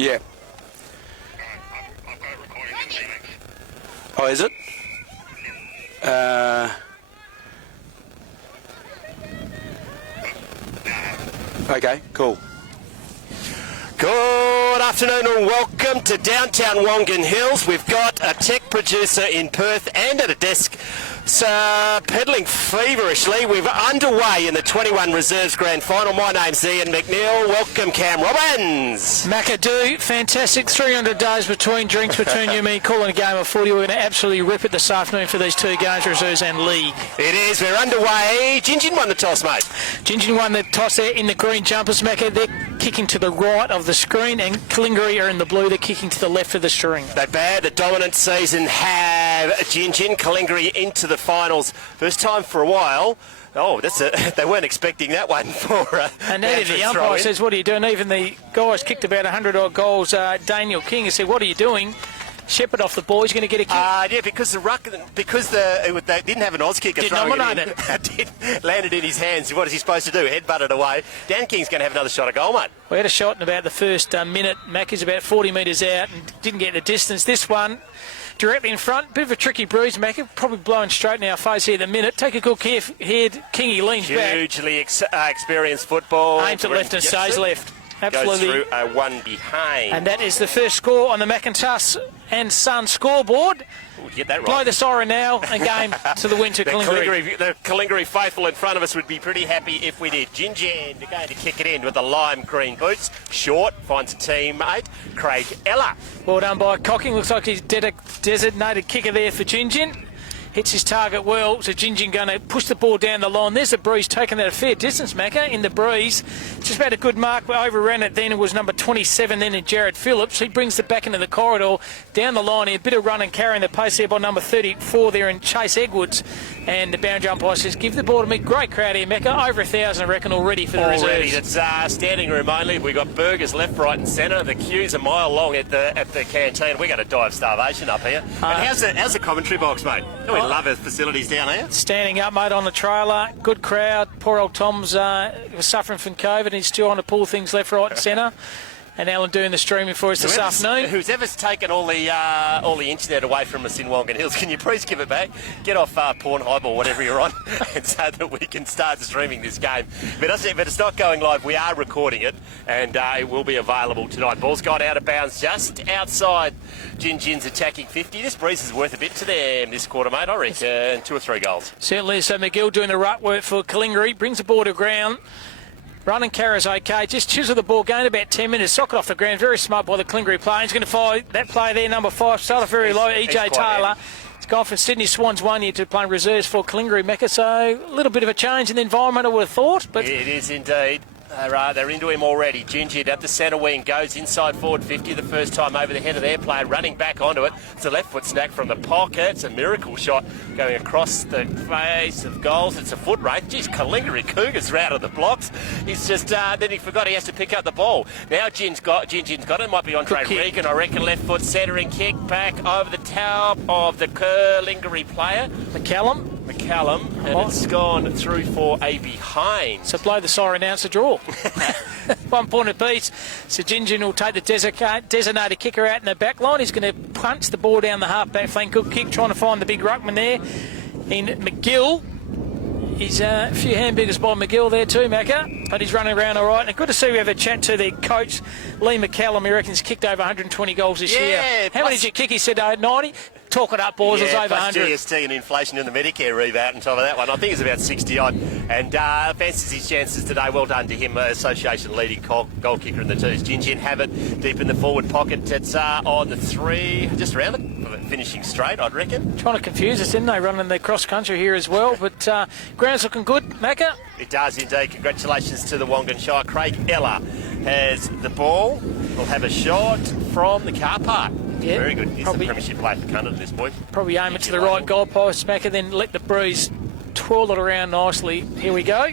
Yeah. Oh, is it? Okay, cool. Good afternoon and welcome to downtown Wongan Hills. We've got a tech producer in Perth and at a desk pedalling feverishly. We're underway in the 21 Reserves Grand Final. My name's Ian McNeil. Welcome, Cam Robbins. McAdoo, fantastic. 300 days between drinks between you and me calling a game of footy. We're going to absolutely rip it this afternoon for these two games, Reserves and League. It is. We're underway. Gingin won the toss, mate. Gingin won the toss there in the green jumpers, Macca. They're kicking to the right of the screen, and Calingiri are in the blue. They're kicking to the left of the string. They bad. The dominant season have Gingin. Calingiri into the finals. First time for a while. Oh, they weren't expecting that one for and even the umpire says, what are you doing? Even the guys kicked about 100-odd goals. Daniel King has said, what are you doing? Shepherd off the ball. He's going to get a kick. Yeah, because they didn't have an Oz kicker throwing it landed in his hands. What is he supposed to do? Headbutt it away. Dan King's going to have another shot at goal, mate. We had a shot in about the first minute. Mac is about 40 metres out and didn't get the distance. This one directly in front. Bit of a tricky bruise, Mac. Probably blowing straight in our face here at the minute. Take a good head. Kingy leans back. Hugely experienced football. Aims at left and stays left. Absolutely. Goes through a one behind. And that is the first score on the Macintosh and Sun scoreboard. Ooh, get that right. Blow the siren now and game to the win to Calingiri. The Calingiri faithful in front of us would be pretty happy if we did. Gingin going to kick it in with the lime green boots. Short, finds a teammate. Craig Ella. Well done by Cocking. Looks like he's designated kicker there for Gingin. Hits his target well, so Gingin going to push the ball down the line. There's the breeze taking that a fair distance, Macca, in the breeze. Just about a good mark, but overran it then. It was number 27 then in Jared Phillips. He brings it back into the corridor, down the line. A bit of run and carrying the pace there by number 34 there in Chase Edwards. And the boundary umpire says, give the ball to me. Great crowd here, Macca. Over 1,000, I reckon, already for the reserves. It's standing room only. We've got burgers left, right and centre. The queue's a mile long at the canteen. We're going to die of starvation up here. And how's the commentary box, mate? We love our facilities down here. Standing up, mate, on the trailer. Good crowd. Poor old Tom's was suffering from COVID and he's still on to pull things left, right and centre. And Alan doing the streaming for us this afternoon. Who's ever taken all the internet away from us in Wongan Hills, can you please give it back? Get off Pornhub or whatever you're on, and so that we can start streaming this game. But it's not going live. We are recording it, and it will be available tonight. Ball's gone out of bounds just outside Gingin's attacking 50. This breeze is worth a bit to them this quarter, mate. I reckon 2 or 3 goals. Certainly. So McGill doing the right work for Calingiri. Brings the ball to ground. Run and carries okay. Just chisel the ball, going about 10 minutes. Sock it off the ground. Very smart by the Calingiri player. He's going to follow that play there, number 5. Start off very low. EJ Taylor. It's gone from Sydney Swans 1 year to playing reserves for Calingiri, Mecca. So a little bit of a change in the environment, I would have thought. But it is indeed. They're into him already. Gingin at the centre wing, goes inside forward 50 the first time over the head of their player, running back onto it. It's a left foot snack from the pocket. It's a miracle shot going across the face of goals. It's a foot race. Geez, Calingiri Cougars are out of the blocks. He's just, then he forgot he has to pick up the ball. Now Gingin's got it. Might be Andre Regan, I reckon. Left foot centering kick back over the top of the Calingiri player. McCallum, and it's gone through for a behind. So blow the siren now, it's a draw. 1 point apiece. So Gingin will take the designated kicker out in the back line. He's going to punch the ball down the half-back flank. Good kick, trying to find the big ruckman there in McGill. He's a few hamburgers by McGill there too, Macca, but he's running around all right. And good to see we have a chat to the coach, Lee McCallum. He reckons he's kicked over 120 goals this year. How many did you kick? He said 90. Talk it up, boys. It was over 100. GST and inflation and the Medicare rebate on top of that one. I think it's about 60-odd. And fancies his chances today. Well done to him, association leading goal kicker in the twos. Gingin have it deep in the forward pocket. It's on the 3, just around it, finishing straight, I'd reckon. Trying to confuse us, didn't they? Running the cross-country here as well. But ground's looking good, Macca. It does indeed. Congratulations to the Wongan Shire. Craig Ella has the ball. We'll have a shot from the car park. Yeah, very good. He's the Premiership player for Canada, this boy. Probably aim it to the right goalpost, Macca, then let the breeze twirl it around nicely. Here we go.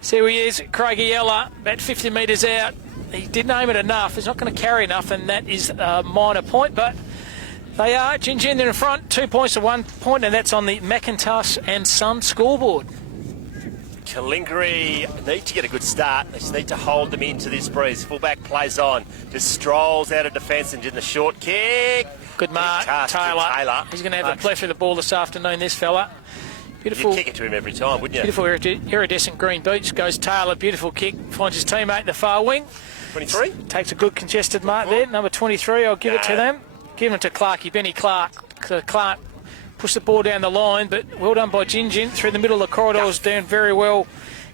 So he is, Craig Ella, about 50 metres out. He didn't aim it enough. He's not going to carry enough, and that is a minor point, but they are. Gingin, they're in front, 2 points to 1 point, and that's on the Macintosh and Sun scoreboard. Calingiri need to get a good start. They just need to hold them into this breeze. Fullback plays on. Just strolls out of defence and in the short kick. Good mark, Taylor. He's going to have a pleasure of the ball this afternoon, this fella. Beautiful. You'd kick it to him every time, wouldn't you? Beautiful iridescent green boots. Goes Taylor. Beautiful kick. Finds his teammate in the far wing. 23? Takes a good contested mark there. Number 23, I'll give it to them. Give it to Clarkie, Benny Clark. Clark pushed the ball down the line, but well done by Gingin. Through the middle of the corridors, doing very well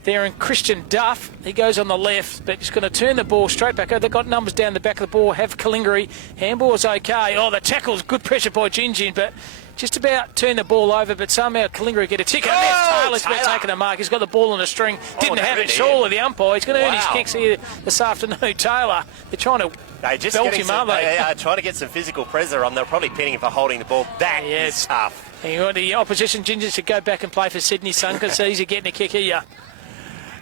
there. And Christian Duff, he goes on the left, but he's going to turn the ball straight back. They've got numbers down the back of the ball. Have Calingiri. Handball's okay. Oh, the tackle's good pressure by Gingin, but just about turn the ball over, but somehow Calingiri get a tick. Taylor's taking a mark. He's got the ball on a string. Didn't have it. Surely the umpire. He's going to earn his kicks here this afternoon. Taylor, they're trying to belt him, aren't they? They are trying to get some physical pressure on. They're probably pinning him for holding the ball. That is tough. And the opposition Gingin should go back and play for Sydney, son, because it's easy getting a kick here.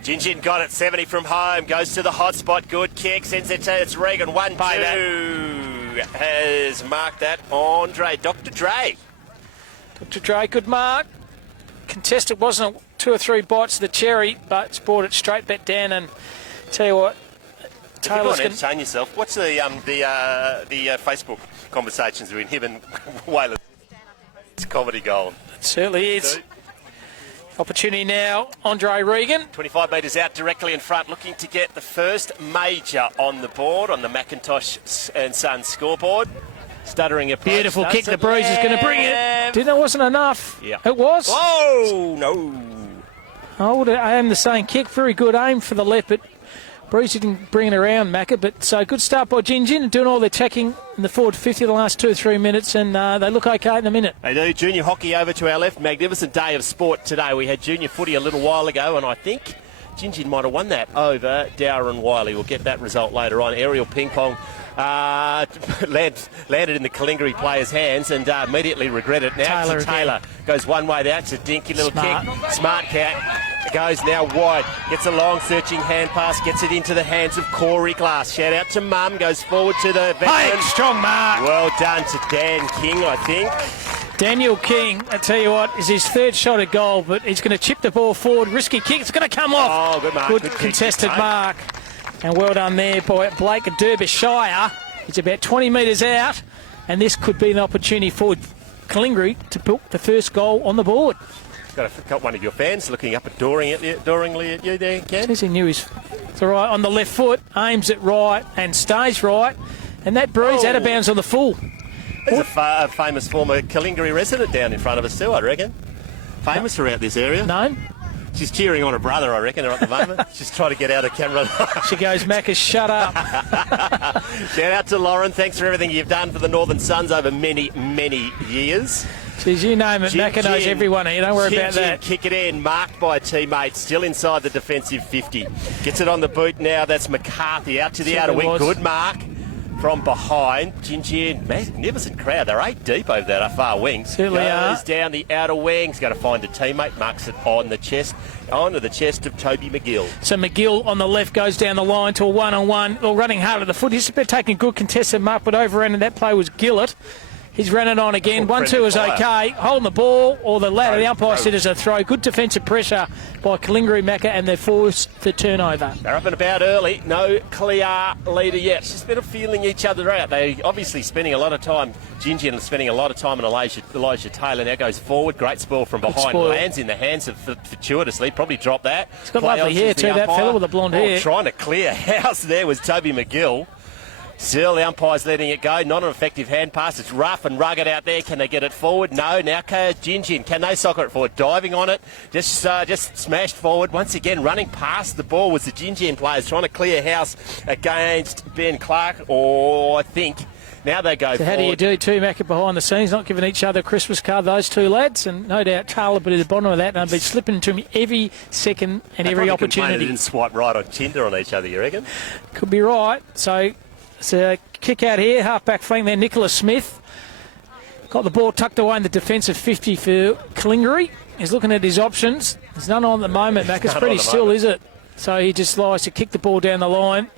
Gingin got it, 70 from home, goes to the hot spot, good kick, sends it to, it's Regan, 1-2, has marked that, Andre, Dr. Dre. Dr. Dre, good mark. Contested, wasn't it 2 or 3 bites of the cherry, but it's brought it straight back down, and tell you what, Taylor's going to entertain yourself. What's the Facebook conversations between him and Waylon? It's comedy gold. It certainly is. Opportunity now, Andre Regan. 25 metres out, directly in front, looking to get the first major on the board, on the McIntosh and Sons scoreboard. Stuttering approach. Beautiful kick, the breeze is going to bring it. Didn't it wasn't enough? Yeah. It was? Oh, no. I would aim the same kick. Very good aim for the left, but Breeze didn't bring it around, Macca. But so good start by Gingin, doing all the attacking in the forward 50 the last 2 or 3 minutes, and they look okay in a minute. They do. Junior hockey over to our left. Magnificent day of sport today. We had junior footy a little while ago, and I think Gingin might have won that over Darren Wiley. We'll get that result later on. Aerial ping pong landed in the Calingiri player's hands and immediately regret it. Now Taylor goes one way. That's a dinky little kick. Smart cat. Goes now wide. Gets a long searching hand pass. Gets it into the hands of Corey Glass. Shout out to Mum. Goes forward to the veteran. Hey, strong mark. Well done to Dan King, I think. Daniel King, I tell you what, is his 3rd shot at goal, but he's going to chip the ball forward. Risky kick. It's going to come off. Oh, good mark. Good contested mark. And well done there by Blake Derbyshire. He's about 20 metres out, and this could be an opportunity for Calingiri to put the first goal on the board. Got one of your fans looking up adoringly at you there, Ken. Says he knew it's all right on the left foot, aims it right and stays right, and that Breeze out of bounds on the full. There's a famous former Calingiri resident down in front of us too, I reckon. Famous throughout this area. No. She's cheering on her brother, I reckon, at the moment. She's trying to get out of camera. She goes, Macca, shut up. Shout out to Lauren. Thanks for everything you've done for the Northern Suns over many, many years. Geez, you name it, Macca knows everyone here. Don't worry about that. Kick it in, marked by a teammate, still inside the defensive 50. Gets it on the boot now. That's McCarthy out to the outer wing. Good mark from behind. Gingin, magnificent crowd. They're 8 deep over that far wing. Certainly are. Goes down the outer wing. He's going to find a teammate. Marks it on the chest. Onto the chest of Toby McGill. So McGill on the left goes down the line to a one-on-one. Well, running hard at the foot. He's been taking good contested mark, but overran, and that play was Gillett. He's running on again. 1-2 is okay. Holding the ball, or the ladder. The umpire said is a throw. Good defensive pressure by Calingiri Macca, and they're forced the turnover. They're up and about early. No clear leader yet. It's just a bit of feeling each other out. They're obviously spending a lot of time. Gingin spending a lot of time on Elijah Taylor. Now goes forward. Great spoil from behind. Lands in the hands of fortuitously. Probably dropped that. He's got lovely hair too, that fella with the blonde hair. Trying to clear house there was Toby McGill. Still, the umpire's letting it go. Not an effective hand pass. It's rough and rugged out there. Can they get it forward? No. Now Gingin. Can they soccer it forward? Diving on it. Just smashed forward. Once again, running past the ball was the Gingin players trying to clear house against Ben Clark. Or I think now they go so forward. How do you do too, Macca, behind the scenes? Not giving each other a Christmas card, those two lads. And no doubt Taylor will be at the bottom of that. And they'll be slipping to me every second and every opportunity. They didn't swipe right on Tinder on each other, you reckon? Could be right. So it's a kick out here, half-back flank there, Nicholas Smith. Got the ball tucked away in the defensive 50 for Calingiri. He's looking at his options. There's none on at the moment, Mac. It's pretty still, is it? So he just likes to kick the ball down the line.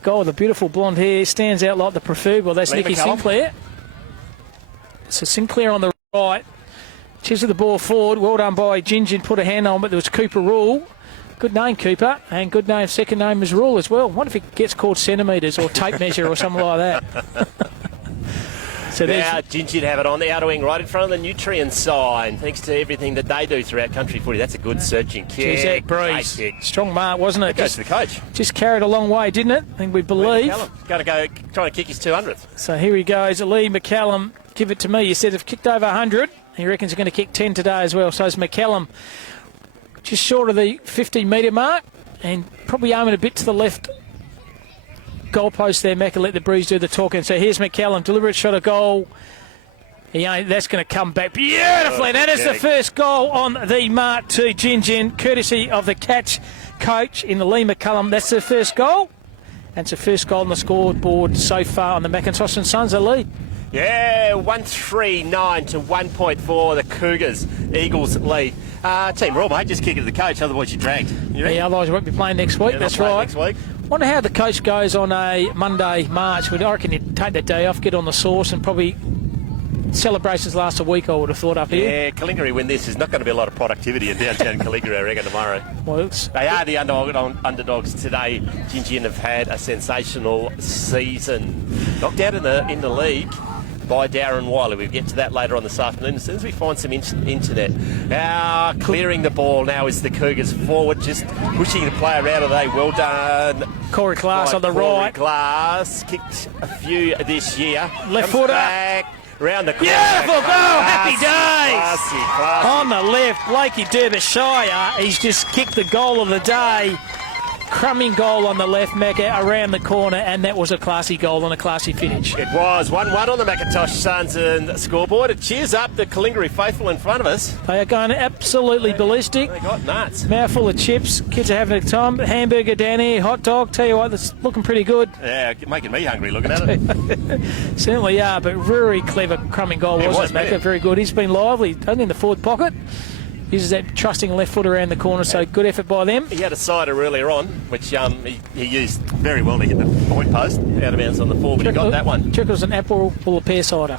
Guy with the beautiful blonde hair stands out like the preferred. Well, that's Nicky Sinclair. So Sinclair on the right. Chisel the ball forward. Well done by Gingin. Put a hand on, but there was Cooper Rule. Good name, Cooper, and good name. Second name is Rule as well. I wonder if he gets called centimetres or tape measure or something like that. So now Gingin have it on the outer wing right in front of the nutrient sign, thanks to everything that they do throughout country footy. That's a good searching kick. Geez, that breeze. Strong mark, wasn't it? Goes to the coach. Just carried a long way, didn't it? I think we believe. Going to go trying to kick his 200th. So here he goes. Lee McCallum, give it to me. You said he's kicked over 100. He reckons he's going to kick 10 today as well. So is McCallum. Just short of the 50-metre mark and probably aiming a bit to the left goalpost there. Macca let the breeze do the talking. So here's McCallum, deliberate shot of goal. That's going to come back beautifully. That is the first goal on the mark to Gingin, courtesy of the catch coach in the Lee McCallum. That's the first goal. And it's the first goal on the scoreboard so far on the Macintosh and Sons lead. Yeah, 139 to 1.4. The Cougars, Eagles lead. Team Raw, mate, just kick it to the coach, otherwise you're dragged. Yeah, otherwise you won't be playing next week. That's right. Next week. Wonder how the coach goes on a Monday, March. I reckon he'd take that day off, get on the sauce, and probably celebrations last a week, I would have thought, up here. Yeah, Calingiri win this. There's not going to be a lot of productivity in downtown Calingiri, I reckon, tomorrow. Well, they are the underdogs today. Gingin have had a sensational season. Knocked out in the league by Darren Wiley. We'll get to that later on this afternoon as soon as we find some internet. Now, clearing the ball now is the Cougars forward, just pushing the player out of there. Well done. Corey Glass on the right. Glass kicked a few this year. Left footer. Back. Round the corner. Beautiful goal. Happy days. Classy. On the left, Blakey Derbyshire. He's just kicked the goal of the day. Crumbing goal on the left, Macca, around the corner, and that was a classy goal and a classy finish. It was 1-1 on the Macintosh Suns and scoreboard. It cheers up the Calingiri faithful in front of us. They are going absolutely ballistic. They got nuts. Mouthful of chips. Kids are having a time. Hamburger down here, hot dog. Tell you what, that's looking pretty good. Yeah, making me hungry looking at it. Certainly are, but very clever crumbing goal, wasn't it, Macca? Very good. He's been lively, only in the forward pocket. Uses that trusting left foot around the corner, so good effort by them. He had a sider earlier on, which he used very well to hit the point post, out of bounds on the four, but he got that one. Check it was an apple or a pear cider.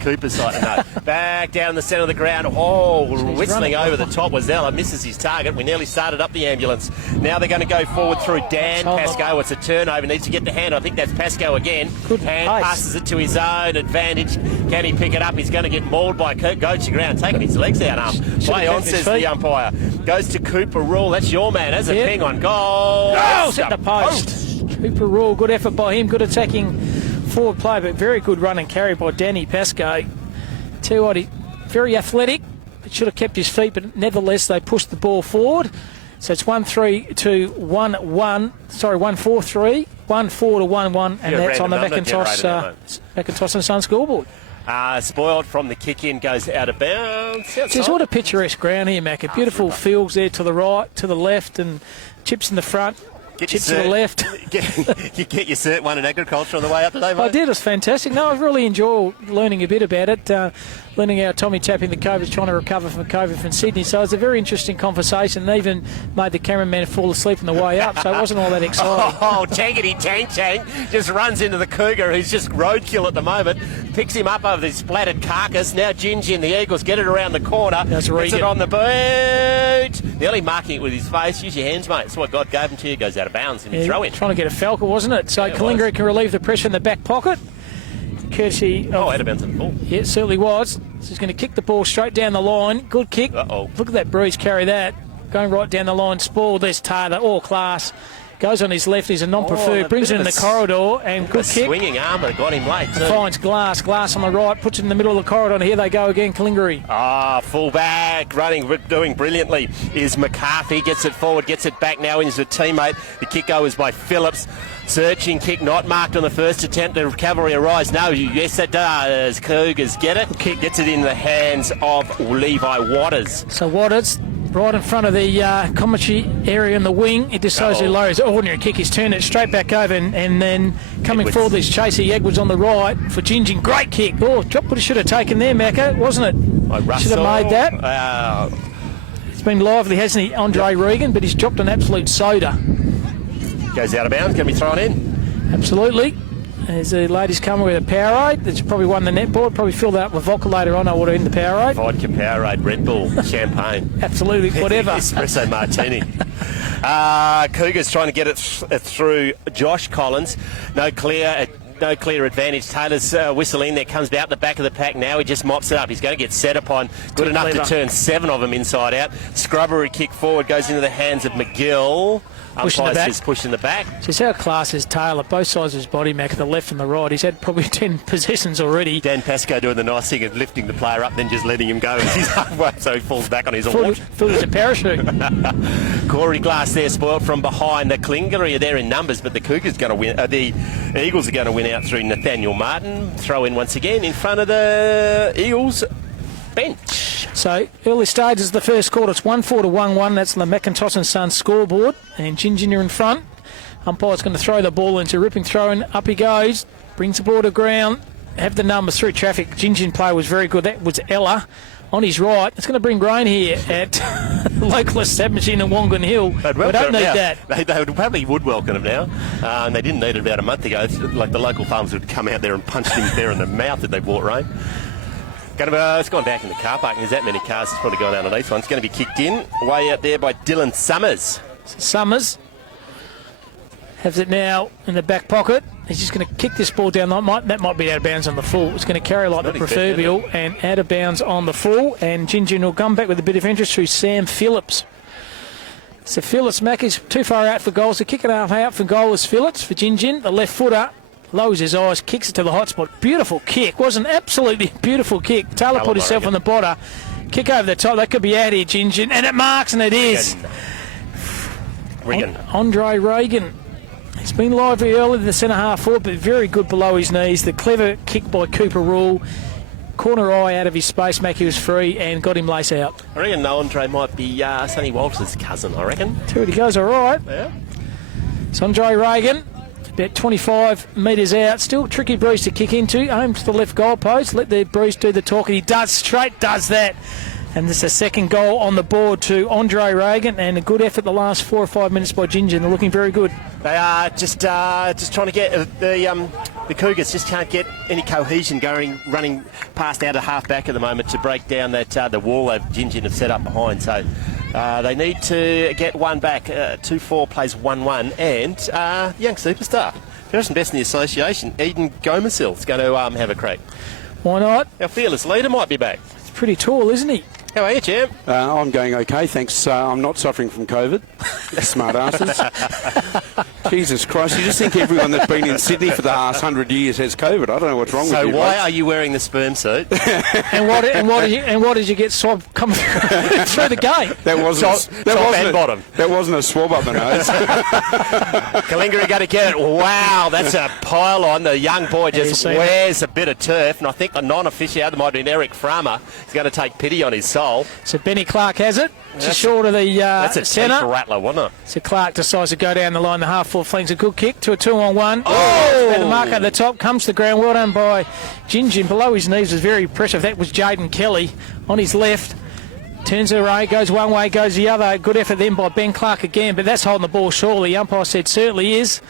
Cooper's cider, no. Back down the centre of the ground. Oh, whistling over the top was Ella, misses his target. We nearly started up the ambulance. Now they're going to go forward through Dan Pascoe. It's a turnover, needs to get the hand. I think that's Pascoe again. Good hand pace. passes it to his own advantage. Can he pick it up? He's going to get mauled by Kirk. Goes to ground, taking his legs out. Play on, says the umpire. Goes to Cooper Rule. That's your man. Has a ping on goal. Goal at the post. Cooper Rule, good effort by him. Good attacking forward play, but very good run and carry by Danny Pascoe. Tell you what, he very athletic, but should have kept his feet, but nevertheless they pushed the ball forward. So it's 1-3 to 1-1. Sorry, 1-4-3. 1-4 to 1-1, and that's on the Macintosh and Sons scoreboard. Spoiled from the kick-in, goes out of bounds. Just what a picturesque ground here, Macca. Beautiful fields there to the right, to the left, and chips in the front. Chips to the left. You get your Cert 1 in agriculture on the way up today, mate? I did. It was fantastic. No, I really enjoyed learning a bit about it. Learning how Tommy tapping the COVID, trying to recover from COVID from Sydney. So it was a very interesting conversation, and even made the cameraman fall asleep on the way up, so it wasn't all that exciting. Oh, Tankety Tank just runs into the Cougar, who's just roadkill at the moment. Picks him up over the splattered carcass. Now Gingin, the Eagles, get it around the corner. Gets it on the boot. Nearly marking it with his face. Use your hands, mate. That's what God gave him to you. Goes out of bounds and you throw in. Trying to get a Falcon, wasn't it? So Calingiri can relieve the pressure in the back pocket. Courtesy of... out of bounds on the ball. Yeah, it certainly was. So he's going to kick the ball straight down the line. Good kick. Look at that breeze carry that. Going right down the line. Spoiled this Taylor. All class. Goes on his left. He's a non-preferred. Brings it in the corridor. And good kick. Swinging arm that got him late. Finds Glass. Glass on the right. Puts it in the middle of the corridor. And here they go again, Calingiri. Full back. Running, doing brilliantly is McCarthy. Gets it forward. Gets it back now into a teammate. The kick goes by Phillips. Searching kick, not marked on the first attempt. The cavalry arise. No, yes, it does. Cougars get it. Kick gets it in the hands of Levi Waters. So Waters, right in front of the commentary area in the wing. It decisively lowers. Ordinary kick. He's turned it straight back over, and then coming forward, this Chasey Edwards on the right for Gingin. Great kick. Oh, Chop should have taken there, Macca, wasn't it? Should have made that. He's been lively, hasn't he, Andre Regan? But he's dropped an absolute soda. Goes out of bounds. Can be thrown in. Absolutely. As the ladies come with a Powerade, that's probably won the netball. Probably fill that up with vodka later on. I would have in the Powerade. Vodka, Powerade, Red Bull, champagne. Absolutely, whatever. Espresso martini. Cougars trying to get it through Josh Collins. No clear advantage. Taylor's whistle in there, comes out the back of the pack now. He just mops it up. He's going to get set upon. Good enough to turn 7 of them inside out. Scrubbery kick forward goes into the hands of McGill. Umpire's pushing the back. Just how class is Taylor, both sides of his body, Mac, the left and the right. He's had probably 10 possessions already. Dan Pascoe doing the nice thing of lifting the player up, then just letting him go as he's halfway, so he falls back on his own. Foot as a parachute. Corey Glass there, spoiled from behind. The Calingiri are there in numbers, but the Cougars going to win. The Eagles are going to win out through Nathaniel Martin. Throw in once again in front of the Eagles bench. So, early stages of the first quarter, it's 1-4 to 1-1. That's the McIntosh and Sons scoreboard. And Gingin in front. Umpire's going to throw the ball into ripping throw-in. Up he goes. Brings the ball to ground. Have the numbers through traffic. Gingin play was very good. That was Ella on his right. It's going to bring rain here at local establishment in Wongan Hill. We don't need that. They probably would welcome him now. They didn't need it about a month ago. It's like the local farmers would come out there and punch him there in the mouth if they brought rain. It's gone back in the car park, and there's that many cars. It's probably gone underneath one. It's going to be kicked in. Way out there by Dylan Summers. Summers has it now in the back pocket. He's just going to kick this ball down. That might be out of bounds on the full. It's going to carry like the proverbial and out of bounds on the full. And Gingin will come back with a bit of interest through Sam Phillips. So Phillips, Mac, is too far out for goals. The kick it out for goal is Phillips for Gingin. The left footer lowers his eyes, kicks it to the hot spot. Beautiful kick. Was an absolutely beautiful kick. Taylor put himself on the bottom. Kick over the top. That could be out here, Gingin. And it marks, and it is. Andre Reagan. He's been lively early in the centre half forward, but very good below his knees. The clever kick by Cooper Rule. Corner eye out of his space, Mackie was free and got him lace out. I reckon Andre might be Sonny Walters' cousin, I reckon. He goes all right. Yeah. It's Andre Reagan. About 25 metres out. Still tricky breeze to kick into. Home to the left goal post. Let the breeze do the talking. He does that. And there's a second goal on the board to Andre Reagan, and a good effort the last 4 or 5 minutes by Gingin. They're looking very good. They are just trying to get the Cougars just can't get any cohesion going, running past out of half back at the moment to break down that the wall that Gingin have set up behind. So they need to get one back. 2-4 plays 1-1, and young superstar, first and best in the association, Eden Gomesil is going to have a crack. Why not? Our fearless leader might be back. He's pretty tall, isn't he? How are you, champ? I'm going okay, thanks. I'm not suffering from COVID. Smart asses. Jesus Christ, you just think everyone that's been in Sydney for the last 100 years has COVID. I don't know what's wrong with you. So why are you wearing the sperm suit? and what did you get swabbed coming through the gate? That wasn't a swab up the nose. Calingiri got to get it. Wow, that's a pile on. The young boy just wears a bit of turf, and I think the non-official out there might be Eric Framer. He's going to take pity on his soul. So Benny Clark has it. Just short of the that's a centre. rattler, wasn't it? So Clark decides to go down the line. The half-full flings a good kick to a 2-on-1. Oh! The mark at the top comes to the ground. Well done by Gingin. Below his knees was very impressive. That was Jaden Kelly on his left. Turns it away, goes one way, goes the other. Good effort then by Ben Clark again, but that's holding the ball surely. The umpire said certainly is.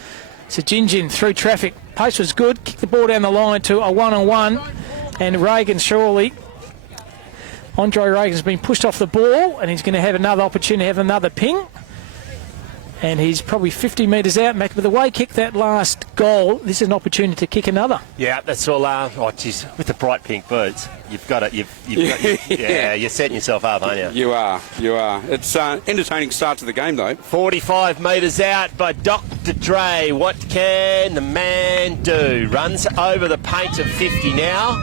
So Gingin through traffic. Pace was good. Kicked the ball down the line to a 1-on-1. And Reagan surely. Andre Reagan's been pushed off the ball, and he's going to have another opportunity to have another ping. And he's probably 50 metres out, Mac. But the way he kicked that last goal, this is an opportunity to kick another. Yeah, that's all. Geez, with the bright pink boots, you've got it. You're setting yourself up, aren't you? You are. It's entertaining start to the game, though. 45 metres out by Dr. Dre. What can the man do? Runs over the paint of 50 now.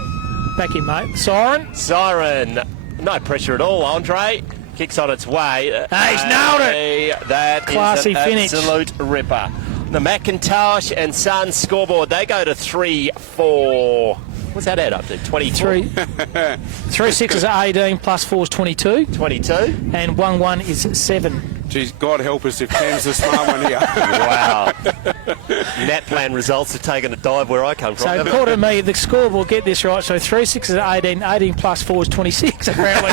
Back in, mate. Siren. No pressure at all, Andre. Kicks on its way. He's nailed it. That classy is an finish. Absolute ripper. The McIntosh and Sons scoreboard, they go to 3-4. What's that add up to? 23? 3 6 is 18, plus 4 is 22. 22. And 1-1 is 7. Geez, God help us if Cam's the smart one here. Wow. Nat plan results have taken a dive where I come from. So according to me, the score will get this right. So 3 6 is 18, 18 plus 4 is 26, apparently.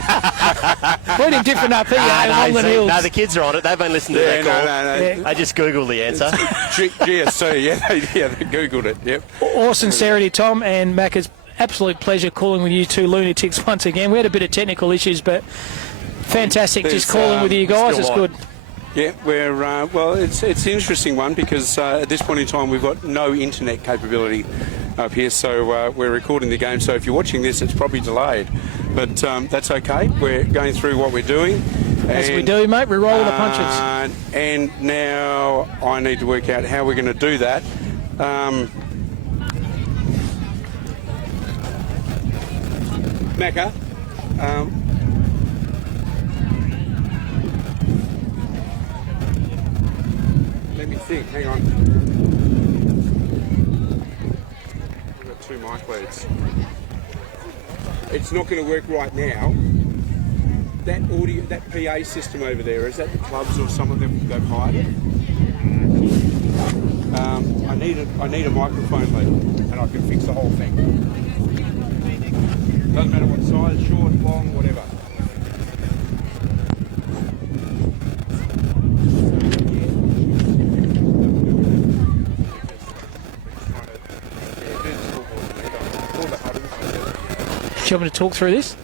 Pretty different up here. No, Hills. no, the kids are on it. They've been listening to that call. No. I just Googled the answer. GSC, they Googled it, yep. All sincerity, Tom and Mac, it's absolute pleasure calling with you two lunatics once again. We had a bit of technical issues, but fantastic just calling with you guys. It's good. Yeah, we're well. It's an interesting one because at this point in time we've got no internet capability up here, so we're recording the game. So if you're watching this, it's probably delayed, but that's okay. We're going through what we're doing. As we do, mate. We're rolling the punches. And now I need to work out how we're going to do that. Macca. Let me think, hang on. I've got 2 mic leads. It's not going to work right now. That audio, that PA system over there, is that the clubs or some of them they've hired it? I need a microphone lead and I can fix the whole thing. Doesn't matter what size, short, long, whatever. Do you want me to talk through this?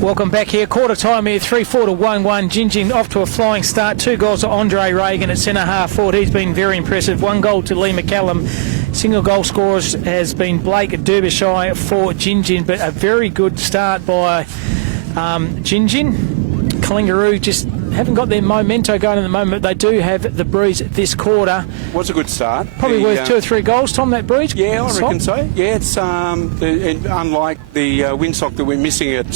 Welcome back here. Quarter time here, 3-4 to 1-1. Gingin off to a flying start. 2 goals to Andre Reagan at centre half forward. He's been very impressive. 1 goal to Lee McCallum. Single goal scorers has been Blake Derbyshire for Gingin, but a very good start by Gingin. Calingiri just haven't got their memento going at the moment. They do have the breeze this quarter. Was a good start. Probably worth 2 or 3 goals, Tom, that breeze? Yeah, I reckon so. Yeah, it's unlike the windsock that we're missing at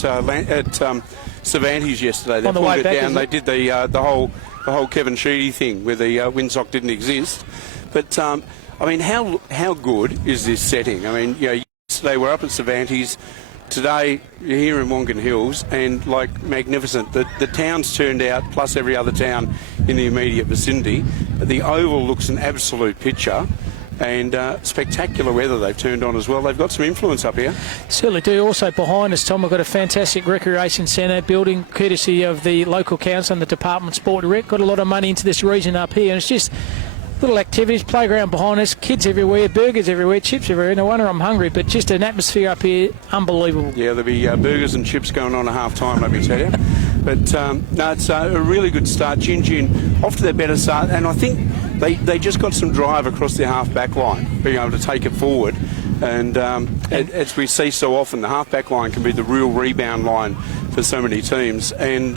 Cervantes yesterday. They On the pulled way it back, down. They did the whole Kevin Sheedy thing where the windsock didn't exist. But I mean, how good is this setting? I mean, yesterday we're up at Cervantes. Today, you're here in Wongan Hills, and like magnificent. The town's turned out, plus every other town in the immediate vicinity. The oval looks an absolute picture, and spectacular weather they've turned on as well. They've got some influence up here. Certainly do. Also behind us, Tom, we've got a fantastic recreation centre building, courtesy of the local council and the Department of Sport and Rec. Got a lot of money into this region up here, and it's just little activities, playground behind us, kids everywhere, burgers everywhere, chips everywhere. No wonder I'm hungry, but just an atmosphere up here, unbelievable. Yeah, there'll be burgers and chips going on at half time, let me tell you. But no, it's a really good start. Gingin off to their better start, and I think they just got some drive across their half back line, being able to take it forward. And as we see so often, the half back line can be the real rebound line for so many teams, and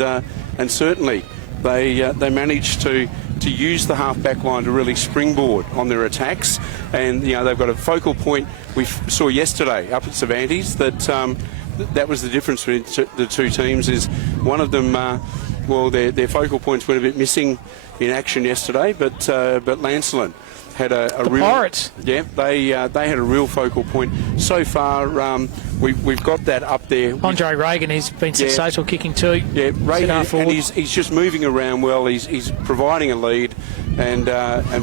certainly they managed to use the half-back line to really springboard on their attacks. And, they've got a focal point we saw yesterday up at Cervantes that was the difference between the two teams is one of them, their focal points went a bit missing in action yesterday, but Lancelin had a real... Pirates. Yeah, they had a real focal point. So far, we've got that up there. Andre Reagan, he's been sensational kicking too. Yeah, Reagan, and he's just moving around well. He's providing a lead, and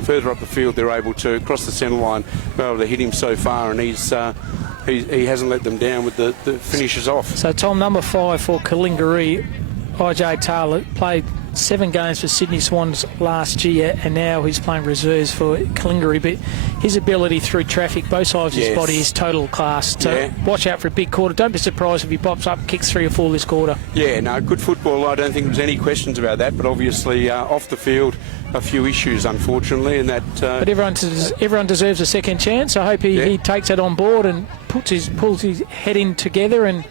further up the field they're able to cross the centre line, be able to hit him so far, and he hasn't let them down with the finishes off. So Tom, number 5 for Calingiri, IJ Taylor, played 7 games for Sydney Swans last year, and now he's playing reserves for Calingiri. But his ability through traffic, both sides of his body, is total class. So watch out for a big quarter. Don't be surprised if he pops up and kicks 3 or 4 this quarter. Yeah, no, good football. I don't think there was any questions about that. But obviously, off the field, a few issues, unfortunately, and that. But everyone deserves a second chance. I hope he takes that on board and pulls his head in together and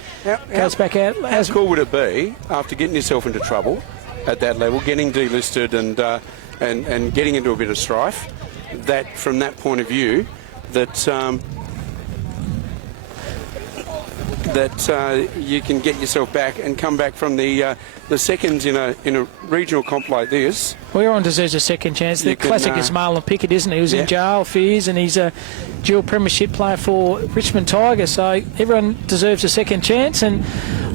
goes back out. How cool would it be after getting yourself into trouble at that level, getting delisted and getting into a bit of strife, that from that point of view, that you can get yourself back and come back from the seconds in a regional comp like this. Well, everyone deserves a second chance. The classic is Marlon Pickett, isn't he? He was in jail for years, and he's a dual premiership player for Richmond Tigers. So everyone deserves a second chance, and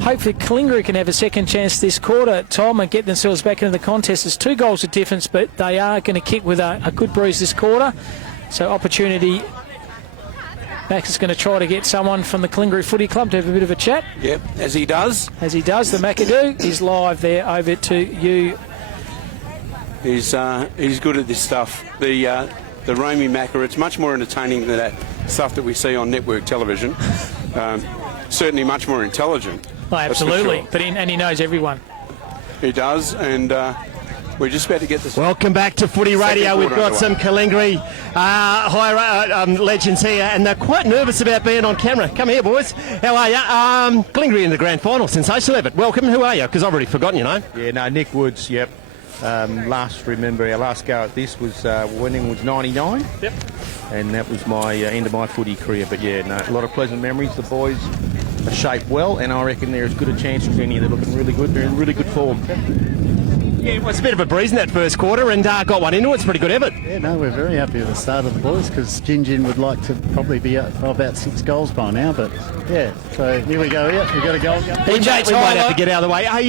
hopefully Calingiri can have a second chance this quarter, Tom, and get themselves back into the contest. There's 2 goals of difference, but they are going to kick with a good breeze this quarter. So opportunity. Max is going to try to get someone from the Calingiri Footy Club to have a bit of a chat. Yep, as he does. As he does, the McAdoo is live there. Over to you. He's good at this stuff. The Romy Macca, it's much more entertaining than that stuff that we see on network television. Certainly much more intelligent. Oh, absolutely. Sure. But he knows everyone. He does, and we're just about to get this. Welcome back to Footy Radio. We've got some Calingiri legends here, and they're quite nervous about being on camera. Come here, boys. How are you? Calingiri in the grand final. Sensational effort. Welcome. Who are you? Because I've already forgotten your name. Yeah, no, Nick Woods, yep. Our last go at this was winning was 99. Yep. And that was my end of my footy career. But yeah, no, a lot of pleasant memories. The boys are shaped well, and I reckon they're as good a chance as any. They're looking really good. They're in really good form. Yeah, it was a bit of a breeze in that first quarter, and got one into it. It's pretty good effort. Yeah, no, we're very happy with the start of the boys, because Gingin would like to probably be up for about 6 goals by now. But yeah, so here we go. Yeah, we've got a goal going. We might have to get out of the way. Hey,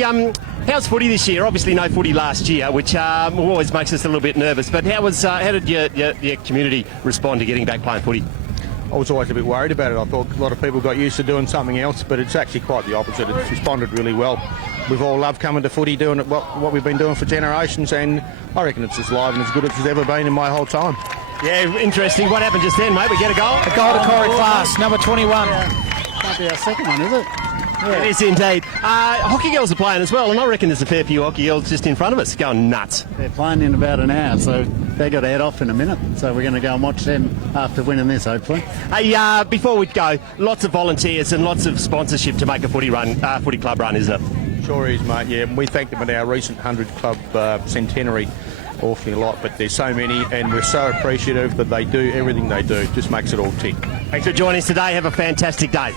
how's footy this year? Obviously no footy last year, which always makes us a little bit nervous. But how did your community respond to getting back playing footy? I was always a bit worried about it. I thought a lot of people got used to doing something else, but it's actually quite the opposite. It's responded really well. We've all loved coming to footy, doing it, what we've been doing for generations, and I reckon it's as live and as good as it's ever been in my whole time. Yeah, interesting. What happened just then, mate? We get a goal? A goal to Corey Class, number 21. Can't be our second one, is it? It is indeed. Hockey girls are playing as well, and I reckon there's a fair few hockey girls just in front of us going nuts. They're playing in about an hour, so they got to head off in a minute. So we're going to go and watch them after winning this, hopefully. Hey, before we go, lots of volunteers and lots of sponsorship to make a footy club run, isn't it? Sure is, mate, yeah. And we thank them at our recent 100 Club centenary awfully a lot, but there's so many, and we're so appreciative that they do everything they do. It just makes it all tick. Thanks for joining us today. Have a fantastic day.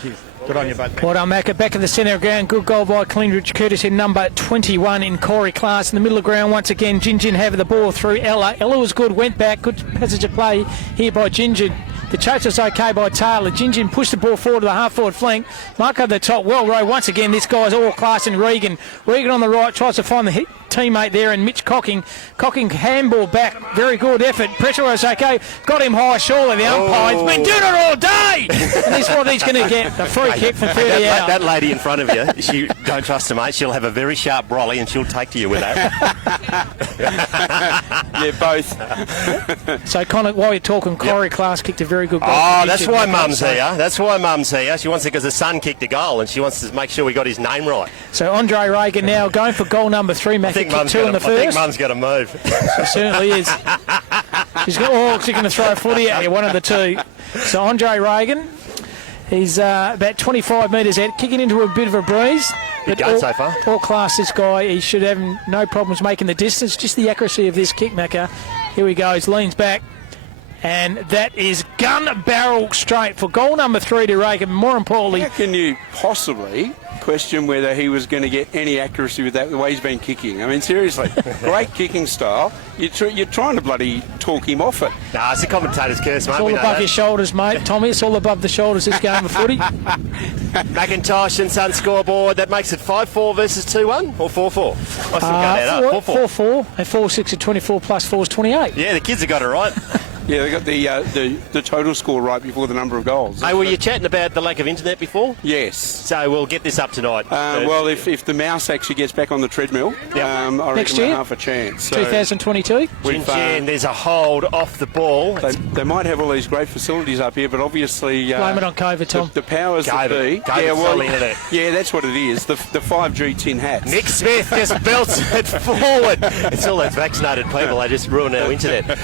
Cheers. Good on you, bud. Well done, Macca. Back of the centre of ground. Good goal by Calingiri Curtis in number 21 in Corey Class. In the middle of ground once again, Gingin having the ball through Ella. Ella was good, went back. Good passage of play here by Gingin. The chase was okay by Taylor. Gingin pushed the ball forward to the half-forward flank. Mark over the top. Well, Rowe, once again, this guy's all class in Regan. Regan on the right tries to find the teammate there, and Mitch Cocking. Cocking handball back. Very good effort. Pressure was okay. Got him high, surely. The umpire's been doing it all day. And this is what he's going to get. The free kick from 30 out. That lady in front of you, she don't trust her, mate. She'll have a very sharp brolly and she'll take to you with that. Yeah, both. So, Connor, while you're talking, Corey Class kicked a very good goal. Oh, that's why Mum's here. That's why Mum's here. She wants it because the son kicked a goal and she wants to make sure we got his name right. So Andre Reagan now going for goal number 3. Mac kicked 2 in the first. I think Mum's got to move. She certainly is. She's going to throw a footy at you, one of the two. So Andre Reagan, he's about 25 metres out, kicking into a bit of a breeze. Good going so far. All class, this guy. He should have no problems making the distance. Just the accuracy of this kick, Macca. Here he goes, leans back. And that is gun barrel straight for goal number 3 to Reagan. More importantly, How can you possibly question whether he was going to get any accuracy with that, the way he's been kicking? I mean, seriously, great kicking style. You're trying to bloody talk him off it. Nah, it's a commentator's curse, mate. it's all above your shoulders, mate. Tommy, it's all above the shoulders this game of footy. McIntosh and Sun scoreboard. That makes it 5-4 versus 2-1 or 4-4. I still got that up. 4-4 and 4-6 at 24 plus 4 is 28. Yeah, the kids have got it right. Yeah, they got the total score right before the number of goals. Hey, were you chatting about the lack of internet before? Yes. So we'll get this up tonight. Well, if the mouse actually gets back on the treadmill, I Next reckon year? we're half a chance. So 2022. Gingin, there's a hold off the ball. they might have all these great facilities up here, but obviously Blame it on COVID, Tom. the powers that be. Internet. Yeah, that's what it is. The 5G tin hats. Nick Smith just belts it forward. It's all those vaccinated people. They just ruin our internet.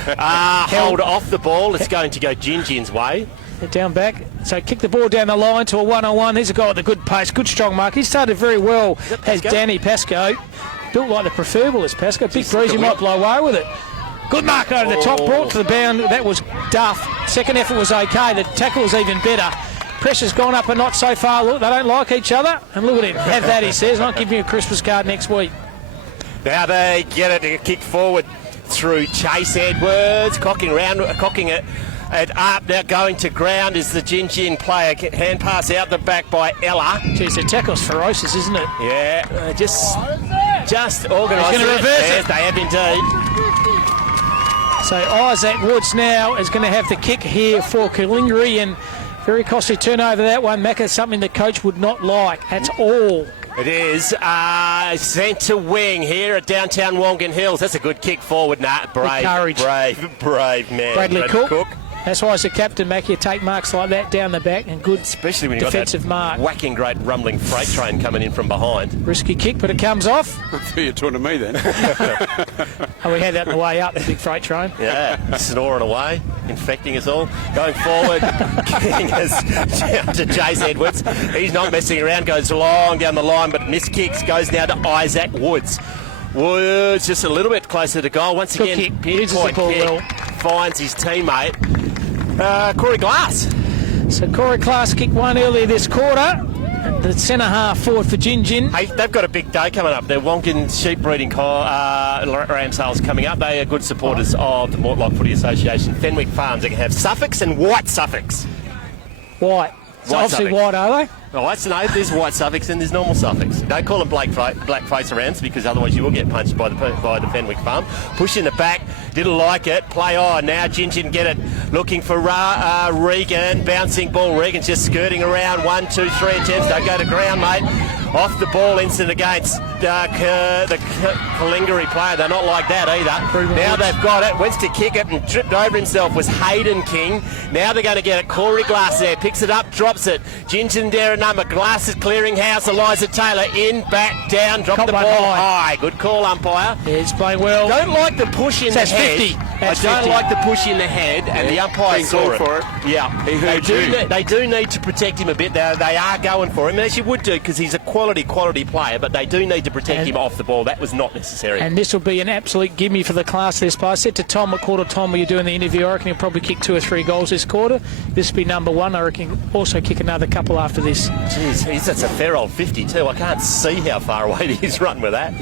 Hold off the ball. It's going to go Gingin's way. Down back. So kick the ball down the line to a 1-on-1. There's a guy with a good pace, good strong mark. He started very well as Danny Pascoe. Built like the preferable as Pascoe. Big breeze, he might blow away with it. Good mark over the top, brought to the bound. That was Duff. Second effort was okay. The tackle was even better. Pressure's gone up a notch so far. Look, they don't like each other. And look at him. Have that, he says. I'll give you a Christmas card next week. Now they get it to kick forward through Chase Edwards, cocking it And up now, going to ground is the Gingin player. Hand pass out the back by Ella. Geez, the tackle's ferocious, isn't it? Yeah, just organised. He's going to reverse it. Yes, they have indeed. So Isaac Woods now is going to have the kick here for Calingiri, and very costly turnover that one. Macca, something the coach would not like. That's all. It is centre wing here at downtown Wongan Hills. That's a good kick forward. Brave, courage. brave man. Bradley Cook. That's why, as a captain, Mac, you take marks like that down the back and good, especially when you've defensive got that mark. Whacking great rumbling freight train coming in from behind. Risky kick, but it comes off. I thought you were talking to me then. Oh, we had that on the way up, the big freight train. Yeah, snoring away, infecting us all. Going forward, kicking us down to Jace Edwards. He's not messing around, goes long down the line, but missed kicks, goes now to Isaac Woods. Woods just a little bit closer to goal. Once Good again, kick. Uses the ball kick, well. finds his teammate, Corey Glass. So Corey Glass kicked one earlier this quarter. The centre half forward for Gingin. Hey, they've got a big day coming up. Their Wongan sheep breeding ram sales coming up. They are good supporters of the Mortlock Footy Association. Fenwick Farms, they can have Suffolks and white Suffolks. White. So White obviously Suffolks. white, are they? Well, that's no. There's white Suffolks and there's normal Suffolks. Don't call them black face rams because otherwise you will get punched by the Fenwick Farm. Push in the back, didn't like it. Play on now. Gingin get it, looking for Regan. Bouncing ball. Regan's just skirting around. 1, 2, 3 attempts. Don't go to ground, mate. Off the ball, instant against the Calingiri player. They're not like that either. Now they've got it. Went to kick it and tripped over himself was Hayden King. Now they're going to get it. Corey Glass there. Picks it up, drops it. Gingin there, a number. Glass is clearing house. Eliza Taylor in, back, down. Drop the ball high. Good call, umpire. Yeah, he's playing well. Don't like the push in the That's head. 50. That's I don't 50. like the push in the head, and the umpire saw it. For it. Yeah, He heard you. they do need to protect him a bit. They are going for him, as you would do, because he's a quality player, but they do need to protect him off the ball. That was not necessary. And this will be an absolute gimme for the class this play. I said to Tom at quarter time when you're doing the interview, I reckon he'll probably kick 2 or 3 goals this quarter. This will be number 1. I reckon he'll also kick another couple after this. Jeez, that's a fair old 50 too. I can't see how far away he's run with that.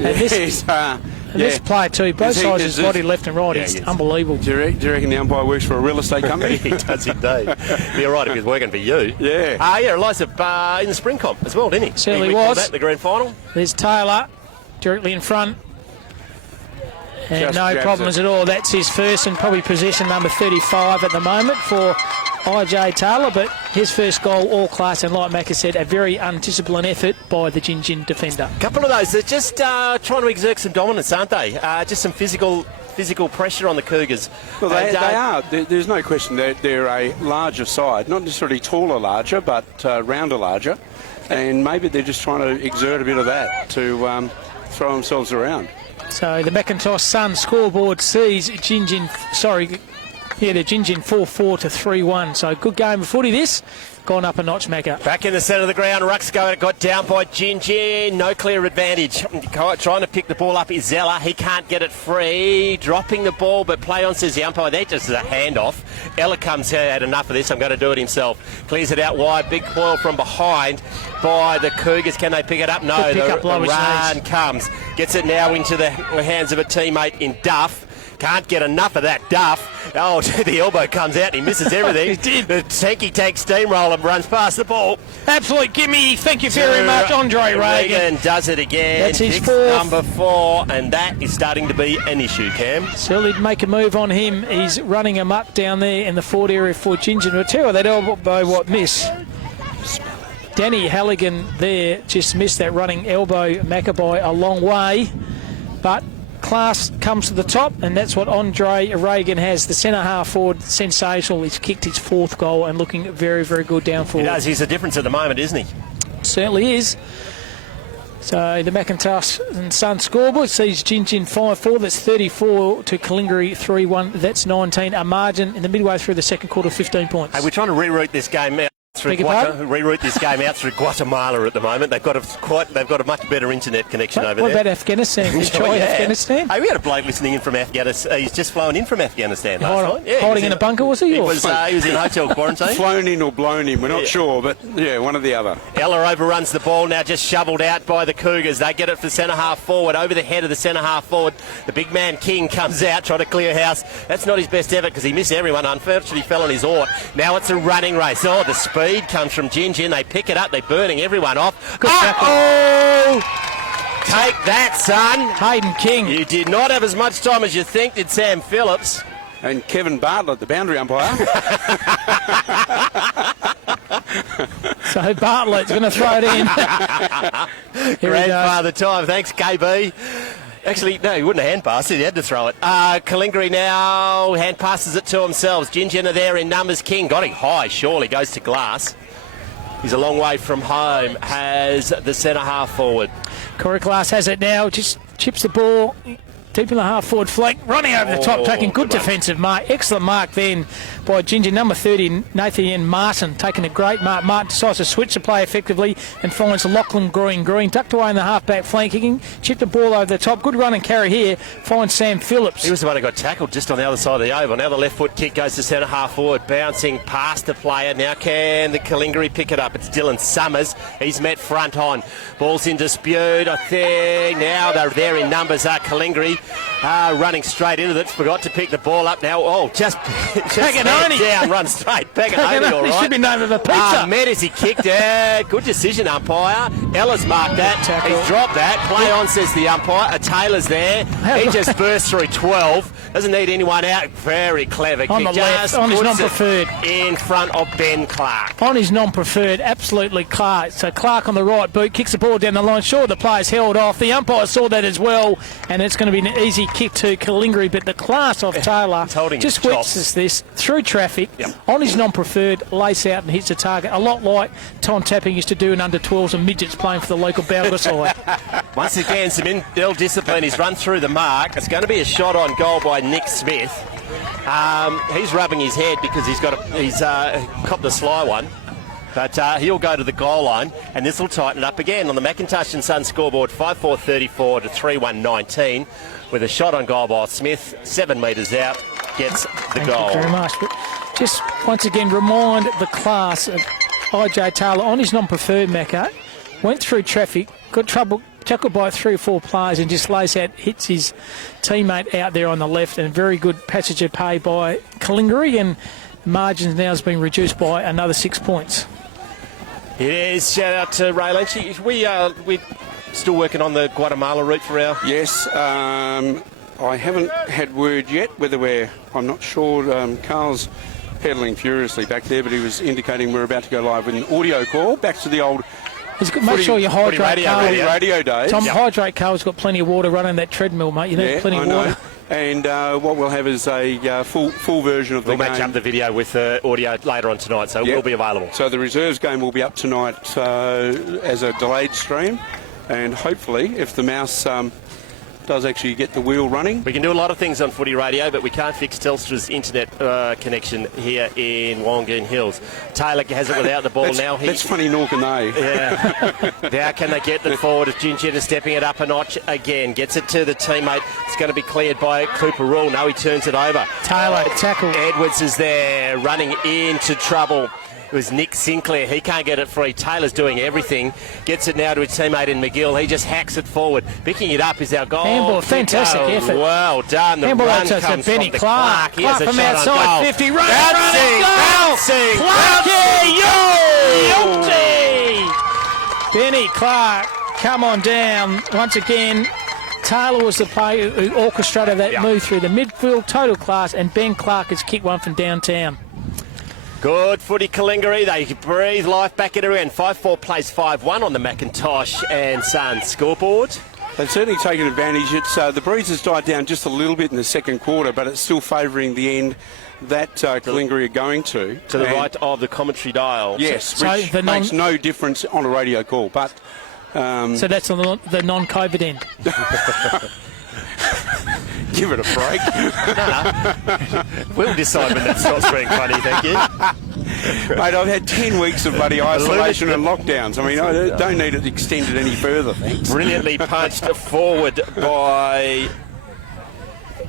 And this player too, both sides his body left and right, it's unbelievable. Do you reckon the umpire works for a real estate company? He does indeed. Be all right if he's working for you. Yeah. Yeah, Eliza in the spring comp as well, didn't he? Certainly We called was. that in the grand final. There's Taylor directly in front. And Just no jabs problems it. at all. That's his first and probably possession number 35 at the moment for IJ Taylor, but his first goal, all class, and like Macca said, a very undisciplined effort by the Gingin defender. A couple of those, they're just trying to exert some dominance, aren't they? Just some physical pressure on the Cougars. Well, they are. There's no question they're a larger side, not necessarily taller larger, but rounder larger, and maybe they're just trying to exert a bit of that to throw themselves around. So the Macintosh Sun scoreboard sees Gingin 4-4 to 3-1. So good game of footy this. Gone up a notch, Macca. Back in the centre of the ground, Ruck's got down by Gingin. No clear advantage. Trying to pick the ball up is Zeller. He can't get it free. Dropping the ball, but play on, says the umpire. That just is a handoff. Ella comes here, had enough of this. I'm going to do it himself. Clears it out wide. Big coil from behind by the Cougars. Can they pick it up? No. Good pick up, The run comes. Gets it now into the hands of a teammate in Duff. Can't get enough of that Duff. Oh, the elbow comes out and he misses everything. He did. The tanky tank steamroller runs past the ball. Absolute gimme. Thank you very much, Andre Regan. Does it again. That's his Kicks fourth. number 4, and that is starting to be an issue, Cam. Certainly make a move on him. He's running amok down there in the forward area for Gingin. But tell you that elbow miss. Danny Halligan there just missed that running elbow, Macca, by a long way. But class comes to the top, and that's what Andre Regan has. The centre half forward, sensational. He's kicked his 4th goal and looking very, very good down forward. He does. He's a difference at the moment, isn't he? Certainly is. So the Macintosh and Sun scoreboard sees Gingin 5-4. That's 34 to Calingiri 3-1. That's 19. A margin in the midway through the second quarter, 15 points. Hey, we're trying to reroute this game out. Reroute this game out through Guatemala at the moment. They've got a much better internet connection over there. What about Afghanistan? Did you try Afghanistan? Hey, we had a bloke listening in from Afghanistan. He's just flown in from Afghanistan last night. Yeah, hiding in a bunker, was he? He was in hotel quarantine. Flown in or blown in, we're not sure, but yeah, one or the other. Ella overruns the ball now, just shoveled out by the Cougars. They get it for centre half forward, over the head of the centre half forward. The big man King comes out trying to clear house. That's not his best effort because he missed everyone. Unfortunately, fell on his oar. Now it's a running race. Oh, the speed comes from Gingin. They pick it up. They're burning everyone off. Oh! Take that, son. Hayden King. You did not have as much time as you think, did Sam Phillips. And Kevin Bartlett, the boundary umpire. So Bartlett's going to throw it in. Grandfather time. Thanks, KB. Actually, no, he wouldn't have hand passed it. He had to throw it. Calingiri now hand passes it to themselves. Gingin are there in numbers. King got it high, surely. Goes to glass. He's a long way from home. Has the centre half forward. Corey Glass has it now. Just chips the ball deep in the half forward flank, running over the top, taking good defensive mark. Excellent mark then by Gingin. Number 30, Nathan Martin, taking a great mark. Martin decides to switch the play effectively and finds Lachlan Green. Ducked away in the half-back flank, kicking, chipped the ball over the top. Good run and carry here. Finds Sam Phillips. He was the one who got tackled just on the other side of the oval. Now the left foot kick goes to centre half forward, bouncing past the player. Now can the Calingiri pick it up? It's Dylan Summers. He's met front on. Ball's in dispute, I think. Now they're there in numbers. Calingiri running straight into it. Forgot to pick the ball up now. Oh, just Paganoni down, run straight. Paganoni, all right. Should be named of a pizza. Met he kicked it. Good decision, umpire. Ella's marked that. Tackle. He's dropped that. Play on, says the umpire. Taylor's there. He just burst through 12. Doesn't need anyone out. Very clever On kick. the left, on his non-preferred. In front of Ben Clark. On his non-preferred, absolutely Clark. So Clark on the right boot, kicks the ball down the line. Sure, the player's held off. The umpire saw that as well, and it's going to be an easy kick to Calingiri, but the class of Taylor just witnesses this through traffic, on his non-preferred, lace out and hits the target. A lot like Tom Tapping used to do in under-12s and midgets playing for the local Balga side. Once again, some ill discipline. He's run through the mark. It's going to be a shot on goal by Nick Smith. He's rubbing his head because he's copped the sly one. But he'll go to the goal line, and this will tighten it up again on the McIntosh and Sons scoreboard, 5-4-34 to 3-1-19, with a shot on goal by Smith, 7 metres out, gets the goal. Thank you very much. But just once again, remind the class of IJ Taylor on his non-preferred Macca, went through traffic, got trouble, tackled by 3 or 4 players and just lays out, hits his teammate out there on the left, and very good passage of pay by Calingiri, and margins now has been reduced by another 6 points. It is. Shout out to Ray Lynch. We're still working on the Guatemala route for our... Yes, I haven't had word yet whether I'm not sure. Carl's pedaling furiously back there, but he was indicating we're about to go live with an audio call. Back to the old... Make sure you hydrate, Carl. Radio days. Tom, hydrate, Carl's got plenty of water running that treadmill, mate. You need plenty of water. And what we'll have is a full version of the game. We'll match up the video with audio later on tonight, so it will be available. So the reserves game will be up tonight as a delayed stream, and hopefully, if the mouse does actually get the wheel running. We can do a lot of things on Footy Radio, but we can't fix Telstra's internet connection here in Wongan Hills. Taylor has it without the ball now. That's funny, nor can they. Yeah. Now can they get it forward as Gingin is stepping it up a notch again. Gets it to the teammate. It's going to be cleared by Cooper Rule. No, he turns it over. Taylor, tackle. Edwards is there, running into trouble. It was Nick Sinclair. He can't get it free. Taylor's doing everything. Gets it now to his teammate in McGill. He just hacks it forward. Picking it up is our goal. Handball, fantastic effort. Well done. The handball run comes from Benny Clark. Clark from outside 50. Run, bouncing. Benny Clark, come on down. Once again, Taylor was the player who orchestrated that move through the midfield, total class, and Ben Clark has kicked one from downtown. Good footy, Calingiri. They breathe life back into it. And 5-4 plays 5-1 on the McIntosh and Sons scoreboard. They've certainly taken advantage. The breeze has died down just a little bit in the second quarter, but it's still favouring the end that Calingiri are going to. To the right of the commentary dial. Yes, which makes no difference on a radio call. But so that's on the non-COVID end. Give it a break. We'll decide when that stops being funny, thank you. Mate, I've had 10 weeks of bloody isolation and lockdowns. I mean, I don't need it extended any further, thanks. Brilliantly punched forward by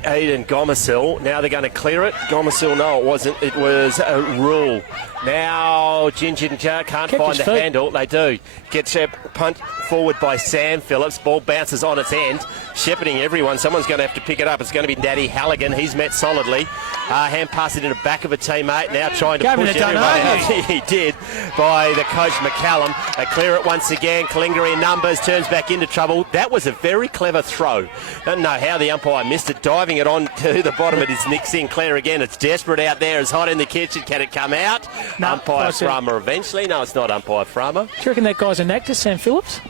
Aidan Gomesil. Now they're going to clear it. Gomesil, no, it wasn't. It was a rule. Now Gingin can't find the handle. They do. Gets a punt forward by Sam Phillips. Ball bounces on its end. Shepherding everyone. Someone's going to have to pick it up. It's going to be Daddy Halligan. He's met solidly. Hand pass it in the back of a teammate. Now trying to push everyone out. He did by the coach McCallum. They clear it once again. Calingiri in numbers. Turns back into trouble. That was a very clever throw. Don't know how the umpire missed it. Diving it on to the bottom. It is Nick Sinclair again. It's desperate out there. It's hot in the kitchen. Can it come out? No, umpire Frama eventually. No, it's not umpire Frama. Do you reckon that guy's an actor, Sam Phillips?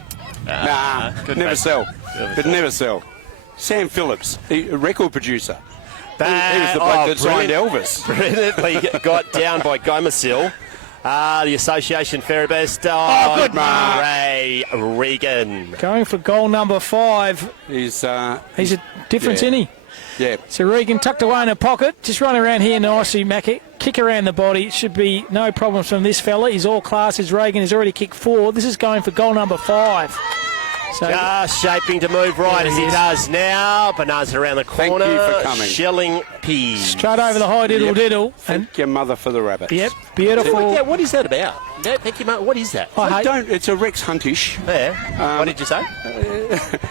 Nah, could never sell. Could never sell. Sam Phillips, a record producer. He was the bloke that signed Elvis. Brilliantly got down by Gomesil. The Association Ferry Best. Good Ray Regan. Going for goal number 5. He's a difference, isn't he? Yeah. So Regan tucked away in her pocket. Just run around here nicely, Mackie. Kick around the body. It should be no problems from this fella. He's all classes. Regan has already kicked 4. This is going for goal number 5. So just shaping to move right as he does now. Bananas around the corner. Thank you for coming. Shelling peas. Straight over the high diddle diddle. Thank your mother for the rabbit. Yep, beautiful. Yeah, what is that about? No, thank you, mate. What is that? It's a Rex Huntish. Yeah. What did you say?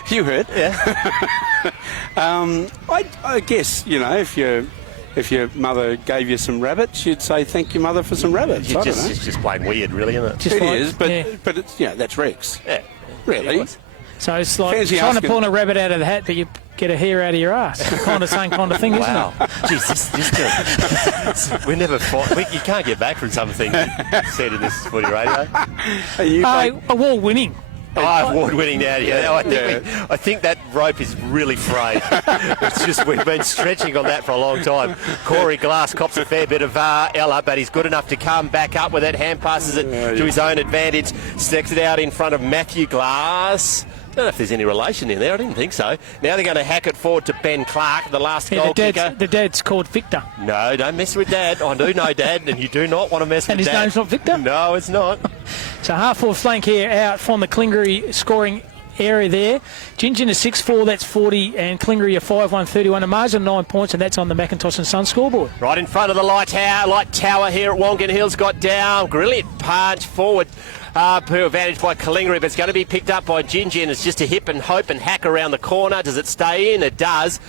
You heard. Yeah. I guess, you know, if your mother gave you some rabbits, you'd say thank your mother for some rabbits. It's just plain weird, really, isn't it? It is, but it's, that's Rex. Yeah. Really. So it's like Fancy trying asking. to pull a rabbit out of the hat, but you get a hair out of your ass. Kind of same kind of thing, isn't it? Jeez, we never fought. You can't get back from something said in this footy radio. Award-winning. Award-winning now. Yeah, I think that rope is really frayed. It's just we've been stretching on that for a long time. Corey Glass cops a fair bit of Ella, but he's good enough to come back up with it. Hand passes it to his own advantage. Sticks it out in front of Matthew Glass. Don't know if there's any relation in there. I didn't think so. Now they're going to hack it forward to Ben Clark, the last goal kicker. The dad's called Victor. No, don't mess with Dad. I do know Dad, and you do not want to mess with Dad. And his name's not Victor? No, it's not. So half-forward flank here out from the Calingiri scoring area there. Gingin is 6-4, that's 40, and Calingiri are 5-1, 31. A margin of 9 points, and that's on the Macintosh and Son scoreboard. Right in front of the light tower here at Wongan Hills, got down. Brilliant punch forward. Per advantage by Calingiri, but it's going to be picked up by Gingin. It's just a hip and hope and hack around the corner. Does it stay in? It does.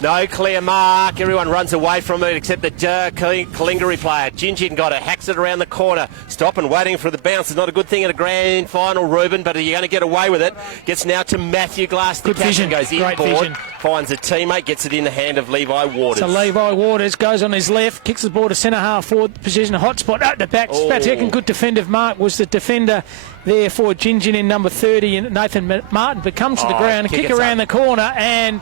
No clear mark. Everyone runs away from it except the Calingiri player. Gingin got it, hacks it around the corner. Stop and waiting for the bounce is not a good thing at a grand final, Ruben, but are you going to get away with it? Gets now to Matthew Glass. The captain goes inboard, finds a teammate, gets it in the hand of Levi Waters. So Levi Waters goes on his left, kicks the ball to centre half forward position, hot spot at the back. Spatek, good defensive mark was the defender there for Gingin in number 30, and Nathan Martin, but comes to the ground, kick around the corner, and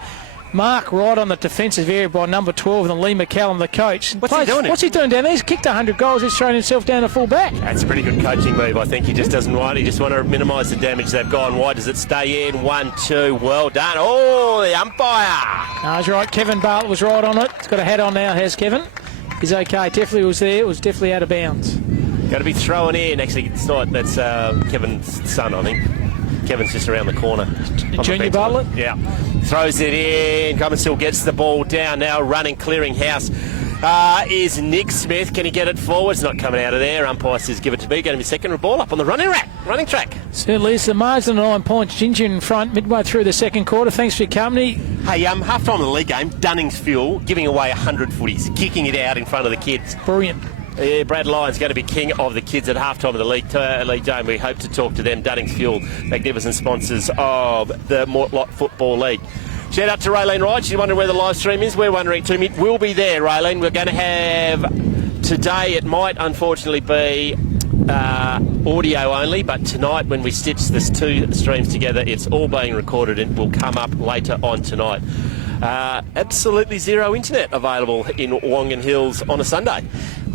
Mark right on the defensive area by number 12, and Lee McCallum, the coach. What's he doing down there? He's kicked 100 goals. He's thrown himself down to full back. That's a pretty good coaching move. I think he just doesn't want. He just want to minimise the damage they've gone. Why does it stay in? 1-2. Well done. Oh, the umpire. No, he's right. Kevin Bartlett was right on it. He's got a hat on now, has Kevin. He's okay. Definitely was there. It was definitely out of bounds. Got to be thrown in. Actually, it's not. That's Kevin's son, I think. Kevin's just around the corner. Junior Bartlett? Yeah. Throws it in. Gomesil gets the ball down. Now running, clearing house is Nick Smith. Can he get it forward? It's not coming out of there. Umpire says give it to me. Going to be second ball up on the running track. Certainly, it's the margin of 9 points. Gingin in front midway through the second quarter. Thanks for your company. Hey, half time of the league game, Dunning's Fuel giving away 100 footies, kicking it out in front of the kids. Brilliant. Yeah, Brad Lyon's going to be king of the kids at halftime of the league game. We hope to talk to them. Dunning's Fuel, magnificent sponsors of the Mortlock Football League. Shout out to Raylene Wright. She's wondering where the live stream is. We're wondering too. It will be there, Raylene. We're going to have today. It might unfortunately be audio only, but tonight when we stitch this two streams together, it's all being recorded and will come up later on tonight. Absolutely zero internet available in Wongan Hills on a Sunday.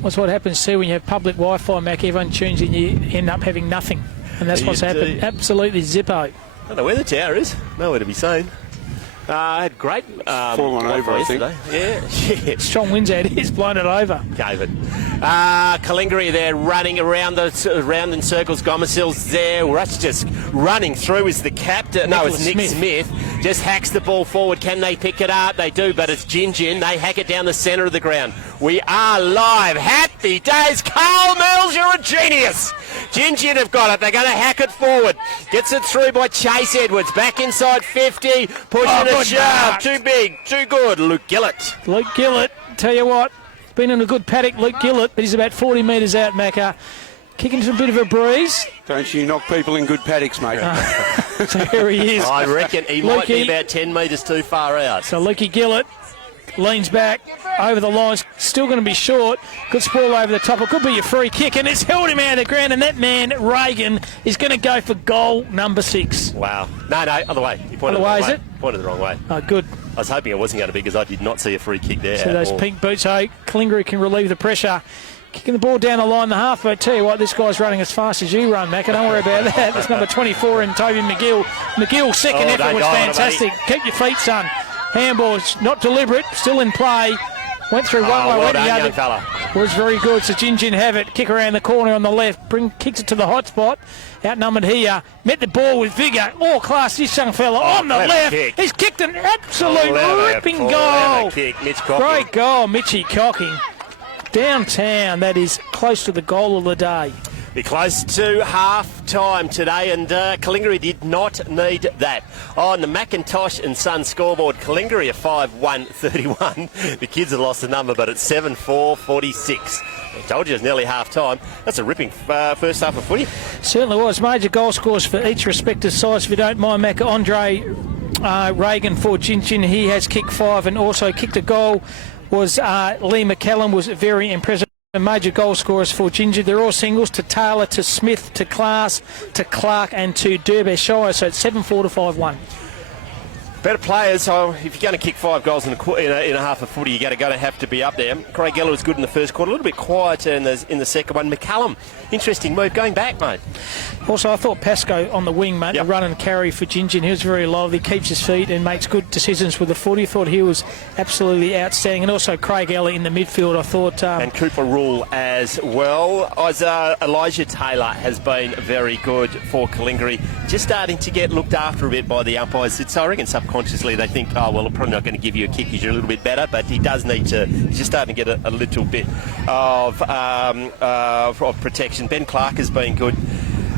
That's what happens too when you have public Wi-Fi, Mac. Everyone tunes in, you end up having nothing. And that's what's happened. Absolutely zippo. I don't know where the tower is. Nowhere to be seen. Had great Fallen over, I think. Yeah. Strong winds out. He's blown it over. Gave it. Calingiri there running around in circles. Gomersil's there. Rush just running through is the captain. No, it's Nick Smith. Just hacks the ball forward. Can they pick it up? They do, but it's Gingin. They hack it down the centre of the ground. We are live. Happy days. Carl Mills, you're a genius. Gingin have got it. They're going to hack it forward. Gets it through by Chase Edwards. Back inside 50. Pushing it sharp. Too big. Too good. Luke Gillett. Luke Gillett, tell you what, been in a good paddock, Luke Gillett, but he's about 40 metres out, Macca. Kicking to a bit of a breeze. Don't you knock people in good paddocks, mate. So here he is. I reckon he might be about 10 metres too far out. So Lukey Gillett leans back over the line, still going to be short. Good sprawl over the top. It could be a free kick, and it's held him out of the ground. And that man, Reagan, is going to go for goal number 6. Wow. No, other way. He pointed Other way, is way. it? Pointed the wrong way. Oh, good. I was hoping it wasn't going to be because I did not see a free kick there. So those pink boots, so Calingiri can relieve the pressure. Kicking the ball down the line, the half. But I tell you what, this guy's running as fast as you run, Macca. Don't worry about that. That's number 24 in Toby McGill. McGill's second effort was fantastic. Keep your feet, son. Handball's not deliberate, still in play. Went through one way, went the other. Fella. Was very good. So Gingin have it. Kick around the corner on the left. Kicks it to the hot spot. Outnumbered here. Met the ball with vigour. Oh, class, this young fella on the left. Kick. He's kicked an absolute ripping goal. Kick. Mitch Cocking. Great goal, Mitchy Cocking. Downtown, that is close to the goal of the day. Be close to half-time today, and Calingiri did not need that. On the Macintosh and Son scoreboard, Calingiri are 5-1-31. The kids have lost the number, but it's 7-4-46. I told you it's nearly half-time. That's a ripping first half of footy. Certainly was. Major goal scores for each respective side, if you don't mind, Macca. Andre Reagan for Gingin. He has kicked 5 and also kicked a goal. Was Lee McCallum was very impressive. Major goal scorers for Gingin. They're all singles to Taylor, to Smith, to Class, to Clark and to Derbyshire. So it's 7-4 to 5-1. Better players, so if you're going to kick 5 goals in a half of footy, you're going to have to be up there. Craig Geller was good in the first quarter, a little bit quieter in the second one. McCallum, interesting move, going back, mate. Also, I thought Pascoe on the wing, mate, the run and carry for Gingin. He was very lively, keeps his feet and makes good decisions with the footy. Thought he was absolutely outstanding. And also Craig Geller in the midfield, I thought. And Cooper Rule as well. Elijah Taylor has been very good for Calingiri. Just starting to get looked after a bit by the umpires. I reckon subconsciously they think, oh, well, I'm probably not going to give you a kick because you're a little bit better, but he does need to. He's just starting to get a little bit of protection. Ben Clark has been good.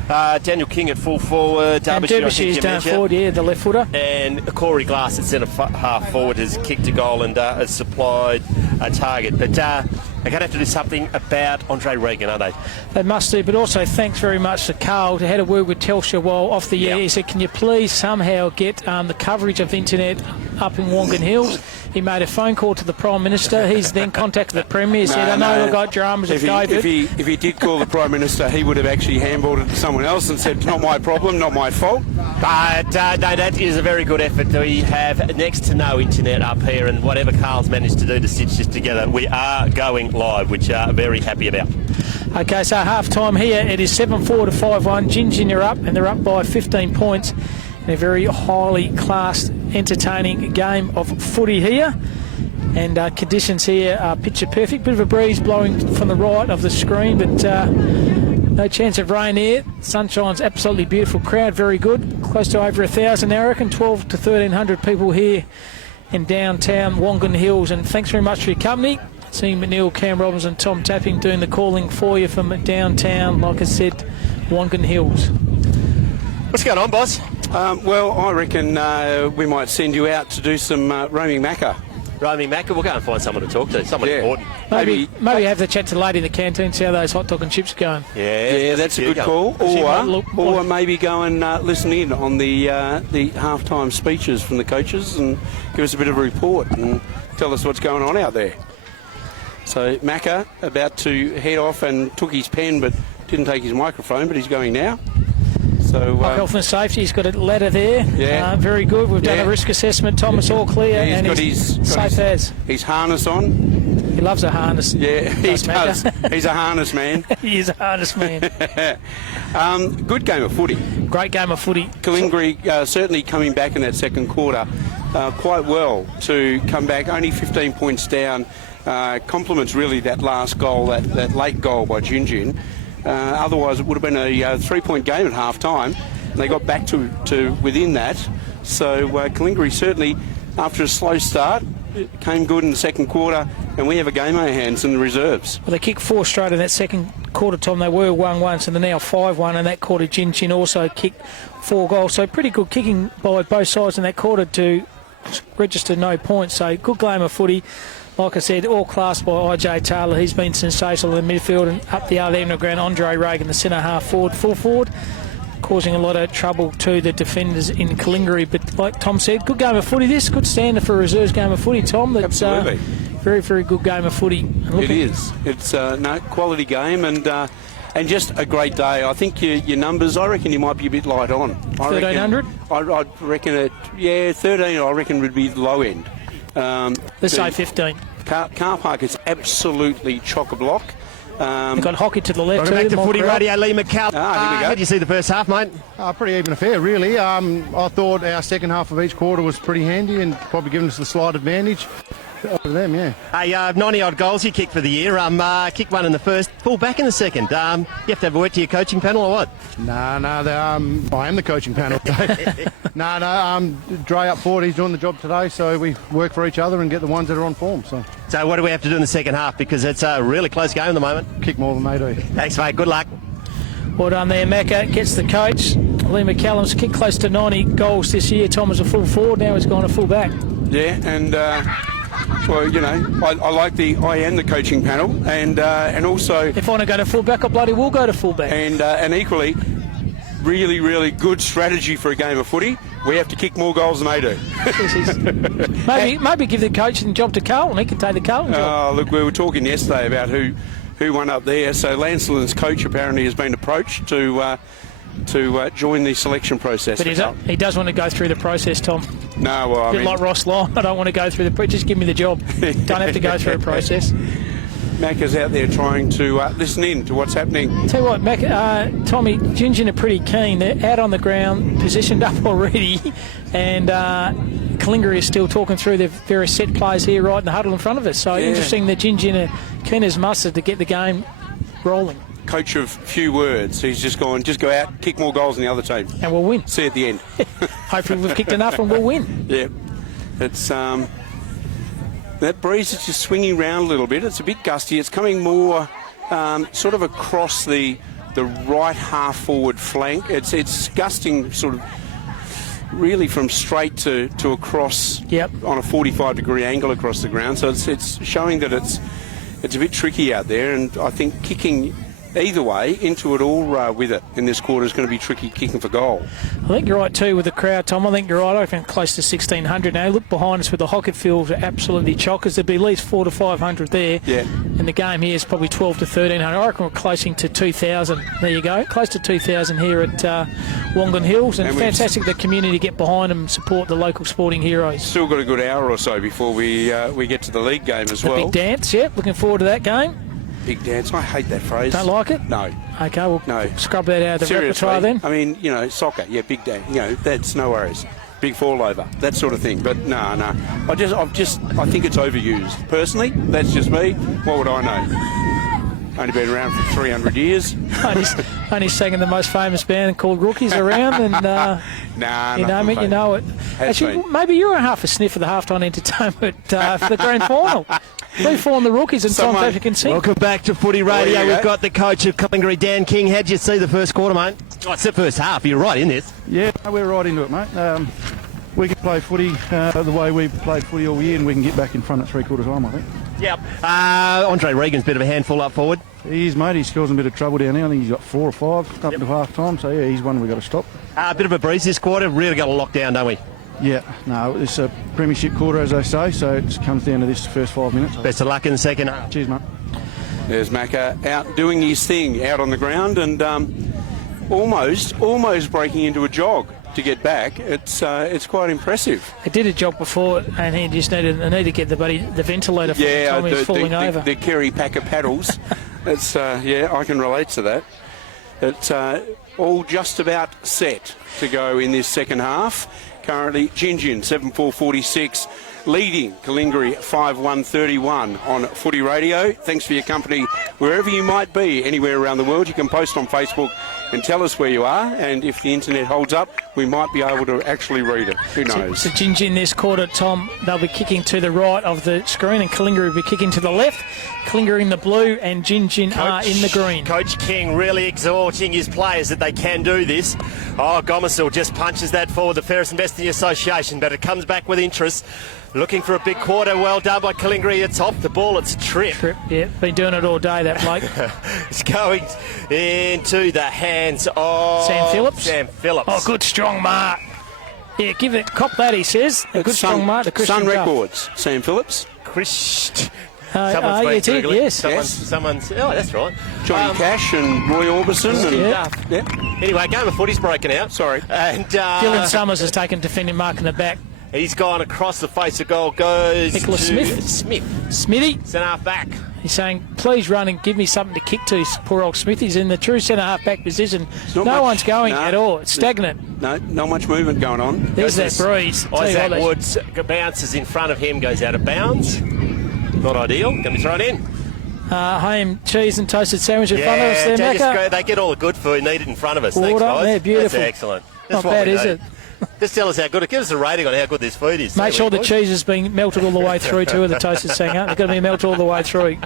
Daniel King at full forward. Derbyshire's down forward, the left footer. And Corey Glass at centre half forward has kicked a goal and has supplied a target. But they're going to have to do something about Andre Reagan, aren't they? They must do, but also thanks very much to Carl. They had a word with Telstra while off the air. He said, can you please somehow get the coverage of the internet up in Wongan Hills? He made a phone call to the Prime Minister. He's then contacted the Premier. He said, I know I've got dramas of COVID. If he did call the Prime Minister, he would have actually handballed it to someone else and said, not my problem, not my fault. But no, that is a very good effort. We have next to no internet up here, and whatever Carl's managed to do to stitch this together, we are going live, which I'm very happy about. Okay, so half-time here. It is 7-4 to 5-1. Gingin are up, and they're up by 15 points. In a very highly classed, entertaining game of footy here. And conditions here are picture perfect. Bit of a breeze blowing from the right of the screen, but no chance of rain here. Sunshine's absolutely beautiful. Crowd very good. Close to over 1,000, I reckon. 12 to 1,300 people here in downtown Wongan Hills. And thanks very much for your company. Seeing McNeil, Cam Robbins and Tom Tapping doing the calling for you from downtown, like I said, Wongan Hills. What's going on, boss? Well, I reckon we might send you out to do some roaming macca. Roaming macca? We'll go and find someone to talk to, someone important. Maybe have the chat to the lady in the canteen, see how those hot dog and chips are going. Yeah, that's a good call. Or maybe go and listen in on the halftime speeches from the coaches and give us a bit of a report and tell us what's going on out there. So Macca about to head off and took his pen but didn't take his microphone, but he's going now. So health and safety, he's got a ladder there. Yeah. Very good. We've done a risk assessment. Thomas all clear. He's and got his harness on. He loves a harness. Yeah, he does. He's a harness man. He is a harness man. Good game of footy. Great game of footy. Calingiri certainly coming back in that second quarter. quite well to come back only 15 points down. Compliments really that last goal, that late goal by Gingin. Otherwise, it would have been a 3-point game at half time, and they got back to within that. So Calingiri certainly, after a slow start, came good in the second quarter, and we have a game on our hands in the reserves. Well, they kicked 4 straight in that second quarter, Tom. They were 1-1, so they're now 5-1, and that quarter Gingin also kicked 4 goals. So pretty good kicking by both sides in that quarter to register no points. So good game of footy. Like I said, all class by IJ Taylor. He's been sensational in midfield, and up the other end of the ground, Andre Reagan, the centre half forward, full forward, causing a lot of trouble to the defenders in Calingiri. But like Tom said, good game of footy this. Good standard for a reserves game of footy, Tom. That's Absolutely. Very, very good game of footy. It is. It's no quality game and just a great day. I think your numbers, I reckon you might be a bit light on. 1,300? I reckon it, 13 I reckon would be the low end. Let's say 15. Car park is absolutely chock-a-block. They've got hockey to the left. Welcome back to Footy Radio, Lee McCall. Here we go. How did you see the first half, mate? Pretty even affair, really. I thought our second half of each quarter was pretty handy and probably given us the slight advantage over them, yeah. Hey, 90-odd goals you kicked for the year. Kicked one in the first, pulled back in the second. You have to have a word to your coaching panel or what? No, I am the coaching panel. Dre up forward, he's doing the job today, so we work for each other and get the ones that are on form. So what do we have to do in the second half? Because it's a really close game at the moment. kick more than they do. Thanks, mate. Good luck. Well done there, Macca. Gets the coach. Lee McCallum's kicked close to 90 goals this year. Tom was a full forward, now he's gone a full back. Yeah, and well, you know, I am the coaching panel, and also, If I want to go to full back, I bloody will go to full back. and equally, really, really good strategy for a game of footy. We have to kick more goals than they do. maybe give the coaching job to Carlton. He can take the Carlton job. Oh, look, we were talking yesterday about who won up there. So Lancelot's coach apparently has been approached to join the selection process. But he does want to go through the process, Tom. No, well, A bit like Ross Lyon. I don't want to go through just give me the job. Don't have to go through a process. Macca's out there trying to listen in to what's happening. Tell you what, Tommy, Gingin are pretty keen. They're out on the ground, positioned up already, and Calingiri is still talking through the various set plays here right in the huddle in front of us. So interesting that Gingin are keen as mustard to get the game rolling. Coach of few words. He's just gone, just go out, kick more goals than the other team. And we'll win. See you at the end. Hopefully we've kicked enough and we'll win. Yeah. It's that breeze is just swinging around a little bit. It's a bit gusty. It's coming more sort of across the right half forward flank. It's gusting sort of really from straight to across on a 45-degree angle across the ground. So it's showing that it's a bit tricky out there, and I think kicking either way into it all with it in this quarter is going to be tricky, kicking for goal. I think you're right too with the crowd, Tom. I think you're right. I think close to 1,600 now. Look behind us with the Hockett fields are absolutely chockers. There'll be at least 400 to 500 there. Yeah. And the game here is probably 12 to 1,300. I reckon we're closing to 2,000. There you go. Close to 2,000 here at Wongan Hills. And fantastic the community get behind them and support the local sporting heroes. Still got a good hour or so before we get to the league game as well. Big dance, looking forward to that game. Big dance. I hate that phrase. Don't like it? No. Okay, we'll scrub that out of the repertoire then. I mean, you know, soccer, big dance. That's no worries. Big fall over, that sort of thing. But no. I think it's overused. Personally, that's just me. What would I know? Only been around for 300 years. only singing the most famous band called Rookies around, and you know it. Actually, maybe you were half a sniff of the halftime entertainment for the grand final. We formed the Rookies and Tom Patrick and Sing. Welcome back to Footy Radio. We've got the coach of Calingiri, Dan King. How'd you see the first quarter, mate? Oh, it's the first half. You're right in this. Yeah, we're right into it, mate. We can play footy the way we played footy all year, and we can get back in front at three-quarters time, I think. Yep. Andre Regan's a bit of a handful up forward. He is, mate. He's causing a bit of trouble down there. I think he's got 4 or 5 up to half time, so yeah, he's one we've got to stop. A bit of a breeze this quarter. Really got to lock down, don't we? Yeah, no, it's a Premiership quarter, as they say, so it comes down to this first 5 minutes. Best of luck in the second half. Cheers, mate. There's Macca out doing his thing out on the ground and almost breaking into a jog to get back. It's quite impressive. He did a jog before, and he just needed to get the ventilator for the time he was falling over. The Kerry Packer paddles. It's I can relate to that. It's all just about set to go in this second half. currently. Gingin, 7-4-46, leading Calingiri 5-1-31 on Footy Radio. Thanks for your company wherever you might be, anywhere around the world. You can post on Facebook and tell us where you are, and if the internet holds up, we might be able to actually read it. Who knows? So Gingin this quarter, Tom, they'll be kicking to the right of the screen, and Calingiri will be kicking to the left. Calingiri in the blue and Gingin are in the green. Coach King really exhorting his players that they can do this. Oh, Gomersall just punches that forward, the fairest and best in the association, but it comes back with interest. Looking for a big quarter. Well done by Calingiri. It's off the ball. It's Trip. Yeah, been doing it all day, that bloke. It's going into the hands of Sam Phillips. Oh, good strong mark. Yeah, give it, cop that, he says. A good strong mark to Christian Sun Duff. Records, Sam Phillips. Someone's been it did, Googling. yes. Someone's, oh, that's right. Johnny Cash and Roy Orbison. And Anyway, game of footy's broken out. Sorry. And Dylan Summers has taken defending mark in the back. he's gone across the face of goal. Goes Nicholas to Smith. Smithy. Centre-half back. He's saying, please run and give me something to kick to. Poor old Smith. He's in the true centre-half back position. No one's going at all. It's stagnant. No, not much movement going on. There's that breeze. Isaac Woods bounces in front of him, goes out of bounds. Not ideal. Going to be thrown in. Ham, cheese and toasted sandwich in front of us there, Macca. They get all the good food needed in front of us. Water, Thanks, guys. they're beautiful. That's excellent. Not bad, is it? Just tell us how good. Give us a rating on how good this food is. Make sure the cheese has been melted all the way through too of the toasted sanger. They're going to be melted all the way through.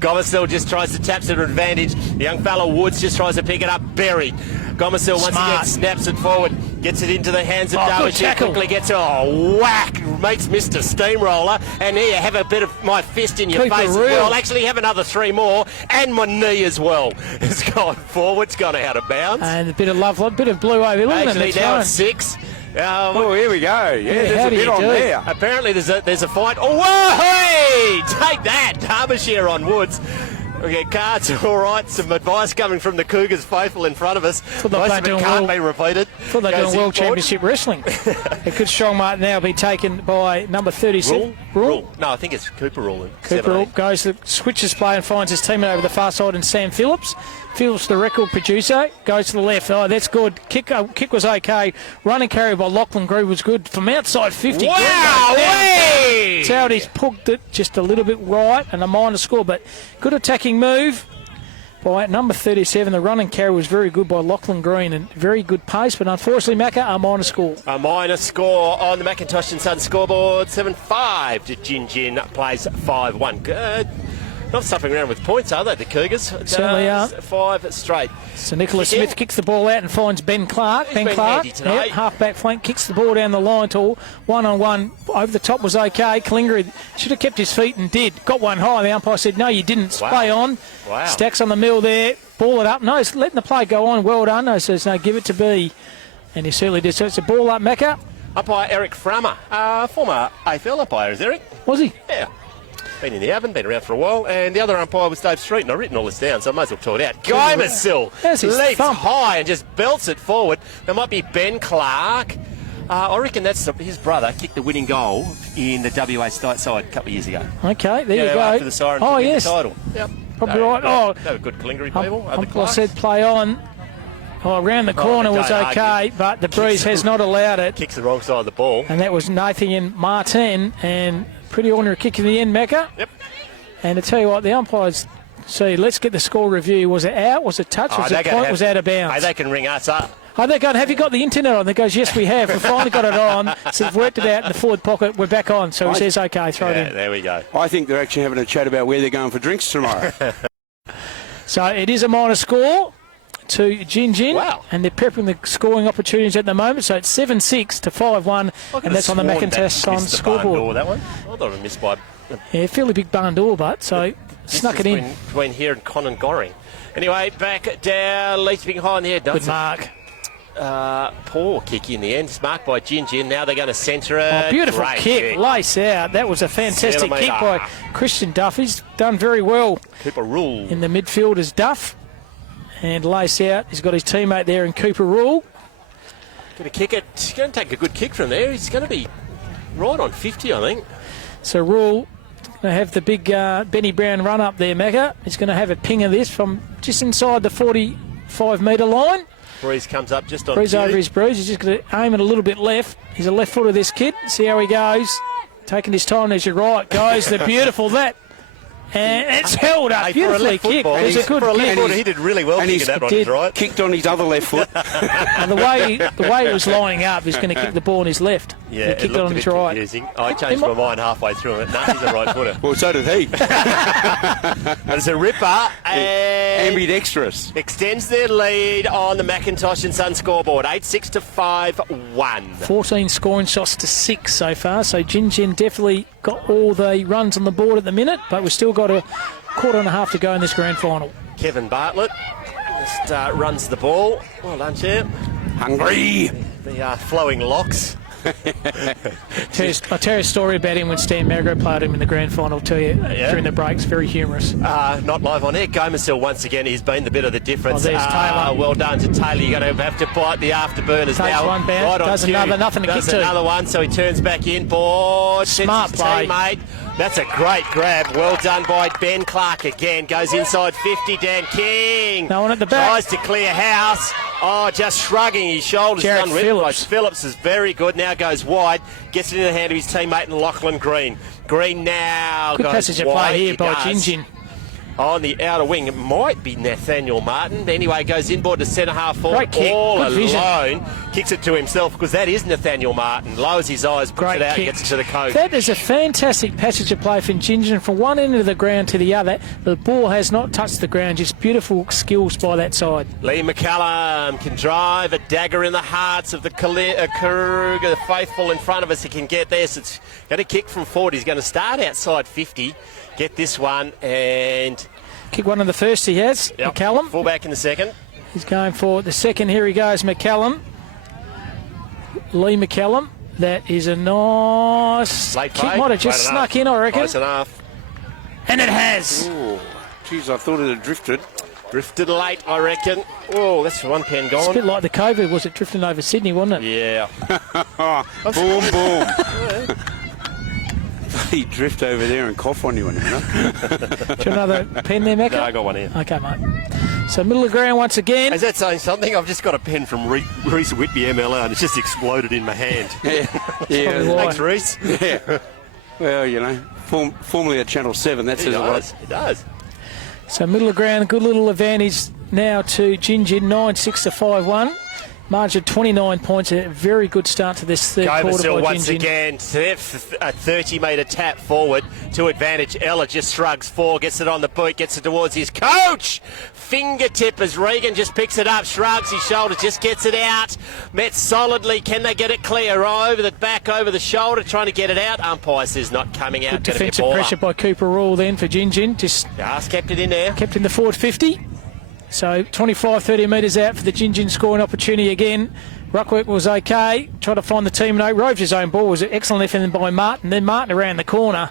Gomersall just tries to tap to an advantage. The young fellow Woods just tries to pick it up. Buried. Gomersall once again snaps it forward. Gets it into the hands of Darwin. Quickly gets whack. Makes Mr. Steamroller. And here, have a bit of my fist in your face as well. Actually, have another 3 more. And my knee as well. It's gone forward. It's gone out of bounds. And a bit of love, a bit of blue over. Look at Actually, now it's 6. Oh, here we go. Yeah, there's a bit on there. Apparently, there's a fight. Oh, whoa, hey! Take that. Derbyshire on Woods. Okay, cards all right. Some advice coming from the Cougars faithful in front of us. Most of it can't be repeated. Thought they're doing World Championship Wrestling. A good strong mark now be taken by number 37. Rule? No, I think it's Cooper Rule. Cooper Rule goes to switches play and finds his teammate over the far side, and Sam Phillips. Phillips, the record producer, goes to the left. Oh, that's good. Kick was okay. Running carry by Lachlan Groove was good. From outside 50. Wow! He's pulled it just a little bit right and a minor score, but good attacking move by number 37. The running carry was very good by Lachlan Green and very good pace, but unfortunately, Macca, a minor score. A minor score on the Macintosh and Sons scoreboard. 7-5 to Gingin. Plays 5-1. Good. Not suffering around with points, are they, the Cougars? Certainly are. 5 straight. So Nicholas Smith kicks the ball out and finds Ben Clark. He's been handy today. Half-back flank, kicks the ball down the line to one-on-one. Over the top was okay. Calingiri should have kept his feet and did. Got one high. The umpire said, no, you didn't. Play on. Wow. Stacks on the mill there. Ball it up. No, he's letting the play go on. Well done. No, says, no, give it to B. And he certainly did. So it's a ball up, Macca. Umpire Eric Frammer. Former AFL umpire, is Eric? Was he? Yeah. Been in the oven, been around for a while, and the other umpire was Dave Street, and I've written all this down, so I might as well talk it out. Gomersall leaps high and just belts it forward. There might be Ben Clark. I reckon that's his brother kicked the winning goal in the WA side a couple of years ago. Okay, there you go. After the siren the title. Yep. Probably right. They were good Calingiri people. I said play on. Around the corner was okay, but the breeze has not allowed it. Kicks the wrong side of the ball. And that was Nathan Martin, and pretty ordinary kick in the end, Macca. Yep. And to tell you what, the umpires see, let's get the score review. Was it out? Was it touch? Was it point? Was out of bounds? Hey, they can ring us up. Oh, they're going, have you got the internet on? They goes, yes, we have. We've finally got it on. So we've worked it out in the forward pocket. We're back on. So he says, okay, throw it in. There we go. I think they're actually having a chat about where they're going for drinks tomorrow. So it is a minor score to Gingin. Wow. And they're prepping the scoring opportunities at the moment. So it's 7-6 to 5-1. And that's on the Macintosh on scoreboard. Door, that one. I thought it missed by... Yeah, fairly big barn door, but so snuck it in. Between here and Con and Goring. Anyway, back down, leaping high in the head. Good mark. Poor kick in the end. It's marked by Gingin. Now they're going to centre it. Beautiful kick. Lace out. That was a fantastic kick by Christian Duff. He's done very well. Cooper Rule. In the midfield is Duff. And lace out. He's got his teammate there in Cooper Rule. Going to kick it. He's going to take a good kick from there. He's going to be right on 50, I think. So Rule going to have the big Benny Brown run up there, Macca. He's going to have a ping of this from just inside the 45-metre line. Breeze comes up just on Breeze cue. over his breeze. He's just going to aim it a little bit left. He's a left footer, this kid. See how he goes. Taking his time. There's your right. Goes. They're beautiful, that. And it's held up. Hey, Beautifully kicked. It was a good for a left kick. footer, he did really well kicking that on his right. Kicked on his other left foot. And the way it was lining up, he's going to kick the ball on his left. Yeah, he kicked it it on looked a his bit right. confusing. I changed my mind halfway through it. No, he's a right footer. Well, so did he. And it's a ripper. And Ambidextrous. extends their lead on the Macintosh and Son scoreboard. 8-6 to 5-1. 14 scoring shots to 6 so far. So Gingin definitely got all the runs on the board at the minute, but we've still got a quarter and a half to go in this grand final. Kevin Bartlett just runs the ball. Well done, champ. Hungry. The flowing locks. I'll tell you a story about him when Stan Margo played him in the grand final. I'll tell you during the breaks. Very humorous. Not live on air. Gomersil once again. He's been the bit of the difference. Oh, there's Taylor. Well done to Taylor. You're going to have to bite the afterburners Takes now. one bounce, right on does cue. another, nothing to does kick to. another one, so he turns back in. Board. Smart his play. teammate. That's a great grab. Well done by Ben Clark again. Goes inside 50. Dan King. No one at the back. Tries to clear house. Oh, just shrugging his shoulders. Jarrett Done with. Phillips. Phillips is very good. Now goes wide. Gets it in the hand of his teammate Lachlan Green. Green now Good goes passage of wide. play here He by does. Gingin. On the outer wing, it might be Nathaniel Martin. Anyway, goes inboard to centre half forward, Great kick. all Good vision. alone. Kicks it to himself because that is Nathaniel Martin. Lowers his eyes, puts Great it out, kick. gets it to the coach. That is a fantastic passage of play from Gingin from one end of the ground to the other. The ball has not touched the ground. Just beautiful skills by that side. Lee McCallum can drive a dagger in the hearts of the Karuga, the faithful in front of us. He can get there. So it's going to kick from 40. He's going to start outside 50, get this one, and Kick one in the first he has. yep, McCallum. fullback in the second. He's going for the second. Here he goes, McCallum. Lee McCallum. That is a nice Late kick. play. Might have just Late snuck enough. in, I reckon. Close enough. And it has. Oh, geez, I thought it had drifted. Drifted late, I reckon. Oh, that's one pen It's a gone. bit like the COVID, was it, drifting over Sydney, wasn't it? Yeah. Boom, boom. He drift over there and cough on you, you know. Do you want another pen there, Macca? No, I got one here. Okay, mate. So middle of the ground once again. Is that saying something? I've just got a pen from Reese Whitby MLR and it's just exploded in my hand. Probably why. Thanks, Reese. Yeah. Well, you know, formerly at Channel 7, that says a lot. It does. So middle of the ground, good little advantage now to Gingin, 9-6 to 5-1. Margin 29 points, a very good start to this third quarter Gomersil by once Gingin. again, a 30-metre tap forward to advantage. Ella just shrugs 4, gets it on the boot, gets it towards his coach. Fingertip as Regan just picks it up, shrugs his shoulders, just gets it out. Met solidly. Can they get it clear? Over the back, over the shoulder, trying to get it out. Umpire says not coming out. Good Gonna be a defensive baller. pressure by Cooper Rule then for Gingin. Just Just kept it in there. kept in the forward 50. So 25, 30 metres out for the Gingin scoring opportunity again. Ruckwork was okay. Tried to find the teammate. Roved his own ball. Was an excellent effort by Martin. Then Martin around the corner.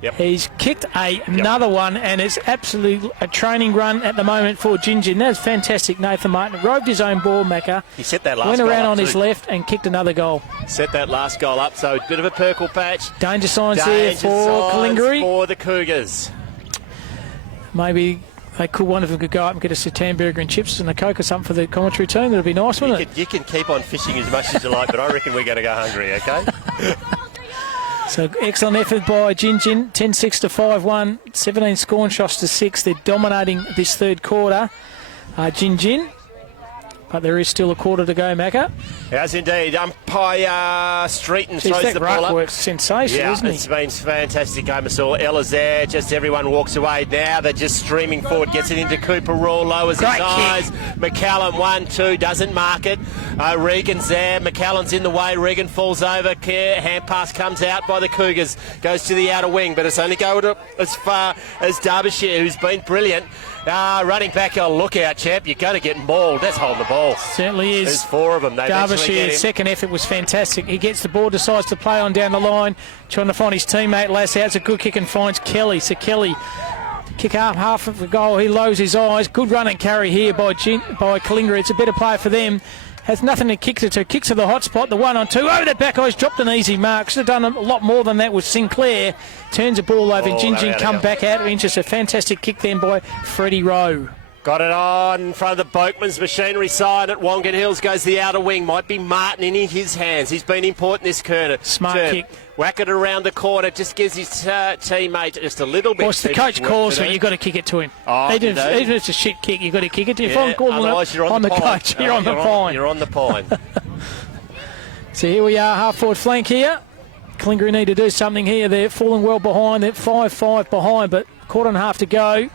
Yep. He's kicked another one, and it's absolutely a training run at the moment for Gingin. That's fantastic, Nathan Martin. Roved his own ball, Macca. He set that last Went goal around up on his too. left and kicked another goal. Set that last goal up, so a bit of a purple patch. Danger signs there Danger for signs Calingiri. for the Cougars. Maybe one of them could go up and get us a hamburger and chips and a Coke or something for the commentary team. That'd be nice, wouldn't it? You can keep on fishing as much as you like, but I reckon we're going to go hungry, okay? So excellent effort by Gingin, 10-6 to 5-1, 17 scoring shots to 6. They're dominating this third quarter, Gingin. But there is still a quarter to go, Macca. Yes, indeed. Umpire Streeton Jeez, throws that the ball up. work's sensational, Yeah, isn't it's he? been fantastic. Gomersil, Ella's there. Just everyone walks away. Now they're just streaming forward. Gets it into Cooper Raw, lowers Great his eyes. McCallum 1-2, doesn't mark it. Regan's there. McCallum's in the way. Regan falls over. Hand pass comes out by the Cougars. Goes to the outer wing, but it's only going as far as Derbyshire, who's been brilliant. Running back, look out, champ. You're going to get mauled. That's holding the ball. Certainly is. There's 4 of them. They eventually get Derbyshire's him. second effort was fantastic. He gets the ball, decides to play on down the line, trying to find his teammate Lass out. It's a good kick and finds Kelly. So Kelly kick up half of the goal. He lowers his eyes. Good run and carry here by Calingiri. It's a better play for them. Has nothing to kick to. Kicks to the hot spot. The 1-on-2 over the back eyes. Dropped an easy mark. Should have done a lot more than that with Sinclair. Turns the ball over. Oh, Gingin no, come back out of inches. A fantastic kick then by Freddie Rowe. Got it on in front of the Boatman's machinery side at Wongan Hills. Goes the outer wing. Might be Martin in his hands. He's been important this turn. Smart kick. Whack it around the corner. Just gives his teammate just a little bit. Well, the coach calls for it. You've got to kick it to him. Oh, even if it's a shit kick, you've got to kick it to him. Yeah, If I'm calling otherwise you're on the pine. coach, you're on the pine. You're on the pine. So here we are, half-forward flank here. Calingiri need to do something here. They're falling well behind. They're 5-5 behind, but quarter and a half to go.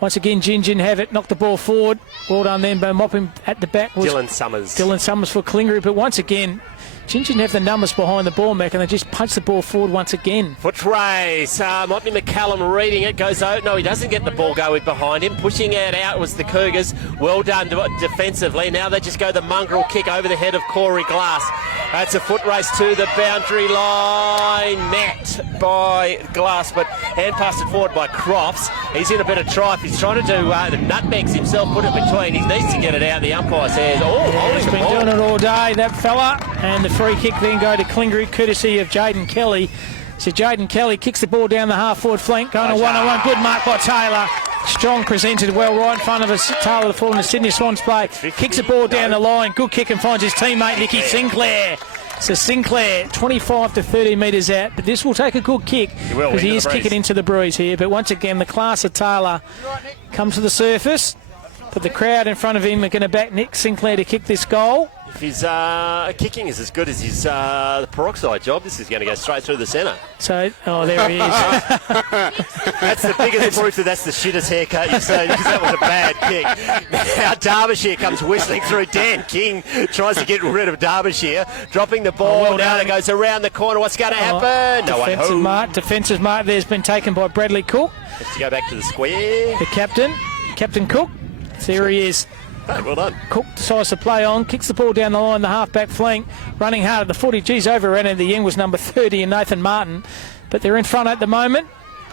Once again, Gingin have it, knock the ball forward. Well done then, but mopping at the back was Dylan Summers. Dylan Summers for Calingiri, but once again, Gingin have the numbers behind the ball, Mac, and they just punch the ball forward once again. Foot race. Might be McCallum reading it. Goes out. No, he doesn't get the ball going behind him. Pushing it out was the Cougars. Well done defensively. Now they just go the mongrel kick over the head of Corey Glass. That's a foot race to the boundary line. Met by Glass, but hand passed it forward by Crofts. He's in a bit of tripe. He's trying to do the nutmegs himself, put it between. He needs to get it out. The umpire says, He's been doing it all day, that fella. And the free kick then go to Calingiri, courtesy of Jaden Kelly. So Jaden Kelly kicks the ball down the half-forward flank, going to 1-on-1. Good mark by Taylor. Strong presented well right in front of us. Taylor, the fall in the Sydney Swans play. Kicks the ball down the line. Good kick and finds his teammate, Nicky Sinclair. So Sinclair, 25 to 30 metres out. But this will take a good kick because he is kicking into the breeze here. But once again, the class of Taylor comes to the surface. But the crowd in front of him are going to back Nick Sinclair to kick this goal. If his kicking is as good as his peroxide job, this is going to go straight through the centre. So, there he is. That's the biggest proof that that's the shittest haircut you've seen, because that was a bad kick. Now Derbyshire comes whistling through. Dan King tries to get rid of Derbyshire, dropping the ball. Now it goes around the corner. What's going to happen? Defensive mark there's been taken by Bradley Cook. Has to go back to the square. The Captain Cook. There he is. Hey, well done. Cook decides to play on, kicks the ball down the line, the half-back flank, running hard at the footy. Geez, overran at the end was number 30 and Nathan Martin. But they're in front at the moment.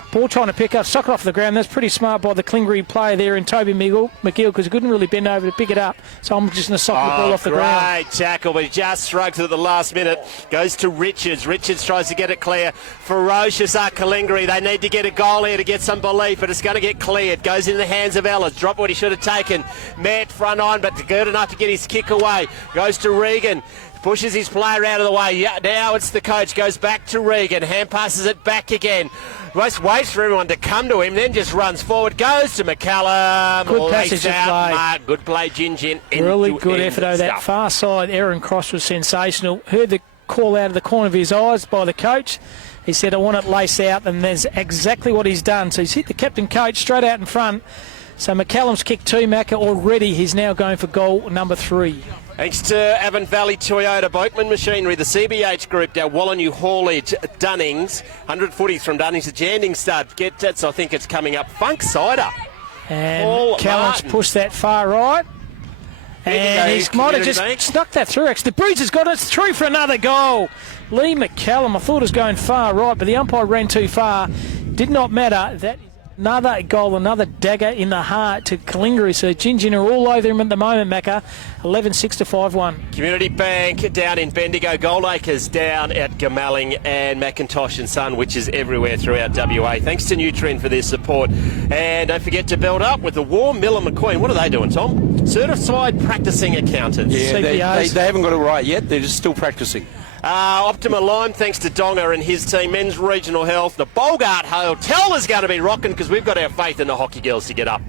Ball trying to pick up, sock it off the ground. That's pretty smart by the Calingiri player there in Toby McGill, because he couldn't really bend over to pick it up. So I'm just going to sock the ball off the ground. Great tackle, but he just shrugs it at the last minute. Goes to Richards. Richards tries to get it clear. Ferocious are Calingiri. They need to get a goal here to get some belief, but it's going to get cleared. Goes in the hands of Ellis. Drop what he should have taken. Matt front on, but good enough to get his kick away. Goes to Regan. Pushes his player out of the way. Yeah, now it's the coach. Goes back to Regan. Hand passes it back again. Just waits for everyone to come to him, then just runs forward. Goes to McCallum. Good passage of play. Mark. Good play, Gingin. Really good effort over that far side. Aaron Cross was sensational. Heard the call out of the corner of his eyes by the coach. He said, I want it lace out, and there's exactly what he's done. So he's hit the captain coach straight out in front. So McCallum's kicked 2, Macca already. He's now going for goal number 3. Thanks to Avon Valley Toyota, Boatman Machinery, the CBH Group, our Wallineu Haulage, Dunnings, 100 footies from Dunnings to Janding Stud. Get that, so I think it's coming up. Funk Cider. And Callum's pushed that far right. And he might have just snuck that through. Actually, the Breeze has got it through for another goal. Lee McCallum, I thought it was going far right, but the umpire ran too far. Did not matter. That another goal, another dagger in the heart to Calingiri. So Gingin are all over him at the moment, Macca. 11-6 to 5-1. Community Bank down in Bendigo, Goldacres down at Gamalling, and Macintosh and Son, which is everywhere throughout WA. Thanks to Nutrien for their support. And don't forget to build up with the Warm Miller McQueen. What are they doing, Tom? Certified practicing accountants. Yeah, they haven't got it right yet. They're just still practicing. Optima Lime, thanks to Donga and his team. Men's Regional Health. The Bogart Hotel is going to be rocking because we've got our faith in the hockey girls to get up.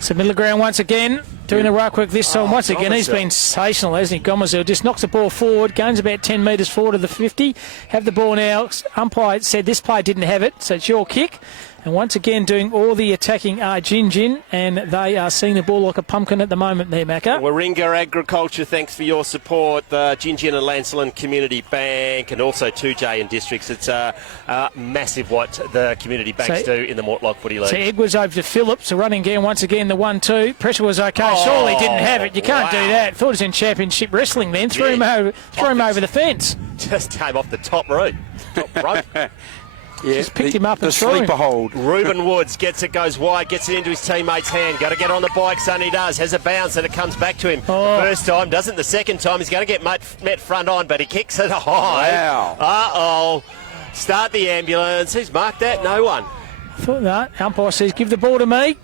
So middle ground once again, doing the right work this time. Once again, he's been sensational, hasn't he? Gomersell just knocks the ball forward, gains about 10 metres forward of the 50. Have the ball now. Umpire said this player didn't have it, so it's your kick. And once again, doing all the attacking are Gingin, and they are seeing the ball like a pumpkin at the moment there, Macca. Warringah Agriculture, thanks for your support. The Gingin and Lancelin Community Bank, and also 2J and Districts. It's massive what the community banks do in the Mortlock Footy League. So Edwards over to Phillips, running again once again, the 1-2. Pressure was okay. Surely didn't have it. You can't do that. Thought it was in championship wrestling then. Threw him over the fence. Just came off the top rope. Yeah, just picked him up and the sleeper hold. Ruben Woods gets it, goes wide, gets it into his teammate's hand. Got to get on the bike, son. He does. Has a bounce and it comes back to him. First time, doesn't the second time. He's going to get met front on, but he kicks it high. Wow. Uh-oh. Start the ambulance. Who's marked that? No one. I thought that. Umpire says, give the ball to me.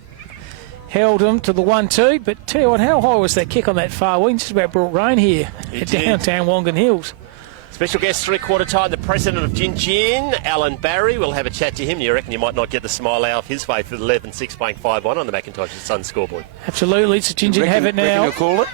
held him to the 1-2. But tell you what, how high was that kick on that far wing? Just about brought rain here at downtown Wongan Hills. Special guest three-quarter time, the president of Gingin, Alan Barry. We'll have a chat to him. You reckon you might not get the smile out of his way for 11-6 playing 5-1 on the Macintosh Sun scoreboard? Absolutely. So Gingin have it now. Reckon you'll call it?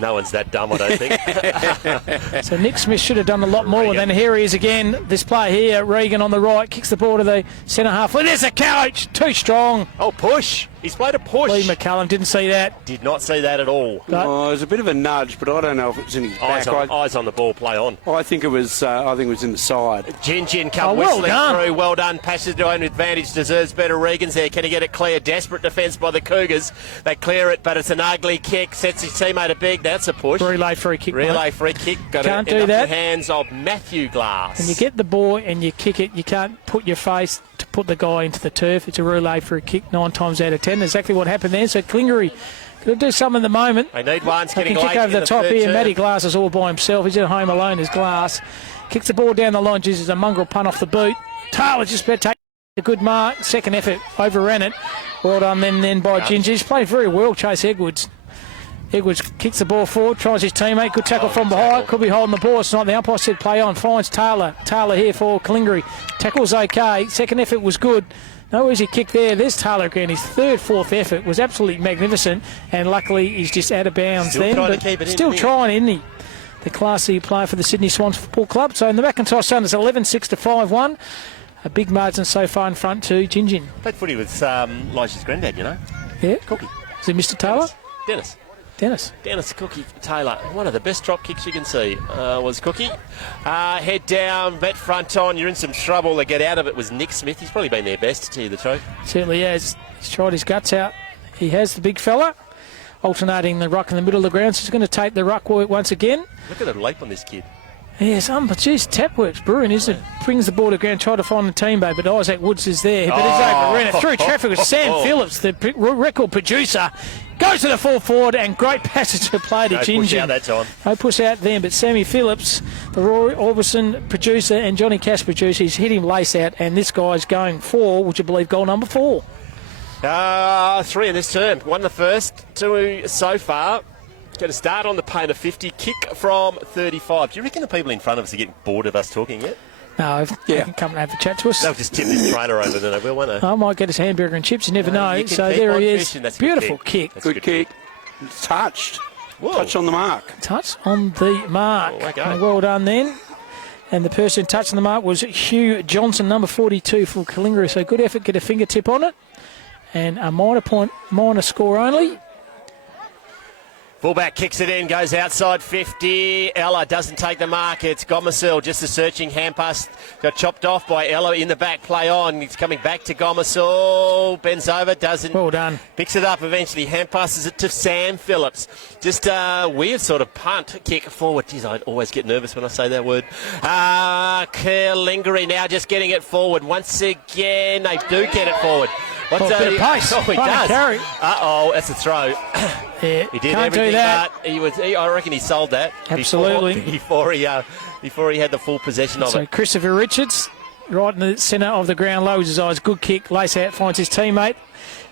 No one's that dumb, I don't think. So Nick Smith should have done a lot more. And then here he is again. This player here, Regan on the right, kicks the ball to the centre half. Well, there's a coach. Too strong. Oh, push. He's played a push. Lee McCallum didn't see that. Did not see that at all. Oh, it was a bit of a nudge, but I don't know if it was in his back. Eyes on the ball, play on. I think it was. I think it was in the side. Gingin come whistling through. Well done. Passes to own advantage. Deserves better. Regan's there. Can he get it clear? Desperate defence by the Cougars. They clear it, but it's an ugly kick. Sets his teammate a big. That's a push. Relay free kick. Relay free kick. Can't do that. In the hands of Matthew Glass. When you get the ball and you kick it, you can't put your face to put the guy into the turf. It's a relay for a kick 9 times out of 10. Exactly what happened there. So Calingiri could do something at the moment. They need one. They can kick over the top here. Matty Glass is all by himself. He's at home alone as Glass. Kicks the ball down the line. Uses a mongrel punt off the boot. Taylor just about take a good mark. Second effort. Overran it. Well done then by Gingin. He's played very well, Chase Edwards. Edwards kicks the ball forward, tries his teammate. Good tackle from behind. Could be holding the ball. It's not. The umpire said play on. Finds Taylor. Taylor here for Calingiri. Tackle's okay. Second effort was good. No easy kick there. There's Taylor again. His third, fourth effort was absolutely magnificent. And luckily he's just out of bounds then. Still trying, isn't he? The classy player for the Sydney Swans Football Club. So in the Macintosh Sun, it's 11-6 to 5-1. A big margin so far in front to Gingin. Played footy with Elijah's granddad, you know. Yeah. Cookie. Is it Mr. Taylor? Dennis Cookie Taylor. One of the best drop kicks you can see was Cookie. Head down, bet front on. You're in some trouble. To get out of it was Nick Smith. He's probably been their best, to tell you the truth. Certainly has. He's tried his guts out. He has, the big fella. Alternating the ruck in the middle of the ground. So he's going to take the ruck work once again. Look at the leap on this kid. Yes, but geez, tap works brilliant, isn't it? Brings the ball to ground, try to find the teammate, but Isaac Woods is there. But he's overrun it through traffic with Sam Phillips, the record producer. Goes to the full forward and great passage to play to Gingin. No push out that time. No push out then, but Sammy Phillips, the Rory Orbison producer and Johnny Cash producer, he's hit him lace out, and this guy's going for, would you believe, goal number 4. 3 in this term. 1 the first, 2 so far. Going to start on the paint of 50, kick from 35. Do you reckon the people in front of us are getting bored of us talking yet? No, they can come and have a chat to us. They'll just tip this trainer over, then they will, won't they? I might get his hamburger and chips, you never know. So there he is. Beautiful kick. Good kick. Touched. Whoa. Touch on the mark. Touch on the mark. Oh, okay. Well done then. And the person touching the mark was Hugh Johnson, number 42 for Calingiri. So good effort, get a fingertip on it. And a minor score only. Fullback kicks it in, goes outside 50. Ella doesn't take the mark. It's Gomersall, just a searching hand pass. Got chopped off by Ella in the back, play on. He's coming back to Gomersall. Bends over, doesn't. Well done. Picks it up eventually. Hand passes it to Sam Phillips. Just a weird sort of punt kick forward. Geez, I always get nervous when I say that word. Calingiri now just getting it forward. Once again, they do get it forward. What's a bit of pace. Oh, he does. Carry. Uh-oh, that's a throw. Yeah, he did can't everything, do that. but I reckon he sold that. Absolutely. Before he had the full possession of it. So Christopher Richards, right in the centre of the ground, lowers his eyes. Good kick. Lace out, finds his teammate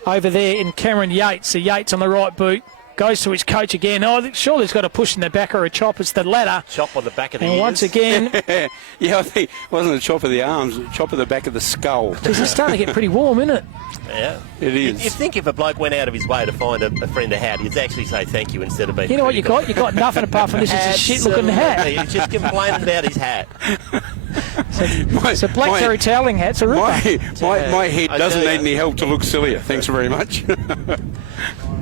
over there in Cameron Yates. So Yates on the right boot. Goes to his coach again. Oh, surely he's got a push in the back or a chop. It's the ladder. Chop on the back of the ears. And once again... Yeah, I think it wasn't a chop of the arms, a chop of the back of the skull. Geez, it's starting to get pretty warm, isn't it? Yeah. It is. You'd think if a bloke went out of his way to find a friend a hat, he'd actually say thank you instead of being... You know what you got? You got nothing apart from this is a shit-looking hat. He's just complaining about his hat. It's a blackberry toweling hat. It's a ripper. My head doesn't need any help to look sillier. Thanks very much.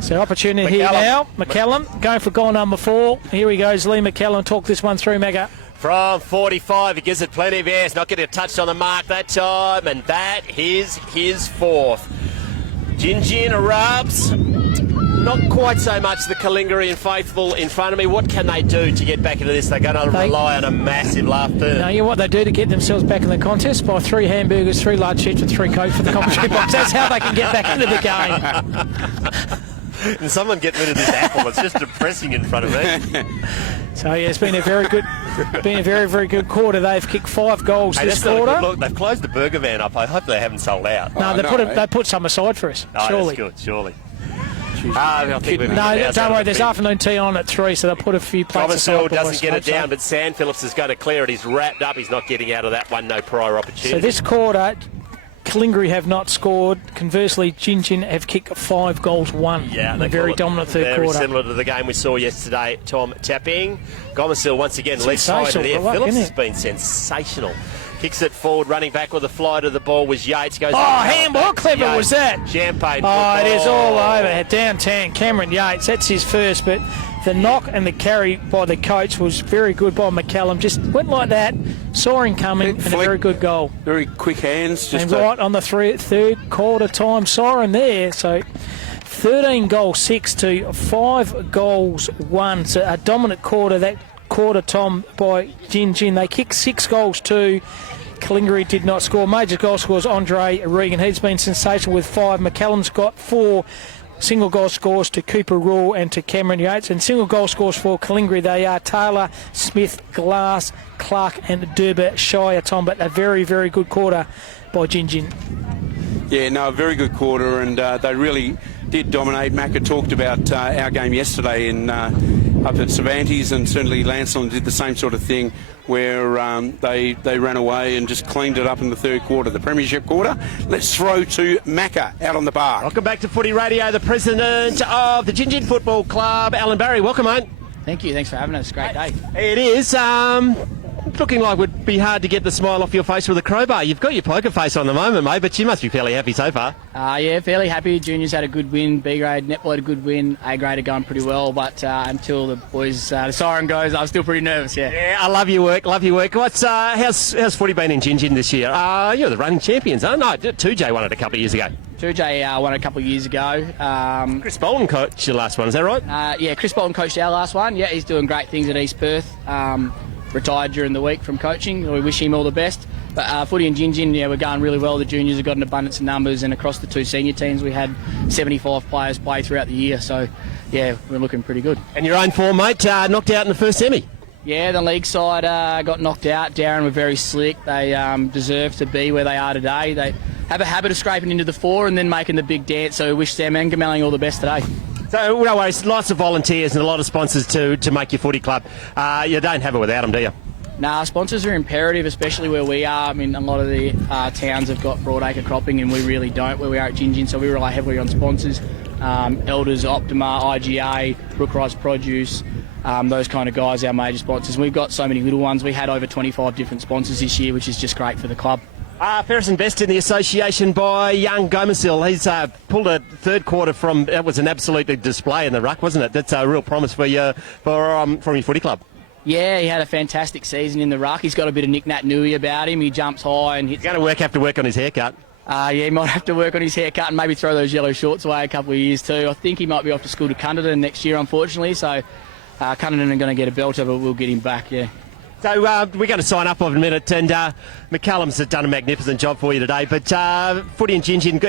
So opportunity here now. McCallum going for goal number 4. Here he goes, Lee McCallum. Talk this one through, Magga. From 45, he gives it plenty of air. He's not getting a touch on the mark that time, and that is his 4th. Gingin erupts. Not quite so much the Calingiri and Faithful in front of me. What can they do to get back into this? They're going to rely on a massive laugh turn. Now, you know what they do to get themselves back in the contest? Buy 3 hamburgers, 3 large sheets and 3 Coke for the commentary box. That's how they can get back into the game. Can someone get rid of this apple? It's just depressing in front of me. So yeah, it's been a very very good quarter. They've kicked 5 goals Hey, this that's not a quarter. good look. They've closed the burger van up. I hope they haven't sold out. No, they put some aside for us. Oh, surely. that's good, surely. No, don't worry. There's afternoon tea on at 3, so they'll put a few plates aside. Thomasville doesn't get it down, but San Phillips is going to clear it. He's wrapped up. He's not getting out of that one. No prior opportunity. So this quarter, Calingiri have not scored. Conversely, Gingin have kicked 5 goals, 1. Yeah, a very dominant third very quarter. similar to the game we saw yesterday. Tom tapping. Gomersil once again left side of there. Like, Phillips has been sensational. Kicks it forward, running back with a fly to the ball was Yates. Goes handball. How clever was that? Champagne. Oh, it is all over. Downtown, Cameron Yates. That's his first, but the knock and the carry by the coach was very good by McCallum. Just went like that, saw him coming, and a very good goal. Very quick hands. And right on the third quarter time siren there. So 13 goals 6 to 5 goals 1. So a dominant quarter. That quarter, Tom, by Gingin. They kicked 6 goals 2. Calingiri did not score. Major goal scores Andre Regan. He's been sensational with 5. McCallum's got 4 single goal scores to Cooper Rule and to Cameron Yates. And single goal scores for Calingiri, they are Taylor, Smith, Glass, Clark and Derbyshire, Tom. But a very, very good quarter by Gingin. Yeah, no, a very good quarter, and they really did dominate. Macca talked about our game yesterday up at Cervantes, and certainly Lancelin did the same sort of thing, where they ran away and just cleaned it up in the third quarter, the Premiership quarter. Let's throw to Macca out on the bar. Welcome back to Footy Radio, the president of the Gingin Football Club, Alan Barry. Welcome, mate. Thank you. Thanks for having us. Great day. It is. Looking like it would be hard to get the smile off your face with a crowbar. You've got your poker face on the moment, mate, but you must be fairly happy so far. Yeah, fairly happy. Juniors had a good win. B grade, netball had a good win. A grade are going pretty well, but until the boys, the siren goes, I was still pretty nervous. Yeah, I love your work. Love your work. How's footy been in Gingin this year? You're the running champions, huh? No, 2J won it a couple of years ago. 2J won a couple of years ago. Chris Bolton coached your last one, is that right? Yeah, Chris Bolton coached our last one. Yeah, he's doing great things at East Perth. Retired during the week from coaching. We wish him all the best. But Footy and Gingin, yeah, we're going really well. The juniors have got an abundance of numbers, and across the 2 senior teams, we had 75 players play throughout the year. So, yeah, we're looking pretty good. And your own form, mate, knocked out in the first semi. Yeah, the league side got knocked out. Darren were very slick. They deserve to be where they are today. They have a habit of scraping into the 4 and then making the big dance. So we wish Sam and Gamelling all the best today. So, no worries, lots of volunteers and a lot of sponsors to make your footy club. You don't have it without them, do you? Nah, sponsors are imperative, especially where we are. I mean, a lot of the towns have got broadacre cropping, and we really don't where we are at Gingin, so we rely heavily on sponsors. Elders, Optima, IGA, Brookrise Produce, those kind of guys, our major sponsors. We've got so many little ones. We had over 25 different sponsors this year, which is just great for the club. Ferris and Best in the association by young Gomersil. He's pulled a third quarter from, that was an absolute display in the ruck, wasn't it? That's a real promise for you from your footy club. Yeah, he had a fantastic season in the ruck. He's got a bit of Nick-Nat Nui about him. He jumps high and hits. He's going to have to work on his haircut. Yeah, he might have to work on his haircut and maybe throw those yellow shorts away a couple of years too. I think he might be off to school to Cunderton next year, unfortunately. So Cunderton are going to get a belter, but we'll get him back, yeah. So we're going to sign up in a minute, and McCallum's done a magnificent job for you today. But Footy and Gingin,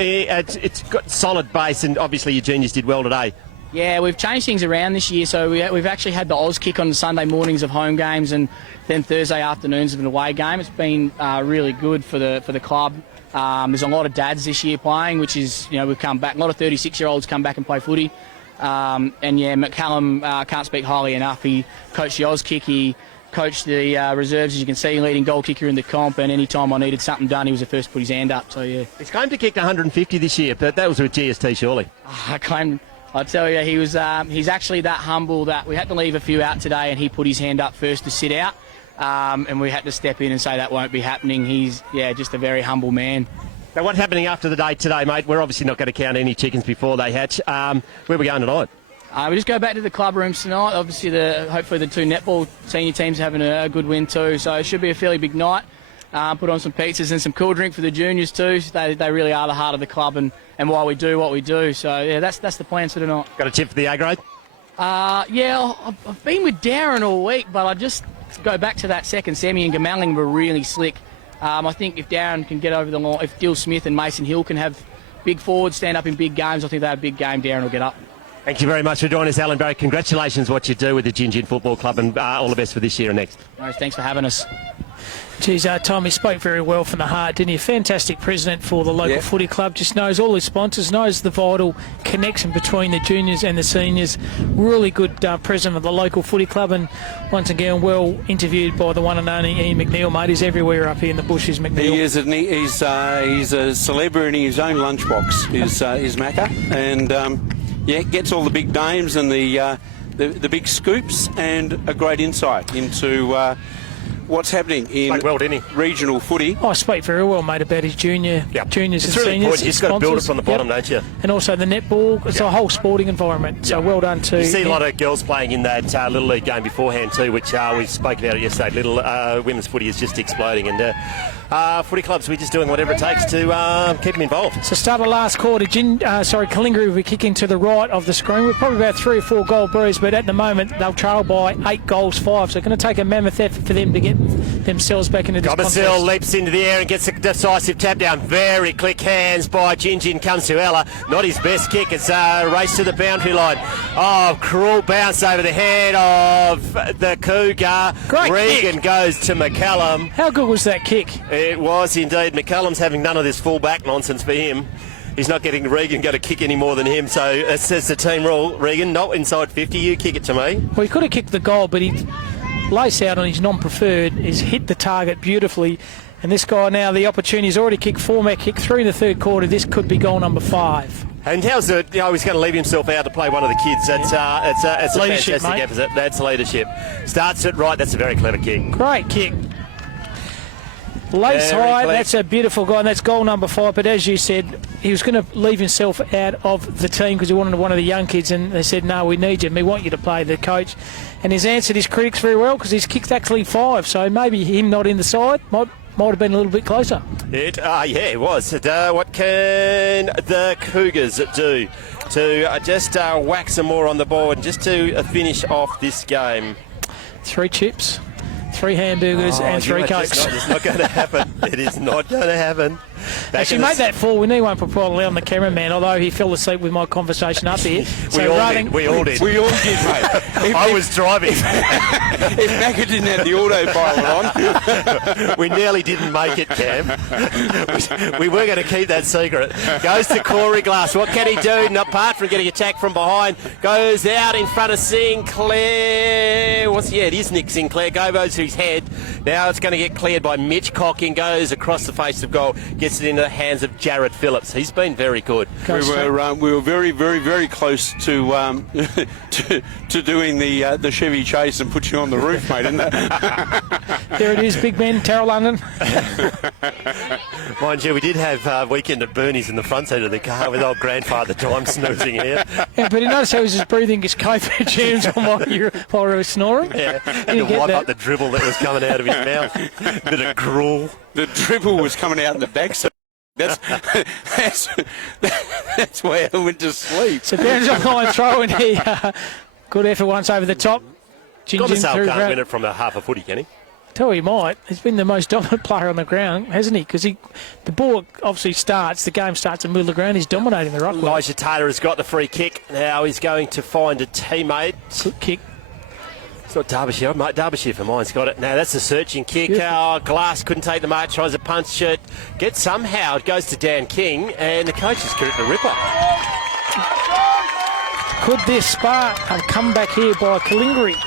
it's got solid base, and obviously your juniors did well today. Yeah, we've changed things around this year. So we've actually had the Oz kick on Sunday mornings of home games, and then Thursday afternoons of an away game. It's been really good for the club. There's a lot of dads this year playing, which is, we've come back. A lot of 36-year-olds come back and play footy. And yeah, McCallum can't speak highly enough. He coached the Oz kick. He coached the reserves, as you can see, leading goal kicker in the comp, and any time I needed something done, he was the first to put his hand up. So yeah, he's claimed to kick 150 this year, but that was with GST, surely. I tell you, he's actually that humble that we had to leave a few out today, and he put his hand up first to sit out, and we had to step in and say that won't be happening. He's just a very humble man. Now, what's happening after the day today, mate? We're obviously not going to count any chickens before they hatch. Where are we going tonight? We just go back to the club rooms tonight. Obviously, hopefully the 2 netball senior teams are having a good win too, so it should be a fairly big night. Put on some pizzas and some cool drink for the juniors too. They really are the heart of the club and why we do what we do. So yeah, that's the plan for tonight. Got a tip for the A grade? Yeah, I've been with Darren all week, but I just go back to that second semi, and Gamelling were really slick. I think if Darren can get over the line, if Dill Smith and Mason Hill can have big forwards stand up in big games, I think they have a big game. Darren will get up. Thank you very much for joining us, Alan Barry. Congratulations what you do with the Gingin Football Club, and all the best for this year and next. No, thanks for having us. Geez, Tommy spoke very well from the heart, didn't he? Fantastic president for the local footy club. Just knows all his sponsors, knows the vital connection between the juniors and the seniors. Really good president of the local footy club, and once again, well interviewed by the one and only Ian McNeil, mate. He's everywhere up here in the bushes, McNeil. He is, isn't he? He's a celebrity in his own lunchbox, is Macca. And, gets all the big names and the big scoops and a great insight into what's happening in regional footy. I speak very well, mate, about his juniors It's and really seniors. important. You've got to build it from the bottom, don't you? And also the netball. It's a whole sporting environment. So well done to You see a lot of girls playing in that Little League game beforehand too, which we spoke about it yesterday. Little women's footy is just exploding, and footy clubs, we're just doing whatever it takes to keep them involved. So start of last quarter, Calingiri will be kicking to the right of the screen. We're probably about 3 or 4 goal breeze, but at the moment they'll trail by 8 goals 5. So it's going to take a mammoth effort for them to get themselves back into this contest. Gomersil leaps into the air and gets a decisive tap down. Very quick hands by Gingin. Comes to Ella. Not his best kick. It's a race to the boundary line. Oh, cruel bounce over the head of the Cougar. Great Regan kick. goes to McCallum. How good was that kick? It was indeed. McCallum's having none of this full-back nonsense for him. He's not getting Regan go to kick any more than him, so it says the team rule. Regan, not inside 50, you kick it to me. Well, he could have kicked the goal, but he lace out on his non-preferred, he's hit the target beautifully, and this guy now, the opportunity's already kicked 4-mat kick 3 in the third quarter. This could be goal number 5. And how's it? He's going to leave himself out to play one of the kids. That's a Leadership, fantastic mate. episode. That's leadership. Starts it right. That's a very clever kick. Great kick. Lace Very high, clean. that's a beautiful guy, and that's goal number 5. But as you said, he was going to leave himself out of the team because he wanted one of the young kids, and they said, no, we need you, and we want you to play, the coach. And he's answered his critics very well because he's kicked actually 5, so maybe him not in the side might have been a little bit closer. It was. What can the Cougars do to just whack some more on the board, just to finish off this game? 3 chips, 3 hamburgers and 3 cokes. It's not going to happen. It is not going to happen. Actually, make that fall. We need one for probably on the cameraman, although he fell asleep with my conversation up here. We all did, mate. I was driving. If Macca didn't have the autopilot on. We nearly didn't make it, Cam. We were going to keep that secret. Goes to Corey Glass. What can he do? Apart from getting attacked from behind. Goes out in front of Sinclair. It is Nick Sinclair. Goes to his head. Now it's going to get cleared by Mitch Cocking. Goes across the face of goal. Gets it into the hands of Jared Phillips. He's been very good. We were very, very, very close to to doing the Chevy chase and put you on the roof, mate, isn't it? There it is, Big Ben, Terrell London. Mind you, we did have weekend at Bernie's in the front seat of the car with old grandfather time snoozing here. Yeah, but you notice how he was just breathing his COVID jams on while you were snoring? Yeah, and to wipe up the dribble that was coming out of his mouth. Bit of gruel. The dribble was coming out in the back. So that's why I went to sleep. So Barron's on line throw in here. Good effort once over the top. Gomersil can't win it from a half a footy, can he? Tell you he might. He's been the most dominant player on the ground, hasn't he? Because the ball obviously starts, the game starts in the middle of the ground. He's dominating the ruck. Elijah Taylor has got the free kick. Now he's going to find a teammate. Good kick. It's not Derbyshire, mate. Derbyshire for mine's got it. Now that's a searching kick. Glass couldn't take the mark, tries a punch it. Gets somehow, it goes to Dan King, and the coach has given it the ripper. Could this spark a comeback here by Calingiri?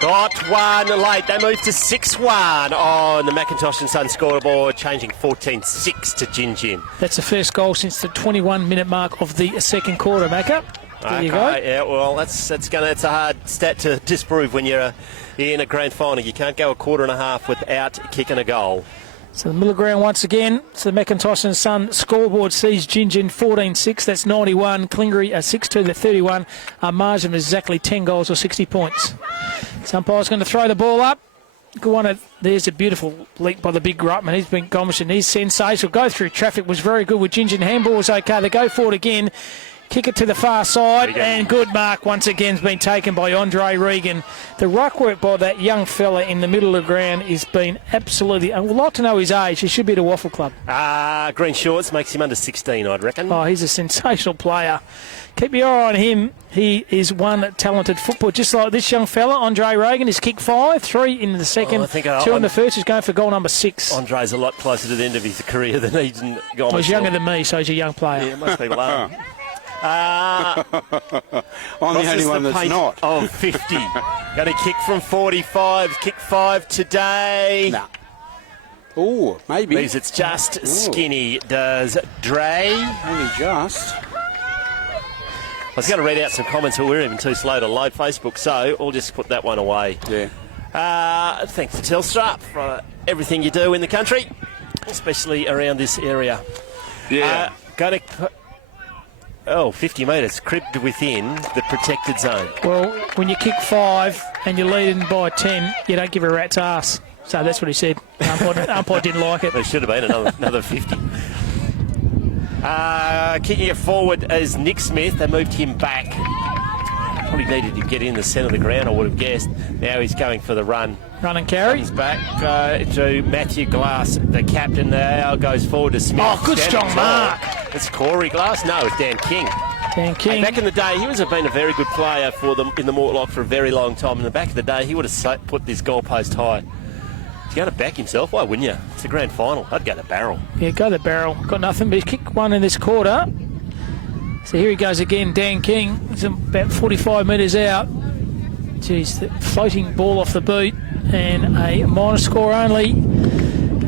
Got one late. They moved to 6-1 on the McIntosh and Son scoreboard, changing 14-6 to Gingin. That's the first goal since the 21-minute mark of the second quarter, Macca. There you go. Yeah, well, that's a hard stat to disprove when you're in a grand final. You can't go a quarter and a half without kicking a goal. So the middle of the ground once again. So the McIntosh and Son scoreboard sees Gingin 14-6. That's 91. Calingiri 6-2 to 31. Our margin is exactly 10 goals or 60 points. So umpire's going to throw the ball up. Good one. There's a beautiful leap by the big Rutman. He's been gomish and he's sensational. Go through traffic was very good with Gingin. Handball was okay. They go forward again. Kick it to the far side, and good mark once again has been taken by Andre Regan. The ruck work by that young fella in the middle of the ground has been absolutely... I would like to know his age. He should be at a Waffle Club. Green shorts makes him under 16, I'd reckon. Oh, he's a sensational player. Keep your eye on him. He is one talented footballer, just like this young fella, Andre Regan. He's kicked 5, 3 in the second, 2 in the first. He's going for goal number 6. Andre's a lot closer to the end of his career than he's gone. Well, he's younger than me, so he's a young player. Yeah, most people are. I'm the only one that's not. Oh, 50. Going to kick from 45. Kick 5 today. Nah. Oh, maybe. Believes it's just skinny. Does Dre? Only just. I was going to read out some comments, but we're even too slow to load Facebook, so I'll just put that one away. Yeah. Thanks to Telstra for everything you do in the country, especially around this area. Yeah. Going to... 50 metres, cribbed within the protected zone. Well, when you kick 5 and you're leading by 10, you don't give a rat's ass. So that's what he said. Umpire didn't like it. There should have been another 50. Kicking it forward is Nick Smith. They moved him back. Probably needed to get in the centre of the ground, I would have guessed. Now he's going for the run. Run and carry. He's back to Matthew Glass, the captain. Now goes forward to Smith. Oh, good strong mark. It's Corey Glass. No, it's Dan King. Dan King. Hey, back in the day, he was been a very good player for them in the Mortlock for a very long time. In the back of the day, he would have put this goalpost high. He's going to back himself. Why wouldn't you? It's a grand final. I'd go to barrel. Yeah, go the barrel. Got nothing, but he's kicked one in this quarter. So here he goes again, Dan King. He's about 45 metres out. Geez, the floating ball off the boot, and a minor score only.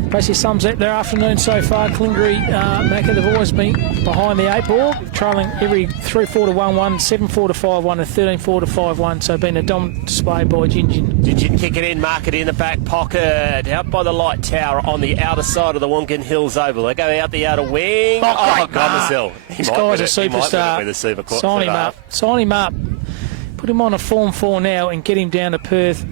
Basically sums up their afternoon so far. Calingiri, Macca, they've always been behind the 8 ball, trailing every 3-4 to 1-1, 7-4 to 5-1, and 13-4 to 5-1. So been a dominant display by Gingin. Gingin kick it in, mark it in the back pocket, out by the light tower on the outer side of the Wongan Hills Oval. They go out the outer wing. Oh, Gomersell. This guy's a superstar. Sign him up. Sign him up. Put him on a Form 4 now and get him down to Perth.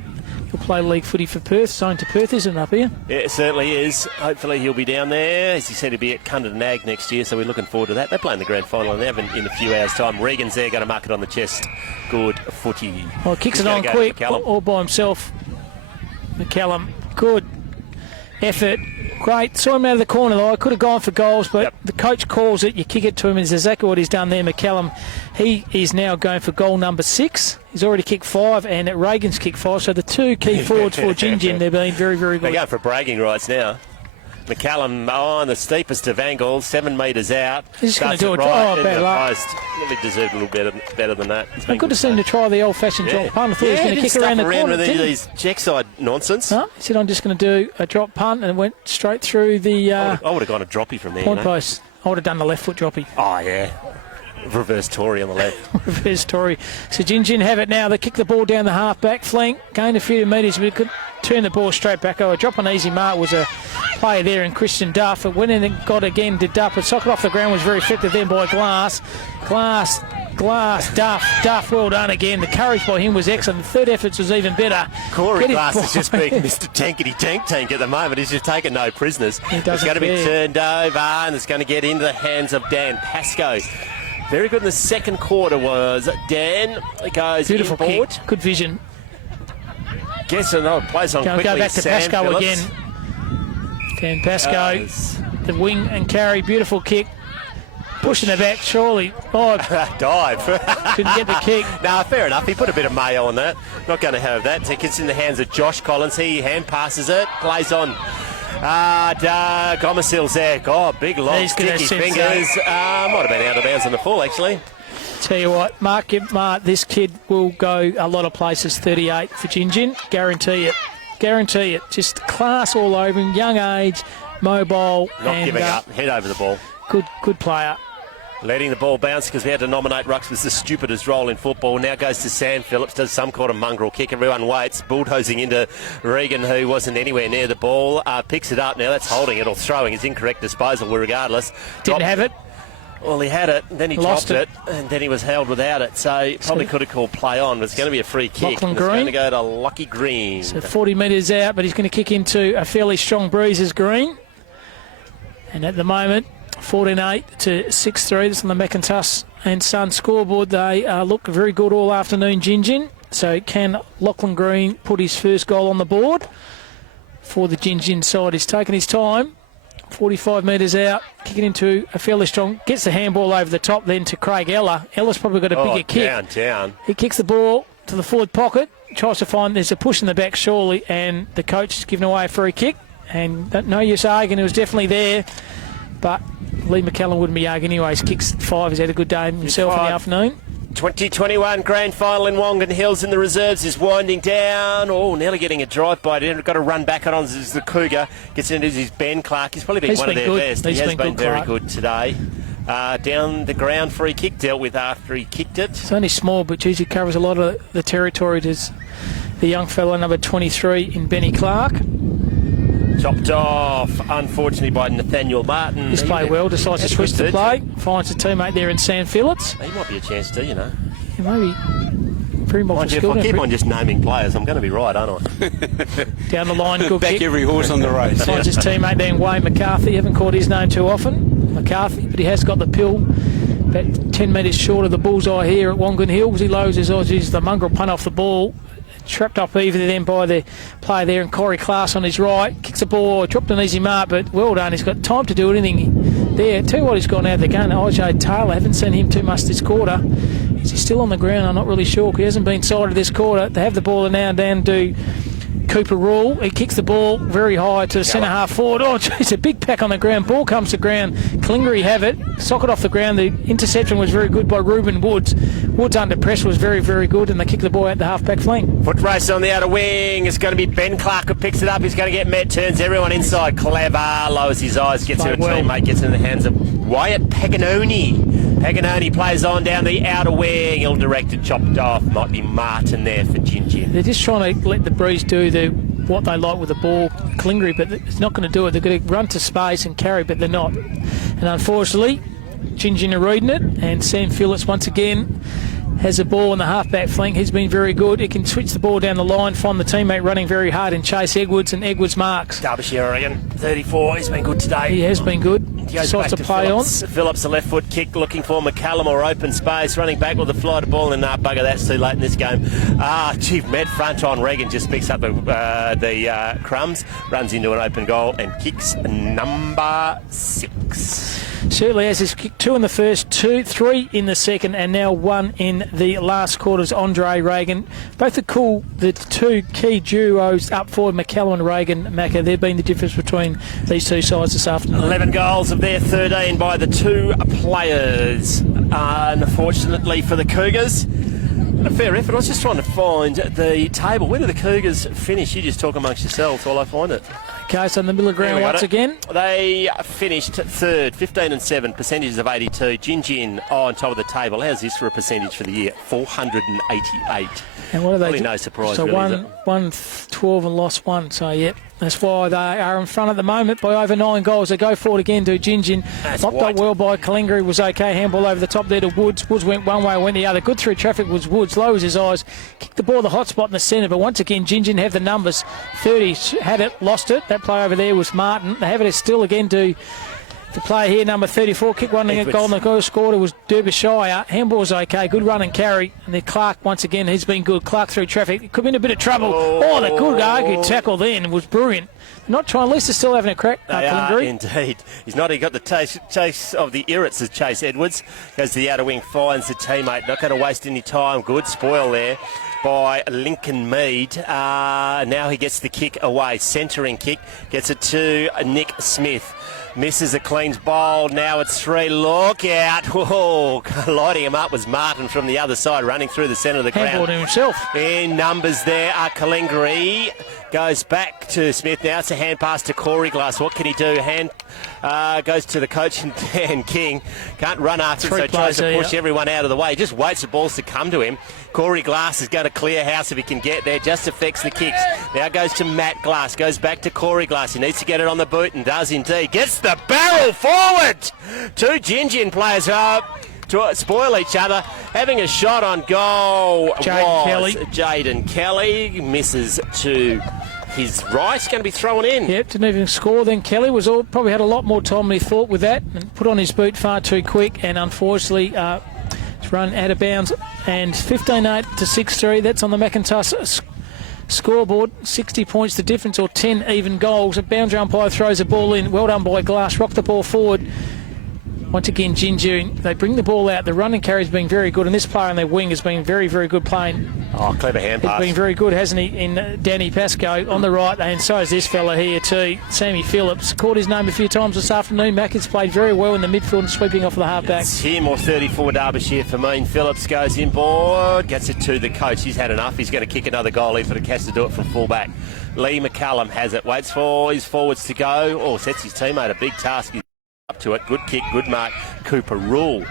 He'll play league footy for Perth. Signed to Perth, isn't it, up here? Yeah, it certainly is. Hopefully he'll be down there. As he said, he'll be at Cundit and Ag next year, so we're looking forward to that. They're playing the grand final now in a few hours' time. Regan's there, going to mark it on the chest. Good footy. Well, kicks it on quick, all by himself. McCallum, good effort. Great. Saw him out of the corner, though. I could have gone for goals, but the coach calls it. You kick it to him. It's exactly what he's done there, McCallum. He is now going for goal number 6. He's already kicked 5, and Reagan's kicked 5. So the 2 key forwards for Gingin, they've been very, very good. They're going for bragging rights now. McCallum on the steepest of angles, 7 metres out. He's just going to do a bad luck. He deserved a little better than that. It's good to see him to try the old-fashioned drop punt. I thought he was going to kick around the corner. These check side nonsense. No, he said, I'm just going to do a drop punt, and went straight through the I would have gone a droppy from there. Point post. I would have done the left foot droppy. Oh, yeah. Reverse Tory on the left. Reverse Tory. So Gingin have it now. They kick the ball down the half-back flank, gained a few metres, but could turn the ball straight back over. Drop an easy mark was a player there in Christian Duff. It went in and got again to Duff, but socket off the ground was very effective then by Glass. Duff, well done again. The courage by him was excellent. The third efforts was even better. Corey Glass is just being Mr. Tankety Tank at the moment. He's just taking no prisoners. It's going to be turned over, and it's going to get into the hands of Dan Pascoe. Very good in the second quarter was Dan. It goes beautiful inboard. Kick. Good vision. Guess another plays on quickly. Go back to Sam Pascoe Phillips. again. Dan Pascoe, the wing and carry, beautiful kick. Pushing it back, surely. Oh, dive. Couldn't get the kick. No, fair enough. He put a bit of mayo on that. Not going to have that. It gets in the hands of Josh Collins. He hand passes it, plays on. Gomersell's there. God, big long sticky fingers. Might have been out of bounds on the full, actually. Tell you what, Mark, this kid will go a lot of places. 38 for Gingin. Guarantee it. Guarantee it. Just class all over him. Young age, mobile. Not giving up. Head over the ball. Good player. Letting the ball bounce because we had to nominate Rucks was the stupidest role in football. Now goes to Sam Phillips, does some kind of mongrel kick. Everyone waits, bulldozing into Regan, who wasn't anywhere near the ball. Picks it up now. That's holding it or throwing. His incorrect disposal, regardless. Didn't have it. Well, he had it, then he dropped it, and then he was held without it. So he probably could have called play on, but it's going to be a free kick. Lachlan It's Green. going to go to Lucky Green. So 40 metres out, but he's going to kick into a fairly strong Breezes Green. And at the moment, 14-8 to 6-3. This is on the McIntosh and Son scoreboard. They look very good all afternoon, Gingin. So can Lachlan Green put his first goal on the board for the Gingin side? He's taken his time. 45 metres out, kicking into a fairly strong, gets the handball over the top then to Craig Ella. Ella's probably got a bigger kick. Down. He kicks the ball to the forward pocket, tries to find, there's a push in the back surely, and the coach has given away a free kick. And no use arguing, it was definitely there. But Lee McCallum wouldn't be arguing anyways. Kicks 5, he's had a good day himself in the afternoon. 2021 grand final in Wongan Hills in the reserves is winding down. Oh, nearly getting a drive by it. Got to run back on as the Cougar gets into his Ben Clark. He's probably been one of their best. He has been very good today. Down the ground free kick, dealt with after he kicked it. It's only small, but geez, he covers a lot of the territory. There's the young fellow, number 23 in Benny Clark. Chopped off, unfortunately, by Nathaniel Martin. He's played well, decides to switch the play. Finds a teammate there in Sam Phillips. He might be a chance too, you know. Yeah, maybe. Very much if I keep on just naming players, I'm going to be right, aren't I? Down the line, good Back kick. every horse on the race. Finds his teammate there in Wayne McCarthy. Haven't caught his name too often, McCarthy, but he has got the pill. About 10 metres short of the bullseye here at Wongan Hills. He lowers his odds, uses the mongrel punt off the ball. Trapped up either then by the player there, and Corey Class on his right. Kicks the ball, dropped an easy mark, but well done. He's got time to do anything there. Tell you what, he's gone out of the gun. IJ Taylor, haven't seen him too much this quarter. Is he still on the ground? I'm not really sure. He hasn't been sided this quarter. They have the ball now down to Cooper Rule. He kicks the ball very high to the centre half forward. Oh, geez, a big pack on the ground. Ball comes to ground. Calingiri have it. Socket off the ground. The interception was very good by Ruben Woods. Woods under pressure was very, very good, and they kick the ball out the half-back flank. Foot race on the outer wing. It's going to be Ben Clark who picks it up. He's going to get met. Turns everyone inside. Clever. Lowers his eyes. Gets to a teammate. Gets in the hands of Wyatt Paganoni. Paganoni plays on down the outer wing. He'll direct it, chopped off. Might be Martin there for Gingin. They're just trying to let the Breeze do what they like with the ball, Calingiri, but it's not going to do it. They're going to run to space and carry, but they're not. And unfortunately, Gingin are reading it, and Sam Phillips once again has a ball in the half-back flank. He's been very good. He can switch the ball down the line, find the teammate running very hard, and chase Edwards, and Edwards marks. Derbyshire, Oregon, 34. He's been good today. He has been good. He goes back to play Phillips. Phillips, a left foot kick, looking for McCallum or open space, running back with the fly to ball, and bugger, that's too late in this game. Chief Med front on Regan just picks up the crumbs, runs into an open goal, and kicks number 6. Certainly has his kick 2 in the first, 3 in the second, and now 1 in the last quarters. Andre Reagan. Both are cool. The two key duos up forward, McCallum and Reagan Macca. They've been the difference between these two sides this afternoon. 11 goals of their 13 by the two players. Unfortunately for the Cougars. A fair effort. I was just trying to find the table. Where do the Cougars finish? You just talk amongst yourselves while I find it. Okay, so in the middle of the ground once again. They finished third, 15-7, percentages of 82. Gingin on top of the table. How's this for a percentage for the year? 488. And what are they? Really no surprise. So really, won 12 and lost 1. So yep, that's why they are in front at the moment by over 9 goals. They go forward again to Gingin. Lopped up well by Calingiri, was okay. Handball over the top there to Woods. Woods went one way, went the other. Good through traffic was Woods. Lowers his eyes, kicked the ball the hot spot in the centre. But once again, Gingin have the numbers. 30 had it, lost it. That play over there was Martin. They have it still again to the player here, number 34, kick one at goal, and the goal scored. It was Derbyshire. Handball was okay, good run and carry. And then Clark, once again, he's been good. Clark through traffic. It could be in a bit of trouble. Oh, the good argued tackle then was brilliant. Not trying, at least they're still having a crack. They are indeed. He's not. He got the chase of the Irrits as Chase Edwards. Goes to the outer wing, finds the teammate. Not going to waste any time. Good spoil there by Lincoln Mead. Now he gets the kick away. Centering kick. Gets it to Nick Smith. Misses a clean bowl. Now it's 3. Look out. Whoa. Lighting him up was Martin from the other side, running through the centre of the ground. Handball to himself. In numbers there are Calingiri. Goes back to Smith. Now it's a hand pass to Corey Glass. What can he do? Goes to the coach and Dan King. Can't run after him, so tries to push everyone out of the way. Just waits for balls to come to him. Corey Glass is going to clear house if he can get there. Just affects the kicks. Now goes to Matt Glass. Goes back to Corey Glass. He needs to get it on the boot and does indeed. Gets the barrel forward. 2 Gingin players to spoil each other. Having a shot on goal Jaden Kelly. Jaden Kelly. Misses to his right, going to be thrown in. Yep, didn't even score. Then Kelly probably had a lot more time than he thought with that, and put on his boot far too quick, and unfortunately it's run out of bounds. And 15-8 to 6-3. That's on the McIntosh scoreboard. 60 points the difference, or 10 even goals. A boundary umpire throws the ball in. Well done by Glass. Rock the ball forward. Once again, Gingin, they bring the ball out. The run and carry has been very good, and this player on their wing has been very, very good playing. Oh, clever hand pass. He's been very good, hasn't he, in Danny Pascoe on the right, and so is this fella here too, Sammy Phillips. Caught his name a few times this afternoon. Mackin's played very well in the midfield and sweeping off the half-back. It's him or 34 Derbyshire for me. Phillips goes inboard, gets it to the coach. He's had enough. He's going to kick another goal in, but it has to do it from full-back. Lee McCallum has it, waits for his forwards to go. Oh, sets his teammate a big task. Up to it, good kick, good mark. Cooper Rule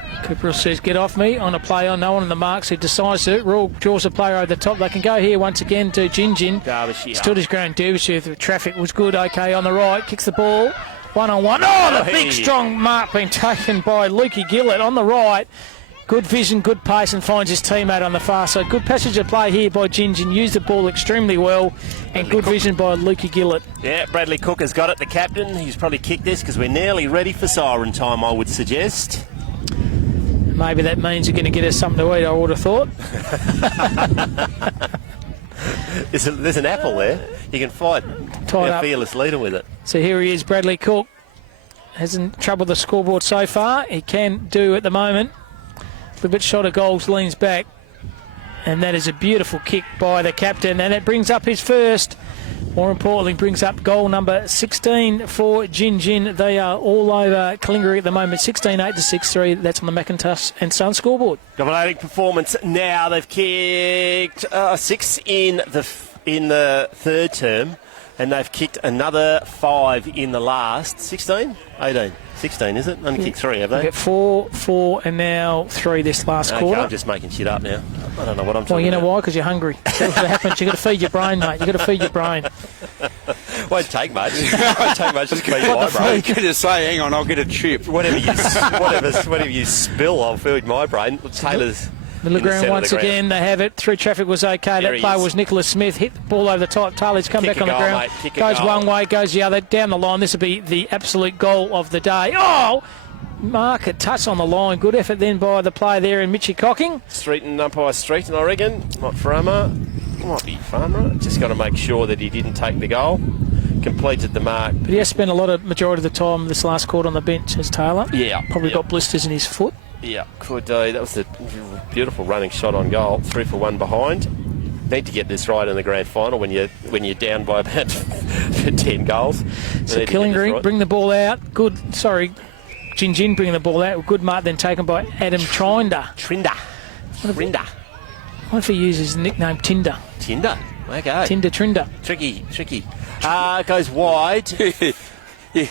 says, get off me on a play on no one in the marks. He decides to. Rule draws a player over the top. They can go here once again to Gingin. Derbyshire. Stood his ground. Derbyshire. The traffic was good. Okay, on the right. Kicks the ball. 1-on-1. Oh, the big strong mark being taken by Lukey Gillett on the right. Good vision, good pace, and finds his teammate on the far side. Good passage of play here by Gingin. Used the ball extremely well, and good vision by Lukey Gillett. Yeah, Bradley Cook has got it, the captain. He's probably kicked this because we're nearly ready for siren time, I would suggest. Maybe that means you're going to get us something to eat, I would have thought. There's an apple there. You can fight our fearless leader with it. So here he is, Bradley Cook. Hasn't troubled the scoreboard so far. He can do at the moment. A bit short of goals, leans back, and that is a beautiful kick by the captain, and it brings up his first. More importantly, brings up goal number 16 for Gingin. They are all over Calingiri at the moment, 16-8 to 6-3. That's on the McIntosh and Sun scoreboard. Dominating performance now. They've kicked 6 in the third term, and they've kicked another 5 in the last 16, 18. 16, is it? Only kicked 3, have they? Get 4, and now 3 this last quarter. I'm just making shit up now. I don't know what I'm talking about. Well, you know why? Because you're hungry. That's what happens. You've got to feed your brain, mate. You've got to feed your brain. Won't take much. Won't take much to feed my brain. You could just say, hang on, I'll get a chip. Whatever you spill, I'll feed my brain. Taylor's... Middle ground once again, they have it. Through traffic was okay. That play was Nicholas Smith. Hit the ball over the top. Taylor's come back on the ground. Goes one way, goes the other. Down the line. This will be the absolute goal of the day. Oh! Mark it. Touch on the line. Good effort then by the player there in Mitchie Cocking. Umpire Streeton, I reckon. Not Farmer. Might be Farmer. Just got to make sure that he didn't take the goal. Completed the mark. But he has spent a lot of majority of the time this last quarter on the bench as Taylor. Yeah. Probably got blisters in his foot. Yeah, could do. That was a beautiful running shot on goal. 3 for 1 behind. Need to get this right in the grand final when you're down by about 10 goals. So Calingiri bring the ball out. Good. Sorry, Gingin bringing the ball out. Good mark then taken by Adam Trinder. Trinder. What if he uses his nickname Tinder? Tinder. Okay. Trinder. Tricky. Goes wide. Yeah,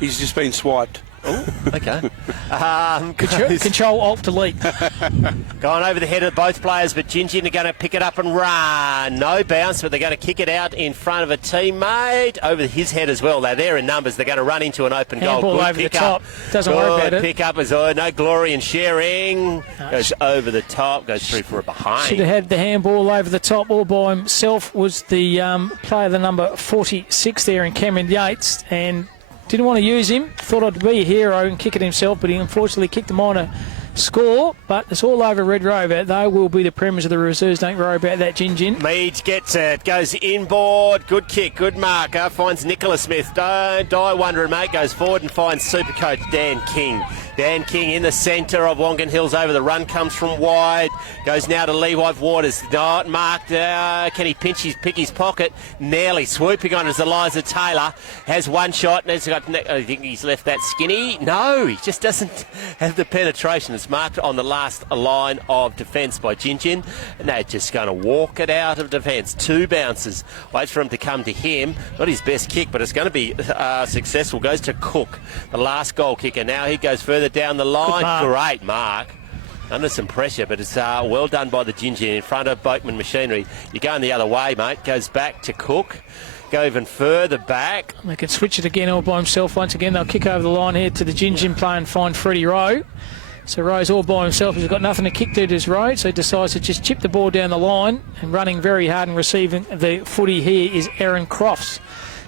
he's just been swiped. Oh, okay. Control Alt Delete. Going over the head of both players, but Gingin are going to pick it up and run. No bounce, but they're going to kick it out in front of a teammate. Over his head as well. They're there in numbers. They're going to run into an open goal. Handball over the top. Doesn't worry about it. Pick up as well. No glory in sharing. Goes over the top. Goes through for a behind. Should have had the handball over the top all by himself. Was the player, the number 46 there in Cameron Yates, and didn't want to use him. Thought I'd be a hero and kick it himself, but he unfortunately kicked him on a score. But it's all over Red Rover. They will be the premiers of the reserves. Don't worry about that, Gingin. Meads gets it. Goes inboard. Good kick. Good marker. Finds Nicholas Smith. Don't die wondering, mate. Goes forward and finds Supercoach Dan King. Dan King in the centre of Wongan Hills over the run. Comes from wide. Goes now to Levi Waters. Not marked. Can he pick his pocket? Nearly swooping on as Eliza Taylor. Has one shot. And has got, I think he's left that skinny. No, he just doesn't have the penetration. It's marked on the last line of defence by Gingin. And they're just going to walk it out of defence. 2 bounces. Waits for him to come to him. Not his best kick, but it's going to be successful. Goes to Cook, the last goal kicker. Now he goes further down the line. Great mark. Under some pressure, but it's well done by the Gingin in front of Boatman Machinery. You're going the other way, mate. Goes back to Cook. Go even further back. They can switch it again all by himself once again. They'll kick over the line here to the Gingin player and find Freddie Rowe. So Rose all by himself. He's got nothing to kick to his road, so he decides to just chip the ball down the line, and running very hard and receiving the footy here is Aaron Crofts.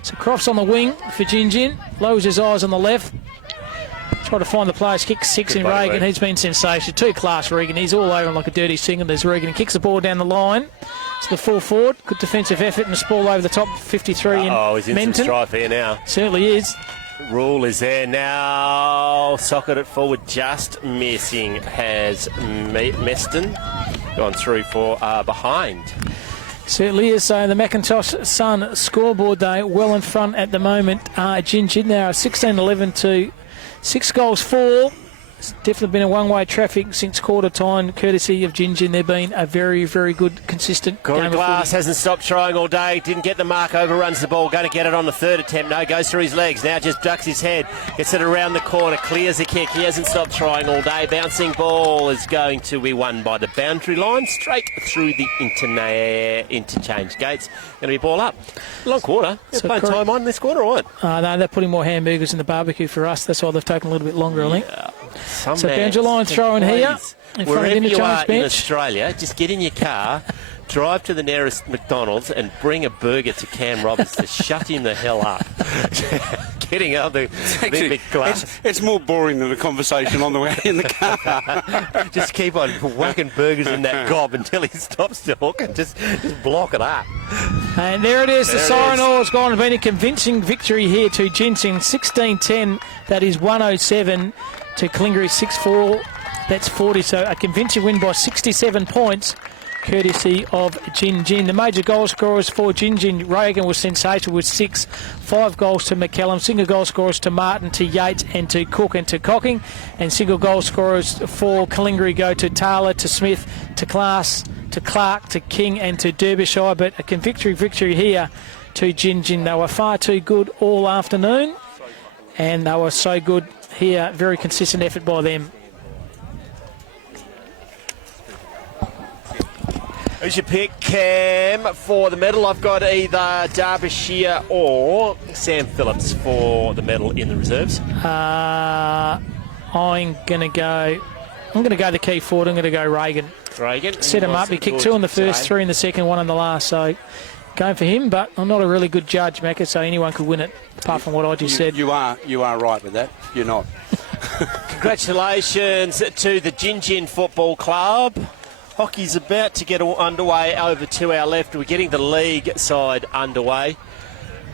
So Crofts on the wing for Gingin, lowers his eyes on the left. Try to find the players, kicks 6 in Reagan. He's been sensational. 2-class Reagan. He's all over him like a dirty single. There's Reagan. He kicks the ball down the line. It's the full forward. Good defensive effort and a ball over the top. 53 in he's in Menton. some strife here now. Certainly is. Rule is there now. Socket it forward, just missing. Has Meston gone through for behind. Certainly is. So the Macintosh Sun scoreboard, though, well in front at the moment. Gingin now 16-11 to 6 goals 4. It's definitely been a one-way traffic since quarter time, courtesy of Gingin. They've been a very, very good, consistent Corey game Glass of hasn't stopped trying all day. Didn't get the mark, overruns the ball. Going to get it on the third attempt. No, goes through his legs. Now just ducks his head. Gets it around the corner. Clears a kick. He hasn't stopped trying all day. Bouncing ball is going to be won by the boundary line. Straight through the interchange gates. Going to be ball up. Long quarter. So Playing time on this quarter or what? no, they're putting more hamburgers in the barbecue for us. That's why they've taken a little bit longer, I think. Some So man, boundary line throw in here. In front of wherever the you are interchange in bench. Australia, just get in your car, drive to the nearest McDonald's and bring a burger to Cam Roberts to shut him the hell up. Getting out the big glass. It's more boring than a conversation on the way in the car. Just keep on whacking burgers in that gob until he stops talking. Just block it up. And there it is. The There it siren is. all has gone and been a convincing victory here to Gingin. 16-10. That is 107 to Calingiri 6-4. That's 40. So a convincing win by 67 points, courtesy of Gingin. The major goal scorers for Gingin, Reagan was sensational with 6. 5 goals to McCallum. Single goal scorers to Martin, to Yates and to Cook and to Cocking. And single goal scorers for Calingiri go to Taylor, to Smith, to Class, to Clark, to King and to Derbyshire. But a convincing victory here to Gingin. They were far too good all afternoon, and they were so good here. Very consistent effort by them. Who's your pick, Cam, for the medal? I've got either Derbyshire or Sam Phillips for the medal in the reserves. I'm going to go the key forward. I'm going to go Reagan. Reagan. Set him up. He kicked 2 in the first, 3 in the second, 1 in the last. So going for him, but I'm not a really good judge, Macca, so anyone could win it, apart from what I just said. You are right with that. You're not. Congratulations to the Gingin Football Club. Hockey's about to get underway over to our left. We're getting the league side underway.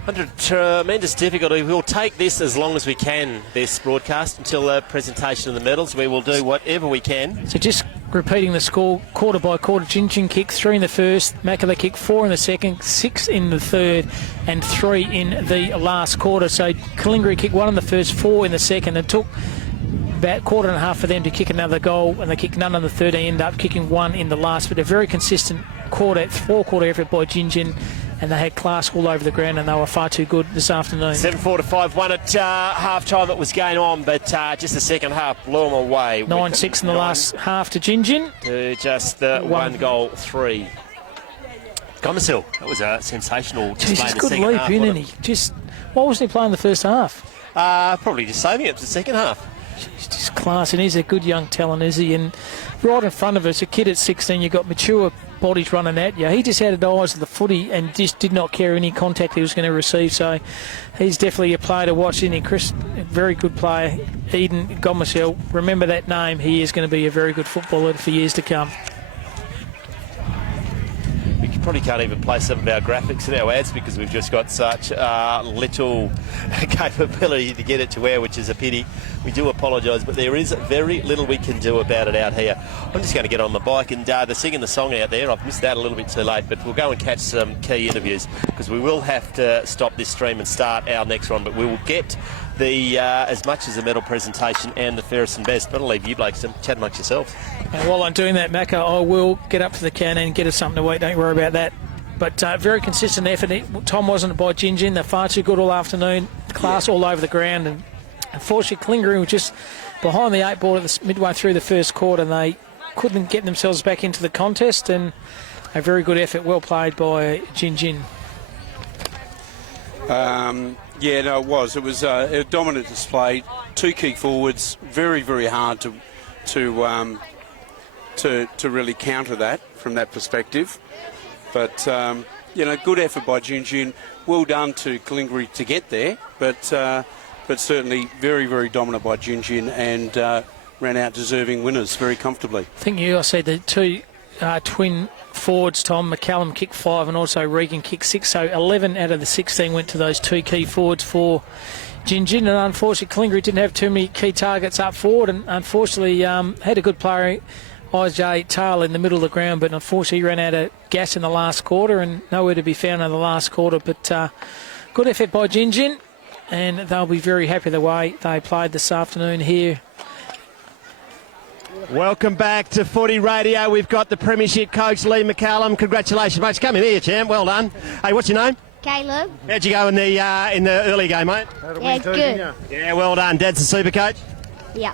Under tremendous difficulty. We'll take this as long as we can, this broadcast, until the presentation of the medals. We will do whatever we can. So just repeating the score, quarter by quarter. Gingin kicked 3 in the first, Macca kicked 4 in the second, 6 in the third, and 3 in the last quarter. So Calingiri kicked 1 in the first, 4 in the second, and took about quarter and a half for them to kick another goal, and they kicked none in the third. They end up kicking 1 in the last, but a very consistent four-quarter effort by Gingin, and they had class all over the ground, and they were far too good this afternoon. 7-4 to 5-1 at half-time. It was going on, but just the second half blew them away. 9-6 in the last half to Gingin. To just the 1-3. Gomesil, that was a sensational display Jeez, in the good second leap, half. isn't he? Why wasn't he playing the first half? Probably just saving it for the second half. He's just class, and he's a good young talent, is he? And right in front of us, a kid at 16, you've got mature bodies running at you. He just had eyes of the footy and just did not care any contact he was going to receive. So he's definitely a player to watch, isn't he? Chris, a very good player. Eden Gomesil, remember that name. He is going to be a very good footballer for years to come. We probably can't even play some of our graphics in our ads because we've just got such little capability to get it to air, which is a pity. We do apologise, but there is very little we can do about it out here. I'm just going to get on the bike, and they're singing the song out there. I've missed out a little bit too late, but we'll go and catch some key interviews because we will have to stop this stream and start our next one, but we will get the as much as the medal presentation and the fairest and best. But I'll leave you blokes to chat amongst yourselves. And while I'm doing that, Macca, I will get up to the cannon and get us something to eat. Don't worry about that. But very consistent effort. Tom wasn't by Gingin. They're far too good all afternoon. Class all over the ground. And unfortunately, Calingiri was just behind the 8 ball at the midway through the first quarter, and they couldn't get themselves back into the contest. And a very good effort, well played by Gingin. Yeah, no, it was. It was a dominant display. 2 key forwards, very, very hard to really counter that from that perspective. But good effort by Gingin. Well done to Calingiri to get there, but certainly very, very dominant by Gingin and ran out deserving winners very comfortably. I think I said the two twin forwards, Tom. McCallum kicked 5 and also Regan kicked 6. So 11 out of the 16 went to those two key forwards for Gingin. And unfortunately, Calingiri didn't have too many key targets up forward, and unfortunately had a good player, IJ Taylor, in the middle of the ground, but unfortunately he ran out of gas in the last quarter and nowhere to be found in the last quarter. But good effort by Gingin, and they'll be very happy the way they played this afternoon here. Welcome back to Footy Radio. We've got the Premiership coach, Lee McCallum. Congratulations, mate. Come in here, champ. Well done. Hey, what's your name? Caleb. How'd you go in the early game, mate? Yeah, good. Yeah, well done. Dad's the super coach. Yeah.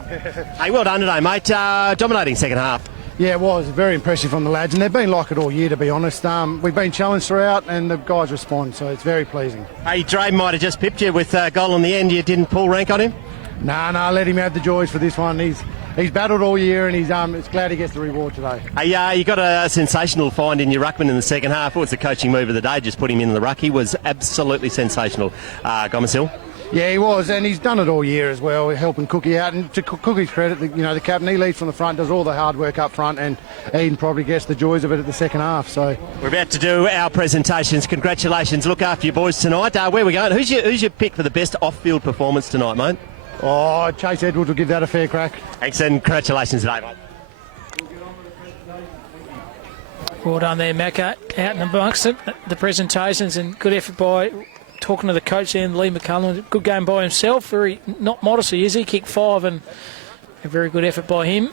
Hey, well done today, mate. Dominating second half. Yeah, it was very impressive from the lads, and they've been like it all year, to be honest. We've been challenged throughout, and the guys respond, so it's very pleasing. Hey, Dre might have just pipped you with a goal in the end. You didn't pull rank on him? Nah, let him have the joys for this one. He's battled all year, and it's glad he gets the reward today. Hey, you got a sensational find in your ruckman in the second half. What was the coaching move of the day? Just put him in the ruck. He was absolutely sensational. Gomersil. Yeah, he was, and he's done it all year as well, helping Cookie out. And to Cookie's credit, the captain, he leads from the front, does all the hard work up front, and Eden probably gets the joys of it at the second half. So we're about to do our presentations. Congratulations. Look after your boys tonight. Where are we going? Who's your pick for the best off-field performance tonight, mate? Oh, Chase Edwards will give that a fair crack. Thanks, and congratulations today, mate. Well done there, Macca, out and amongst it, the presentations, and good effort by talking to the coach and Lee McCallum. Good game by himself, very not modest he is. He kicked 5, and a very good effort by him.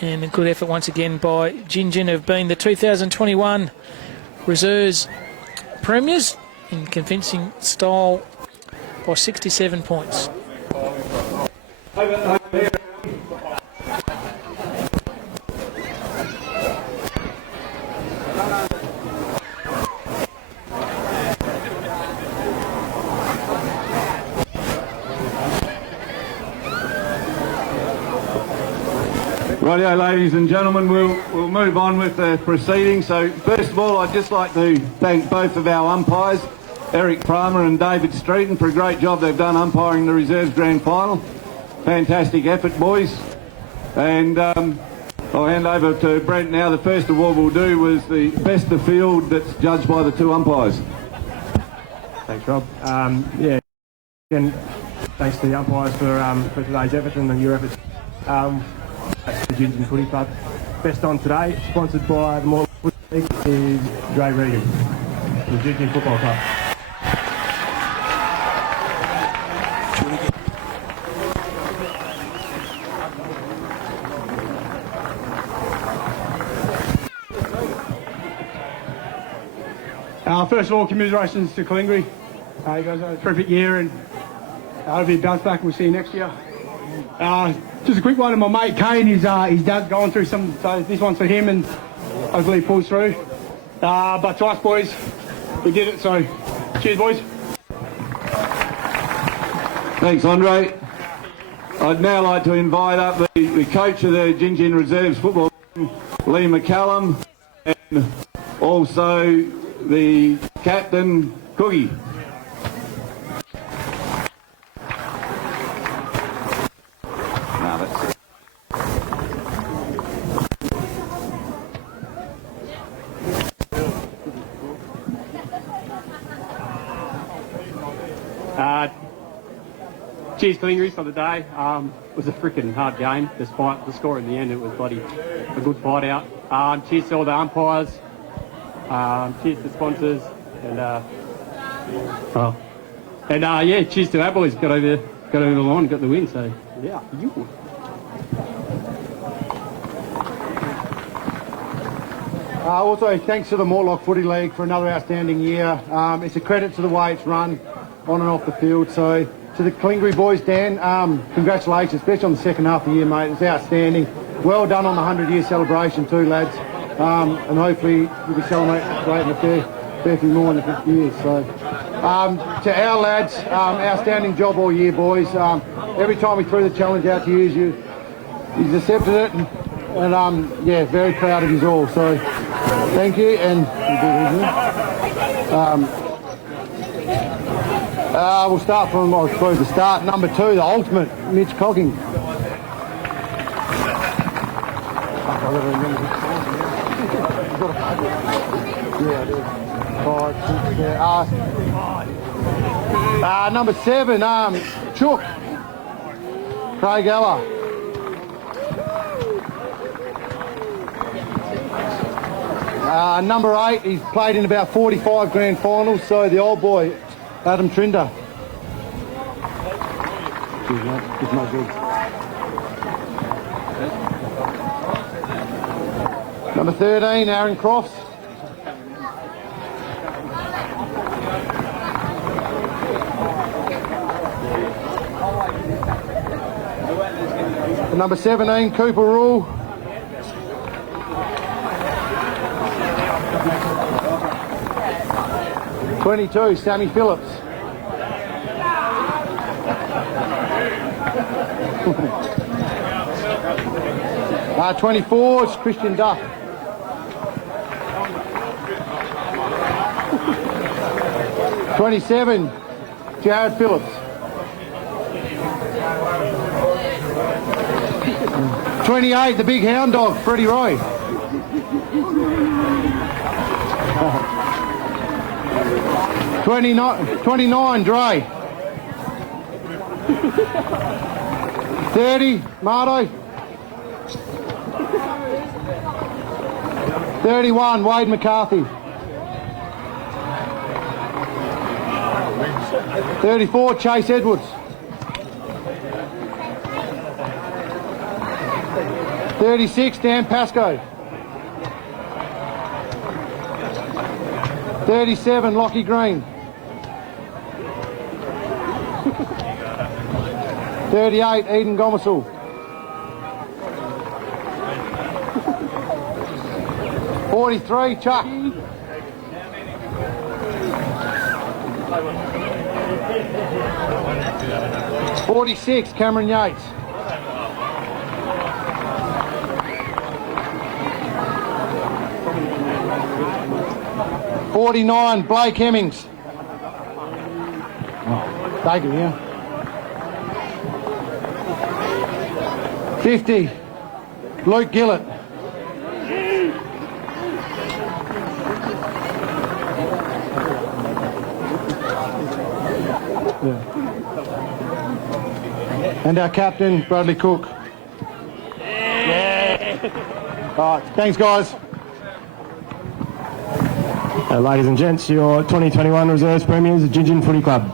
And a good effort once again by Gingin, who've been the 2021 Reserves Premiers in convincing style by 67 points. Rightio, ladies and gentlemen, we'll move on with the proceedings. So first of all, I'd just like to thank both of our umpires, Eric Palmer and David Streeton, for a great job they've done umpiring the Reserves Grand Final. Fantastic effort, boys. And I'll hand over to Brent now. The first award we'll do was the best of field that's judged by the two umpires. Thanks, Rob. Again, thanks to the umpires for today's effort and your efforts. That's the Gingin Footy Club. Best on today, sponsored by the Mortlock Footy League, is Dre Regan, the Gingin Football Club. First of all, commiserations to Calingiri. You guys had a terrific year, and I hope you bounce back and we'll see you next year. Just a quick one to my mate Kane. His dad's going through some, so this one's for him, and hopefully he pulls through. But to us boys, we did it, so cheers boys. Thanks, Andre. I'd now like to invite up the coach of the Gingin Reserves football team, Lee McCallum, and also the captain, Cookie. Cheers Calingiri for the day. It was a freaking hard game, despite the score in the end. It was bloody a good fight out. Cheers to all the umpires. Cheers to sponsors, and cheers to our boys. Got over the line, got the win. So yeah, you. Also, thanks to the Mortlock Footy League for another outstanding year. It's a credit to the way it's run on and off the field. So to the Calingiri boys, Dan, congratulations, especially on the second half of the year, mate. It's outstanding. Well done on the 100-year celebration too, lads. And hopefully we'll be celebrating a fair few more in the 50 years. So to our lads, outstanding job all year, boys. Every time we threw the challenge out to you, he's accepted it, and yeah, very proud of his all. So thank you, and we'll start from, I suppose, the start. Number 2, the ultimate, Mitch Cocking. Yeah, I do. 5, 6, number 7, Chook. Craig Ella. Number 8, he's played in about 45 grand finals, so the old boy, Adam Trinder. It's not good. Number 13, Aaron Crofts. Number 17, Cooper Rule. (22), Sammy Phillips. (24) is Christian Duff. (27), Jared Phillips. 28, the big hound dog, Freddie Roy. 29, Dre. 30, Mardo. 31, Wade McCarthy. 34, Chase Edwards. 36, Dan Pascoe. 37, Lockie Green. 38, Eden Gomersall. 43, Chuck. 46, Cameron Yates. 49, Blake Hemmings. Take it, yeah. 50, Luke Gillett. 'Ed and our captain, Bradley Cook. Yeah. All right, thanks, guys. Ladies and gents, your 2021 Reserves Premiers, the Gingin Footy Club.